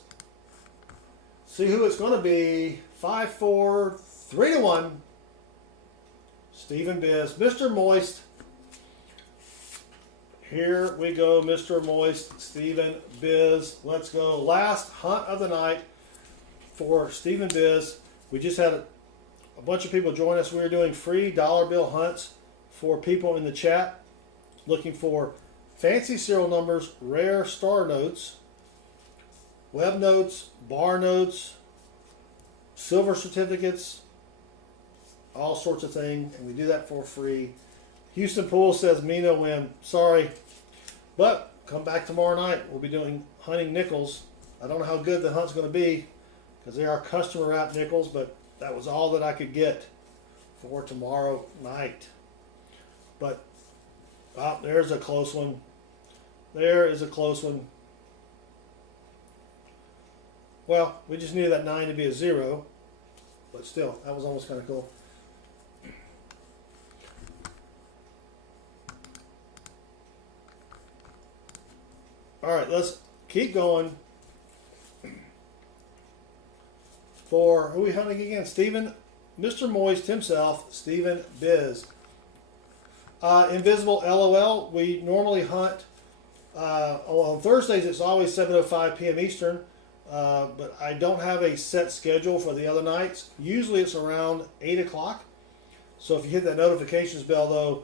see who it's going to be. 5, 4, 3 to 1. Stephen Biz, Mr. Moist. Here we go, Mr. Moist, Stephen Biz. Let's go. Last hunt of the night for Stephen Biz. We just had a bunch of people join us. We were doing free dollar bill hunts for people in the chat looking for fancy serial numbers, rare star notes, web notes, bar notes, silver certificates, all sorts of things, and we do that for free. Houston Pool says me no win. Sorry, but come back tomorrow night. We'll be doing hunting nickels. I don't know how good the hunt's going to be because they are customer wrapped nickels, but that was all that I could get for tomorrow night. But there's a close one. There is a close one. Well, we just needed that 9 to be a 0, but still, that was almost kind of cool. All right, let's keep going. For who are we hunting again? Stephen, Mr. Moist himself, Stephen Biz. Invisible LOL. We normally hunt on Thursdays. It's always 7:05 p.m. Eastern, but I don't have a set schedule for the other nights. Usually it's around 8 o'clock. So if you hit that notifications bell, though,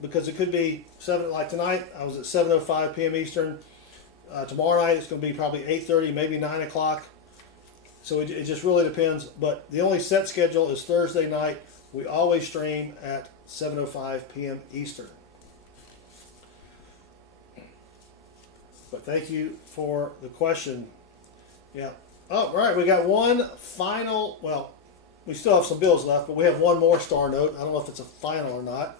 because it could be 7, like tonight, I was at 7:05 p.m. Eastern. Tomorrow night it's going to be probably 8:30, maybe 9 o'clock. So it just really depends. But the only set schedule is Thursday night. We always stream at 7:05 p.m. Eastern. But thank you for the question. Yeah. Oh, right. We got one final. Well, we still have some bills left, but we have one more star note. I don't know if it's a final or not.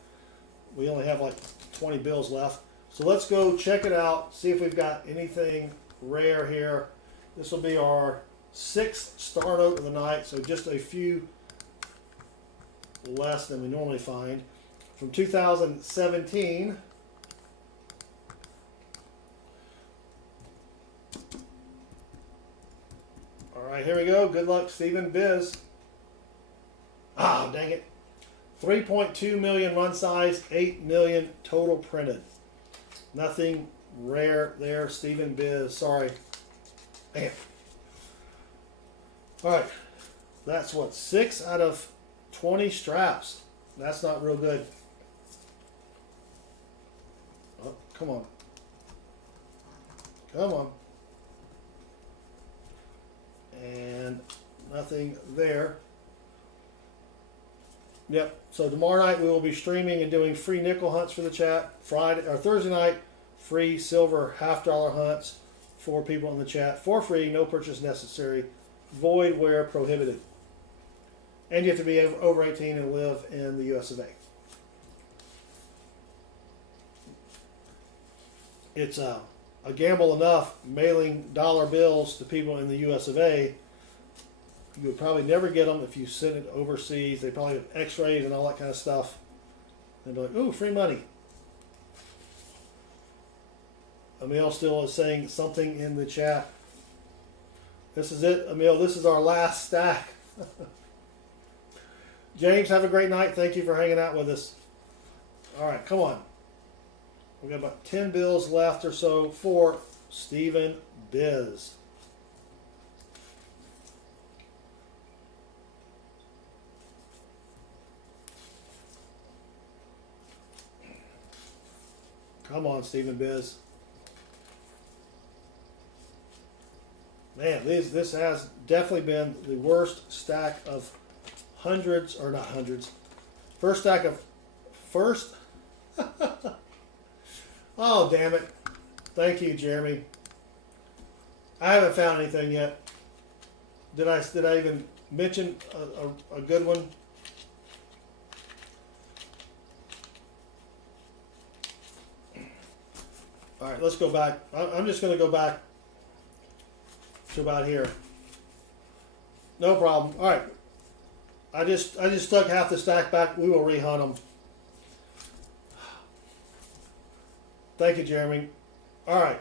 We only have like 20 bills left. So let's go check it out, see if we've got anything rare here. This will be our 6th star note of the night, so just a few less than we normally find. From 2017. All right, here we go. Good luck, Stephen Biz. Ah, dang it. 3.2 million run size, 8 million total printed. Nothing rare there, Stephen Biz. Sorry. Damn. All right. That's what, 6 out of 20 straps. That's not real good. Oh, come on. Come on. And nothing there. Yep. So tomorrow night we will be streaming and doing free nickel hunts for the chat. Friday or Thursday night, free silver $half hunts for people in the chat for free, no purchase necessary, void where prohibited. And you have to be over 18 and live in the US of A. It's a gamble enough mailing dollar bills to people in the US of A. You would probably never get them if you sent it overseas. They probably have x-rays and all that kind of stuff. And be like, ooh, free money. Emil still is saying something in the chat. This is it, Emil. This is our last stack. James, have a great night. Thank you for hanging out with us. All right, come on. We've got about 10 bills left or so for Stephen Biz. Come on, Stephen Biz. Man, this has definitely been the worst stack of hundreds, or not hundreds. First stack of first. Oh, damn it. Thank you, Jeremy. I haven't found anything yet. Did I even mention a good one? All right, let's go back. I'm just going to go back to about here. No problem. All right. I just stuck half the stack back. We will rehunt them. Thank you, Jeremy. All right.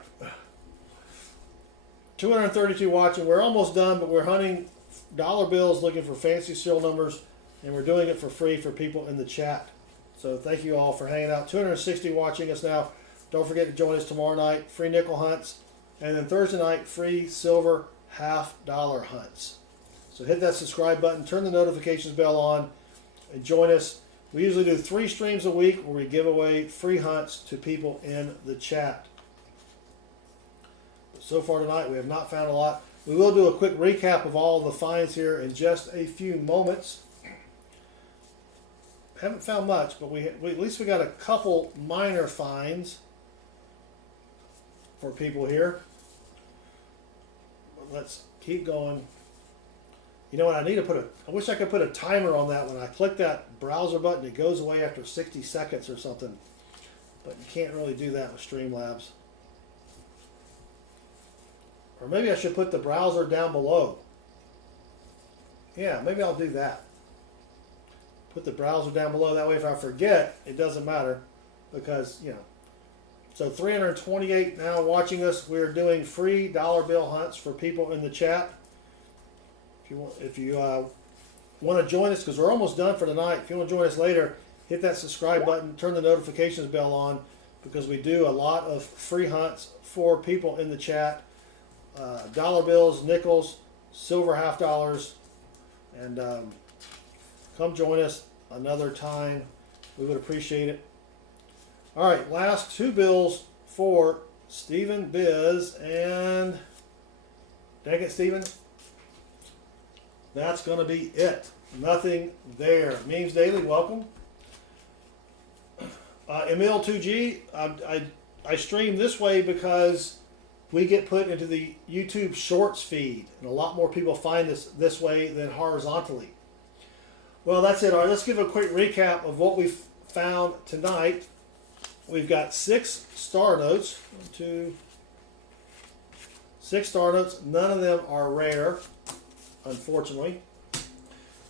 232 watching. We're almost done, but we're hunting dollar bills, looking for fancy serial numbers, and we're doing it for free for people in the chat. So thank you all for hanging out. 260 watching us now. Don't forget to join us tomorrow night. Free nickel hunts. And then Thursday night, free silver $half hunts. So hit that subscribe button, turn the notifications bell on, and join us. We usually do 3 streams a week where we give away free hunts to people in the chat. But so far tonight, we have not found a lot. We will do a quick recap of all the finds here in just a few moments. Haven't found much, but we at least we got a couple minor finds for people here. But let's keep going. You know what? I wish I could put a timer on that. When I click that browser button, it goes away after 60 seconds or something. But you can't really do that with Streamlabs. Or maybe I should put the browser down below. Yeah, maybe I'll do that. Put the browser down below. That way if I forget, it doesn't matter. Because, you know. So 328 now watching us. We're doing free dollar bill hunts for people in the chat. If you want to join us, because we're almost done for tonight. If you want to join us later, hit that subscribe button, turn the notifications bell on, because we do a lot of free hunts for people in the chat. Dollar bills, nickels, silver $half, and come join us another time. We would appreciate it. All right, last 2 bills for Stephen Biz, and dang it, Stephen. That's going to be it. Nothing there. Memes Daily, welcome. Emil 2G, I stream this way because we get put into the YouTube Shorts feed, and a lot more people find us this way than horizontally. Well, that's it. All right, let's give a quick recap of what we've found tonight. We've got 6 star notes. 1, 2, 6 star notes. None of them are rare, unfortunately.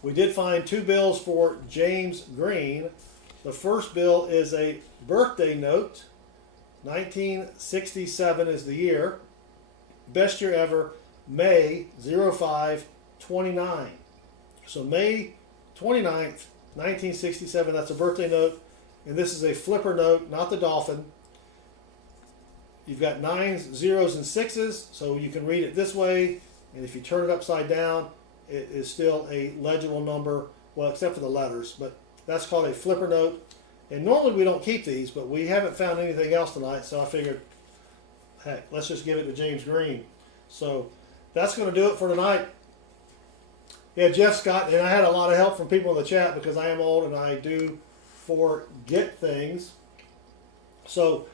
We did find 2 bills for James Green. The first bill is a birthday note. 1967 is the year. Best year ever, May 05-29. So May 29th, 1967, that's a birthday note. And this is a flipper note, not the dolphin. You've got 9s, 0s, and 6s, so you can read it this way. And if you turn it upside down, it is still a legible number, well, except for the letters. But that's called a flipper note. And normally we don't keep these, but we haven't found anything else tonight, so I figured, heck, let's just give it to James Green. So that's going to do it for tonight. Yeah, Jeff Scott, and I had a lot of help from people in the chat because I am old and I do forget things. So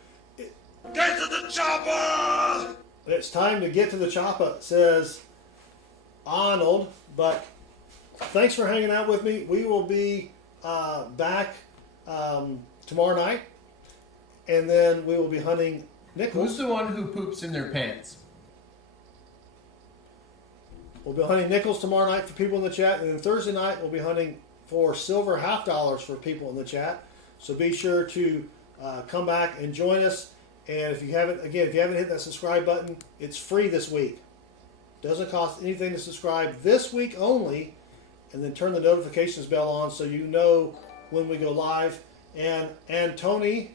Get to the chopper! it's time to get to the chopper, says Arnold. But thanks for hanging out with me. We will be back tomorrow night, and then we will be hunting nickels. Who's the one who poops in their pants? We'll be hunting nickels tomorrow night for people in the chat, and then Thursday night we'll be hunting for silver $half for people in the chat. So be sure to come back and join us. And if you haven't hit that subscribe button, it's free this week. Doesn't cost anything to subscribe this week only, and then turn the notifications bell on so you know when we go live. And Anthony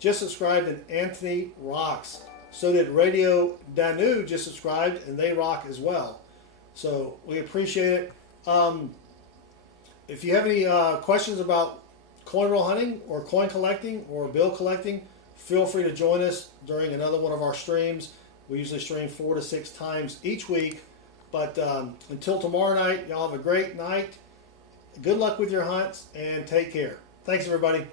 just subscribed, and Anthony rocks. So did Radio Danu just subscribed, and they rock as well. So we appreciate it. If you have any questions about coin roll hunting or coin collecting or bill collecting, feel free to join us during another one of our streams. We usually stream 4 to 6 times each week. But until tomorrow night, y'all have a great night. Good luck with your hunts, and take care. Thanks, everybody.